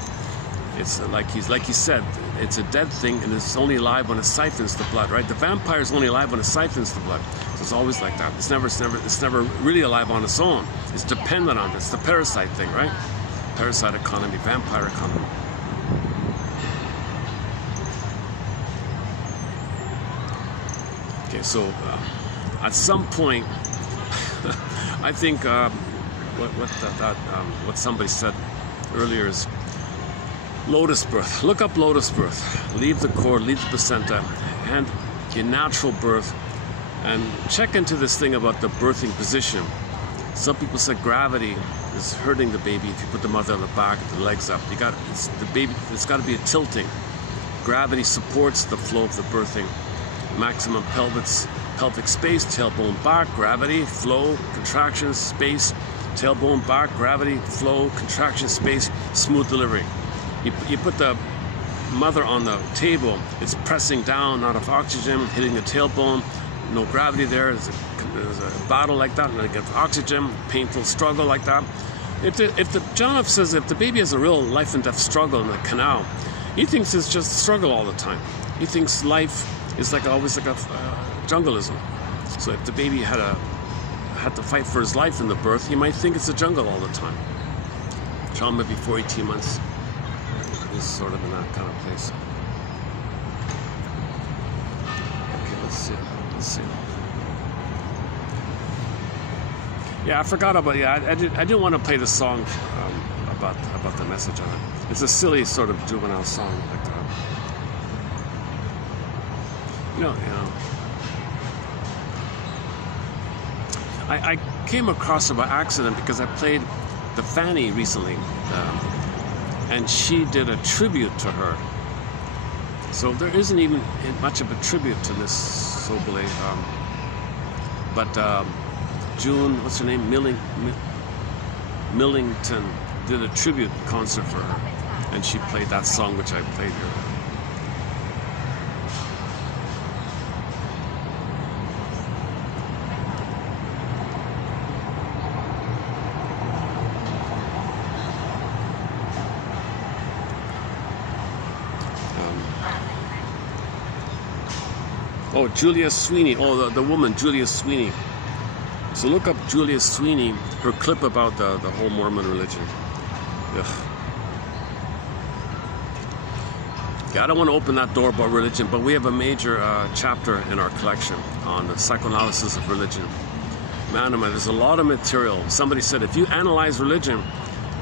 It's like he said, it's a dead thing and it's only alive when it siphons the blood, right? The vampire is only alive when it siphons the blood. So it's always like that. It's never really alive on its own. It's dependent on it. It's the parasite thing, right? Parasite economy, vampire economy. Okay, so at some point, I think what somebody said earlier is lotus birth. Look up lotus birth. Leave the cord, leave the placenta, and your natural birth, and check into this thing about the birthing position. Some people said gravity is hurting the baby if you put the mother on the back and the legs up. It's got to be a tilting. Gravity supports the flow of the birthing. Maximum pelvic space, tailbone back, gravity, flow, contraction, space, tailbone back, gravity, flow, contraction, space, smooth delivery. You put the mother on the table, it's pressing down, not enough oxygen, hitting the tailbone, no gravity there, there's a battle like that, and then it gets oxygen, painful struggle like that. John F. says if the baby has a real life and death struggle in the canal, he thinks it's just struggle all the time. He thinks life is always like a jungleism. So if the baby had to fight for his life in the birth, he might think it's a jungle all the time. Trauma before 18 months is sort of in that kind of place. Okay, let's see. Yeah, I forgot about I didn't want to play the song about the message on it. It's a silly sort of juvenile song like that. You know. I came across her by accident because I played the Fanny recently, and she did a tribute to her. So there isn't even much of a tribute to Miss Sobele, but June, what's her name, Millington did a tribute concert for her, and she played that song which I played here. Oh, Julia Sweeney. Oh, the woman, Julia Sweeney. So look up Julia Sweeney, her clip about the whole Mormon religion. Ugh. Yeah, I don't want to open that door about religion, but we have a major chapter in our collection on the psychoanalysis of religion. Man, oh man, there's a lot of material. Somebody said if you analyze religion,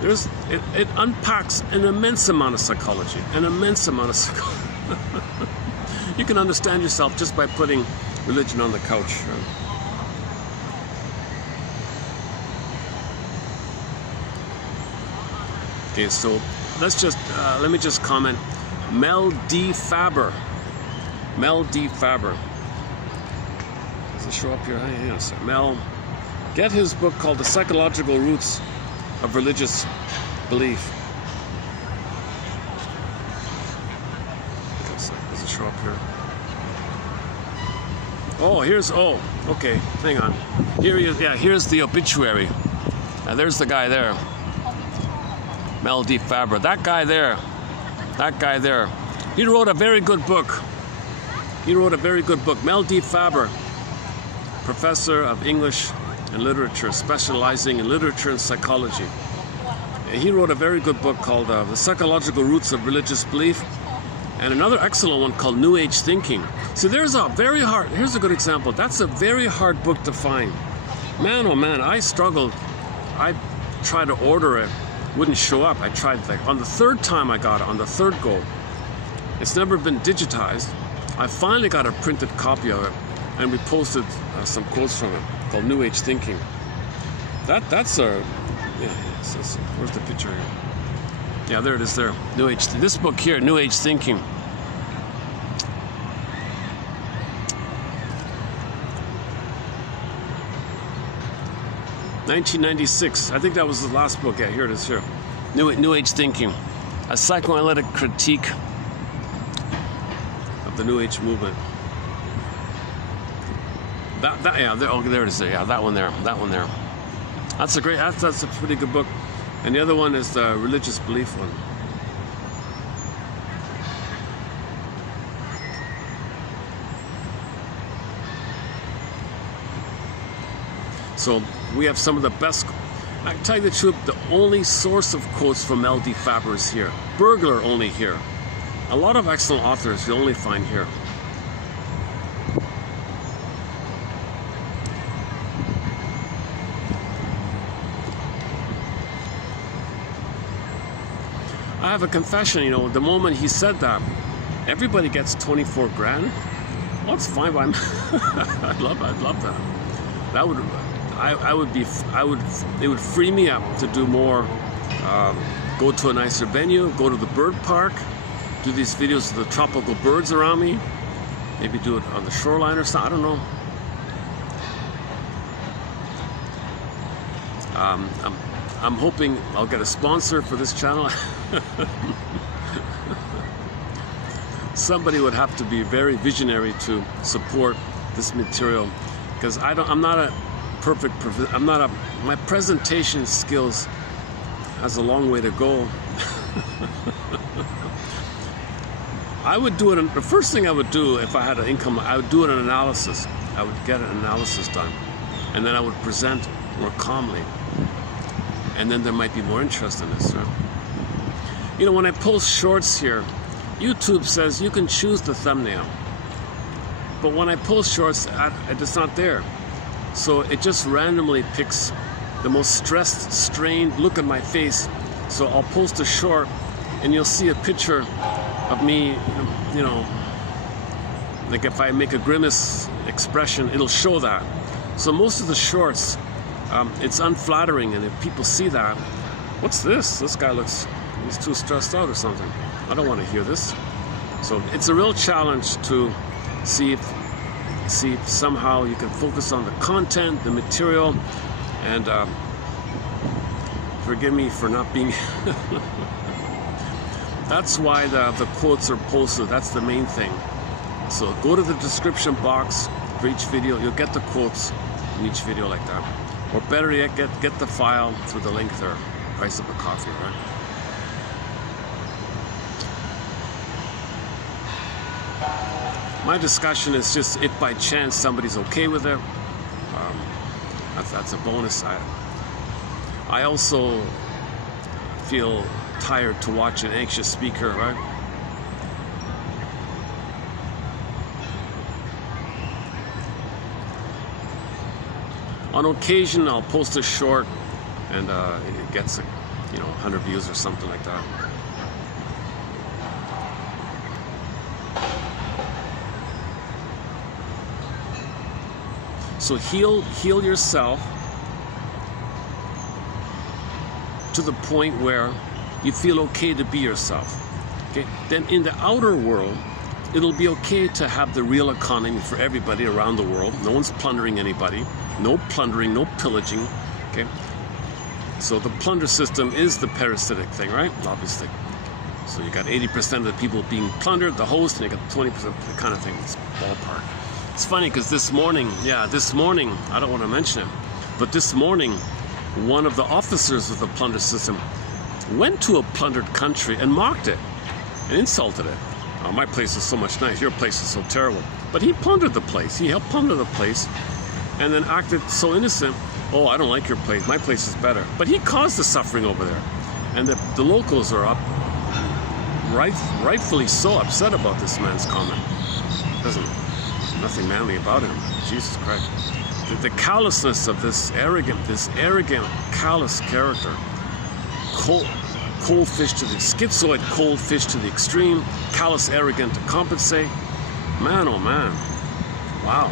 it unpacks an immense amount of psychology, You can understand yourself just by putting religion on the couch. Okay, so let me just comment. Mel D. Faber. Does it show up here? Yes. Mel, get his book called The Psychological Roots of Religious Belief. Does it show up here? Okay, hang on. Here he is. Yeah, here's the obituary. Now there's the guy there. Mel D. Faber. That guy there. He wrote a very good book. Mel D. Faber, professor of English and literature, specializing in literature and psychology. He wrote a very good book called The Psychological Roots of Religious Belief, and another excellent one called New Age Thinking. So here's a good example. That's a very hard book to find. Man, oh man, I struggled. I tried to order it, wouldn't show up. I tried on the third time I got it, on the third go. It's never been digitized. I finally got a printed copy of it, and we posted some quotes from it called New Age Thinking. Where's the picture here? Yeah, there it is there. New Age. This book here, New Age Thinking. (1996). I think that was the last book. Yeah, here it is here. New Age Thinking. A psychoanalytic critique of the New Age movement. Yeah, there it is there. Yeah, that one there. That's a great. That's a pretty good book. And the other one is the religious belief one. So we have some of the best. I tell you the truth, the only source of quotes from L.D. Faber is here. Burglar only here. A lot of excellent authors you'll only find here. I have a confession, you know, the moment he said that, everybody gets 24 grand. Well, it's fine, but I'd love that. That would, it would free me up to do more, go to a nicer venue, go to the bird park, do these videos of the tropical birds around me, maybe do it on the shoreline or something, I don't know. I'm hoping I'll get a sponsor for this channel. Somebody would have to be very visionary to support this material, because I'm not a perfect. My presentation skills has a long way to go. I would do it. The first thing I would do if I had an income, I would do an analysis. I would get an analysis done, and then I would present more calmly. And then there might be more interest in this. Right? You know, when I post shorts here, YouTube says you can choose the thumbnail. But when I post shorts, it's not there. So it just randomly picks the most stressed, strained look at my face. So I'll post a short, and you'll see a picture of me, you know, like if I make a grimace expression, it'll show that. So most of the shorts, it's unflattering, and if people see that, what's this? This guy he's too stressed out or something. I don't want to hear this. So it's a real challenge to see if somehow you can focus on the content, the material, and forgive me for not being... That's why the quotes are posted. That's the main thing. So go to the description box for each video. You'll get the quotes in each video like that. Or better yet, get the file through the link there. Price of a coffee, right? My discussion is just if by chance somebody's okay with it, that's a bonus. I also feel tired to watch an anxious speaker, right? On occasion, I'll post a short, and it gets, 100 views or something like that. So heal yourself to the point where you feel okay to be yourself. Okay? Then in the outer world, it'll be okay to have the real economy for everybody around the world. No one's plundering anybody. No plundering, no pillaging. Okay? So the plunder system is the parasitic thing, right? Obviously. So you got 80% of the people being plundered, the host, and you got 20% the kind of thing. It's ballpark. It's funny because this morning, I don't want to mention it, but this morning, one of the officers of the plunder system went to a plundered country and mocked it and insulted it. Oh, my place is so much nice. Your place is so terrible. But he plundered the place. He helped plunder the place and then acted so innocent. Oh, I don't like your place. My place is better. But he caused the suffering over there. And the locals are rightfully so upset about this man's comment. Nothing manly about him. Jesus Christ. The callousness of this arrogant, callous character. Cold fish to the schizoid, cold fish to the extreme, callous, arrogant to compensate. Man, oh man. Wow.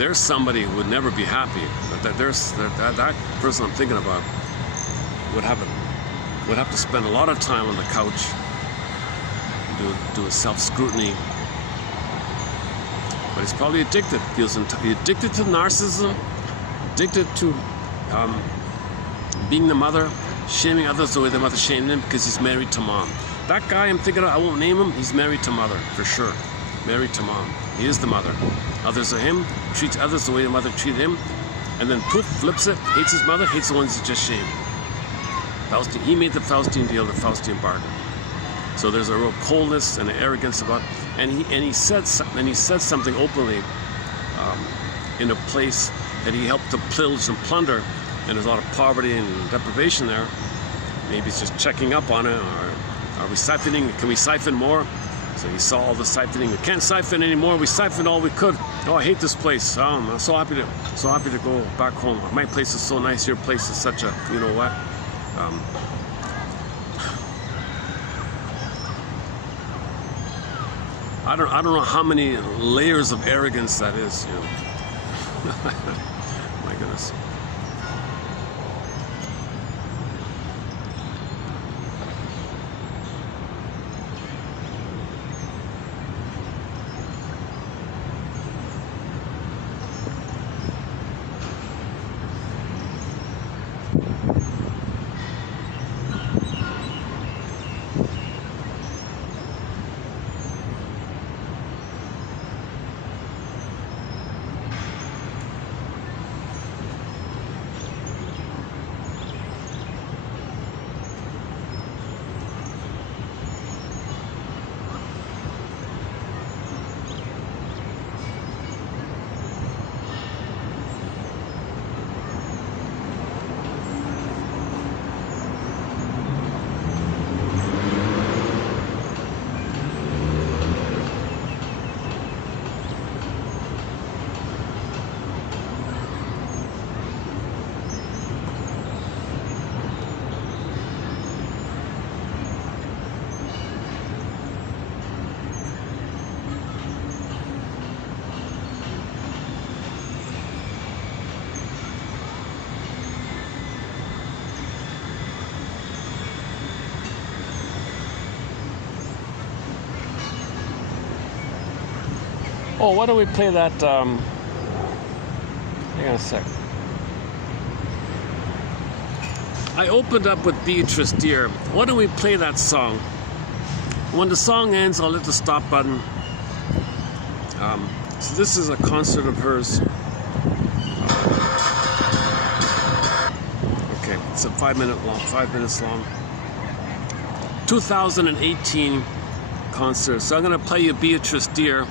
there's somebody who would never be happy. That person I'm thinking about would have to spend a lot of time on the couch, do a self-scrutiny. But he's probably addicted. He's addicted to narcissism, addicted to being the mother, shaming others the way the mother shamed him because he's married to mom. That guy I'm thinking of, I won't name him, he's married to mother, for sure. Married to mom. He is the mother. Others are him, treats others the way the mother treated him, and then poof, flips it, hates his mother, hates the ones he just shamed. He made the Faustian deal, the Faustian bargain. So there's a real coldness and an arrogance about, and he said something openly in a place that he helped to pillage and plunder, and there's a lot of poverty and deprivation there. Maybe he's just checking up on it, or are we siphoning? Can we siphon more? So he saw all the siphoning. We can't siphon anymore. We siphoned all we could. Oh, I hate this place. I'm so happy to go back home. My place is so nice. Your place is such a, you know what? I don't know how many layers of arrogance that is, you know. My goodness. Oh, why don't we play that, hang on a sec. I opened up with Beatrice Dear. Why don't we play that song? When the song ends, I'll hit the stop button. So this is a concert of hers. Okay, it's a 5 minutes long. 2018 concert. So I'm gonna play you Beatrice Dear.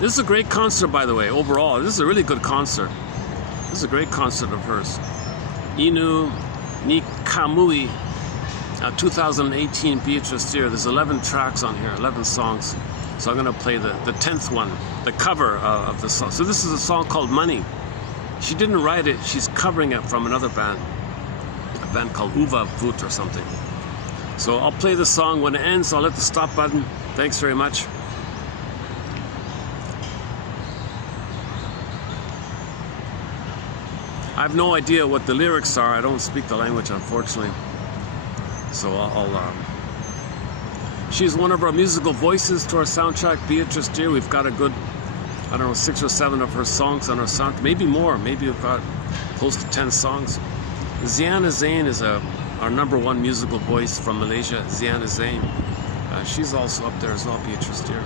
This is a great concert, by the way, overall. This is a really good concert. This is a great concert of hers. Inu ni Kamui, 2018 Beatrice Dear. There's 11 tracks on here, 11 songs. So I'm going to play the 10th one, the cover of the song. So this is a song called Money. She didn't write it. She's covering it from another band, a band called Uva Foot or something. So I'll play the song. When it ends, I'll hit the stop button. Thanks very much. I have no idea what the lyrics are. I don't speak the language, unfortunately. So she's one of our musical voices to our soundtrack, Beatrice Dear. We've got a good, I don't know, 6 or 7 of her songs on our soundtrack. Maybe more. Maybe we've got close to 10 songs. Ziana Zain is our #1 musical voice from Malaysia. Ziana Zain. She's also up there as well, Beatrice Dear.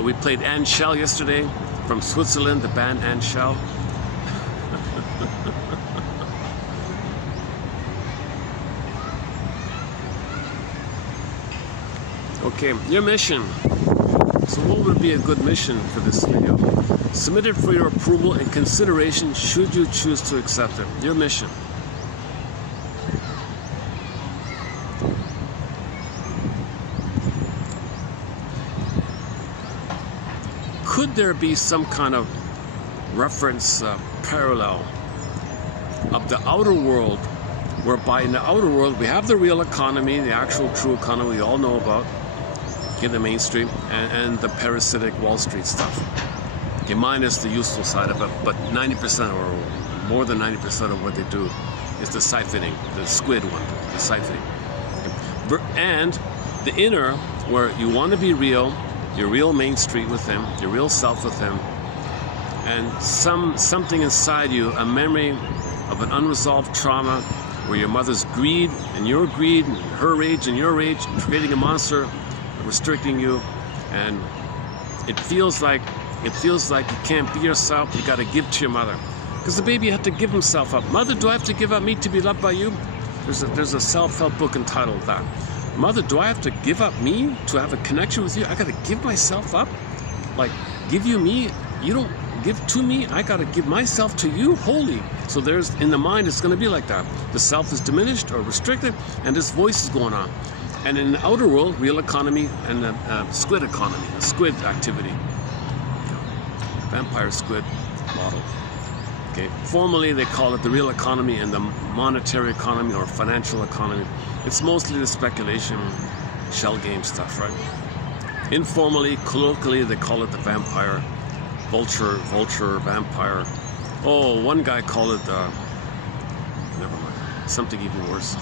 We played Anne Shell yesterday. From Switzerland, the band Anne Shell. Okay, your mission. So what would be a good mission for this video? Submit it for your approval and consideration should you choose to accept it. Your mission. Could there be some kind of reference parallel of the outer world, whereby in the outer world we have the real economy, the actual true economy we all know about, Okay, the Main Street, and the parasitic Wall Street stuff. Okay, minus the useful side of it, but 90% or more than 90% of what they do is the siphoning, the squid one, the siphoning. Okay. And the inner, where you want to be real, your real Main Street with them, your real self with them, and something inside you, a memory of an unresolved trauma where your mother's greed and your greed, and her rage and your rage, creating a monster, restricting you, and it feels like you can't be yourself. You got to give to your mother, because the baby had to give himself up. Mother, do I have to give up me to be loved by you? There's a self-help book entitled that. Mother, do I have to give up me to have a connection with you? I got to give myself up, like give you me. You don't give to me. I got to give myself to you wholly. So there's, in the mind, it's going to be like that. The self is diminished or restricted, and this voice is going on. And in the outer world, real economy and the squid economy, the squid activity. Vampire squid model. Okay. Formally, they call it the real economy and the monetary economy or financial economy. It's mostly the speculation, shell game stuff, right? Informally, colloquially, they call it the vampire, vulture, vampire. Oh, one guy called it, never mind, something even worse.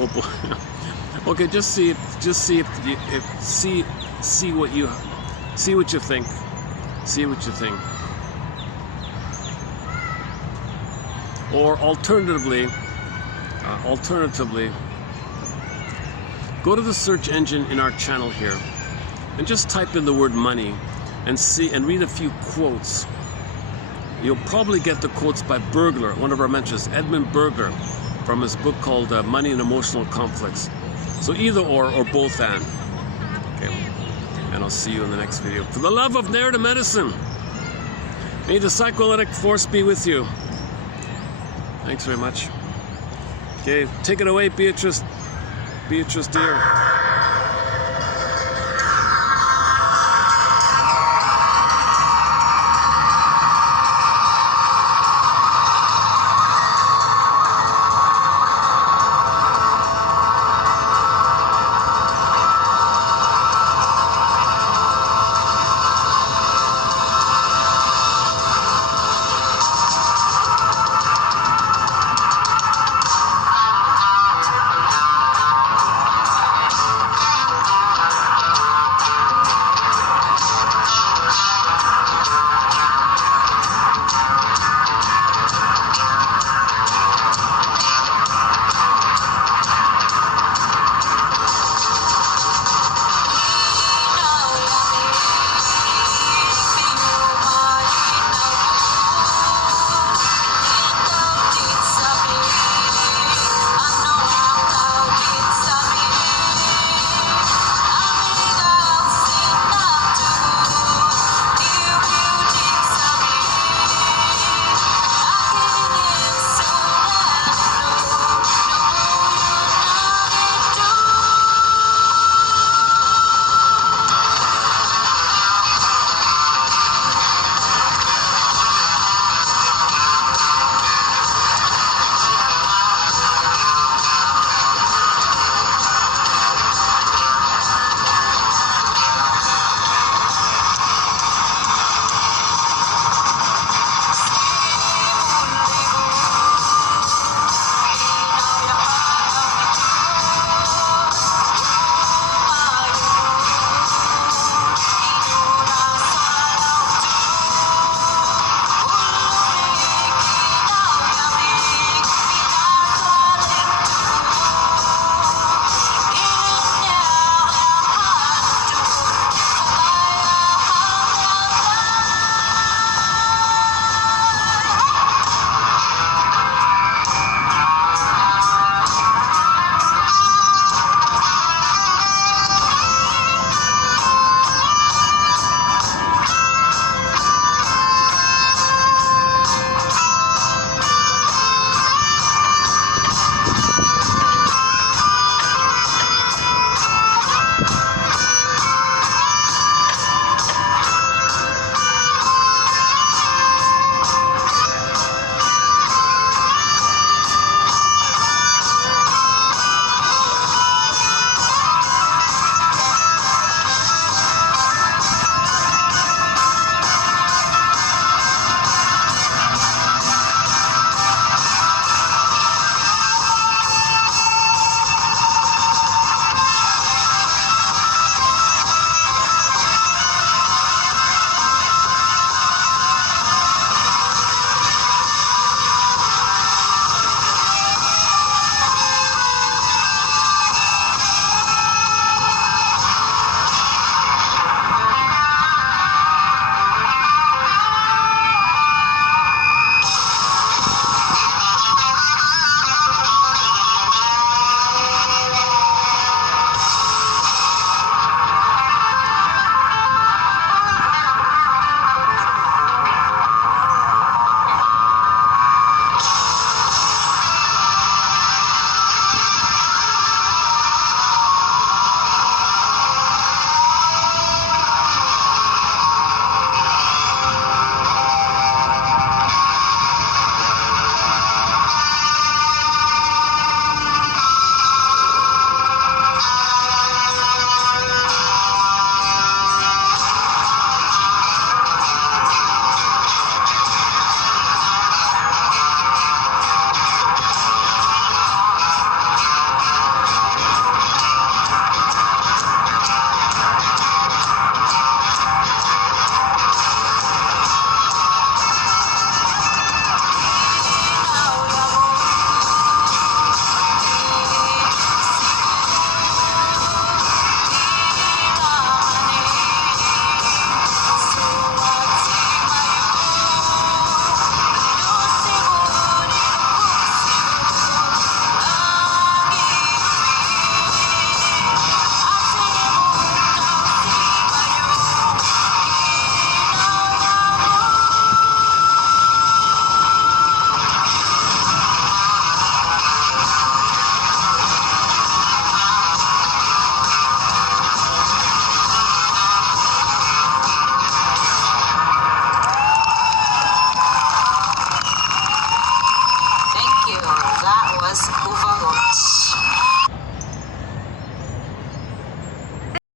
Oh boy. Okay, just see what you think. See what you think. Or alternatively, go to the search engine in our channel here and just type in the word money and read a few quotes. You'll probably get the quotes by Bergler, one of our mentors, Edmund Bergler, from his book called Money and Emotional Conflicts. So either or both and. Okay. And I'll see you in the next video. For the love of narrative medicine, may the psychoanalytic force be with you. Thanks very much. Okay, take it away, Beatrice. Beatrice, dear.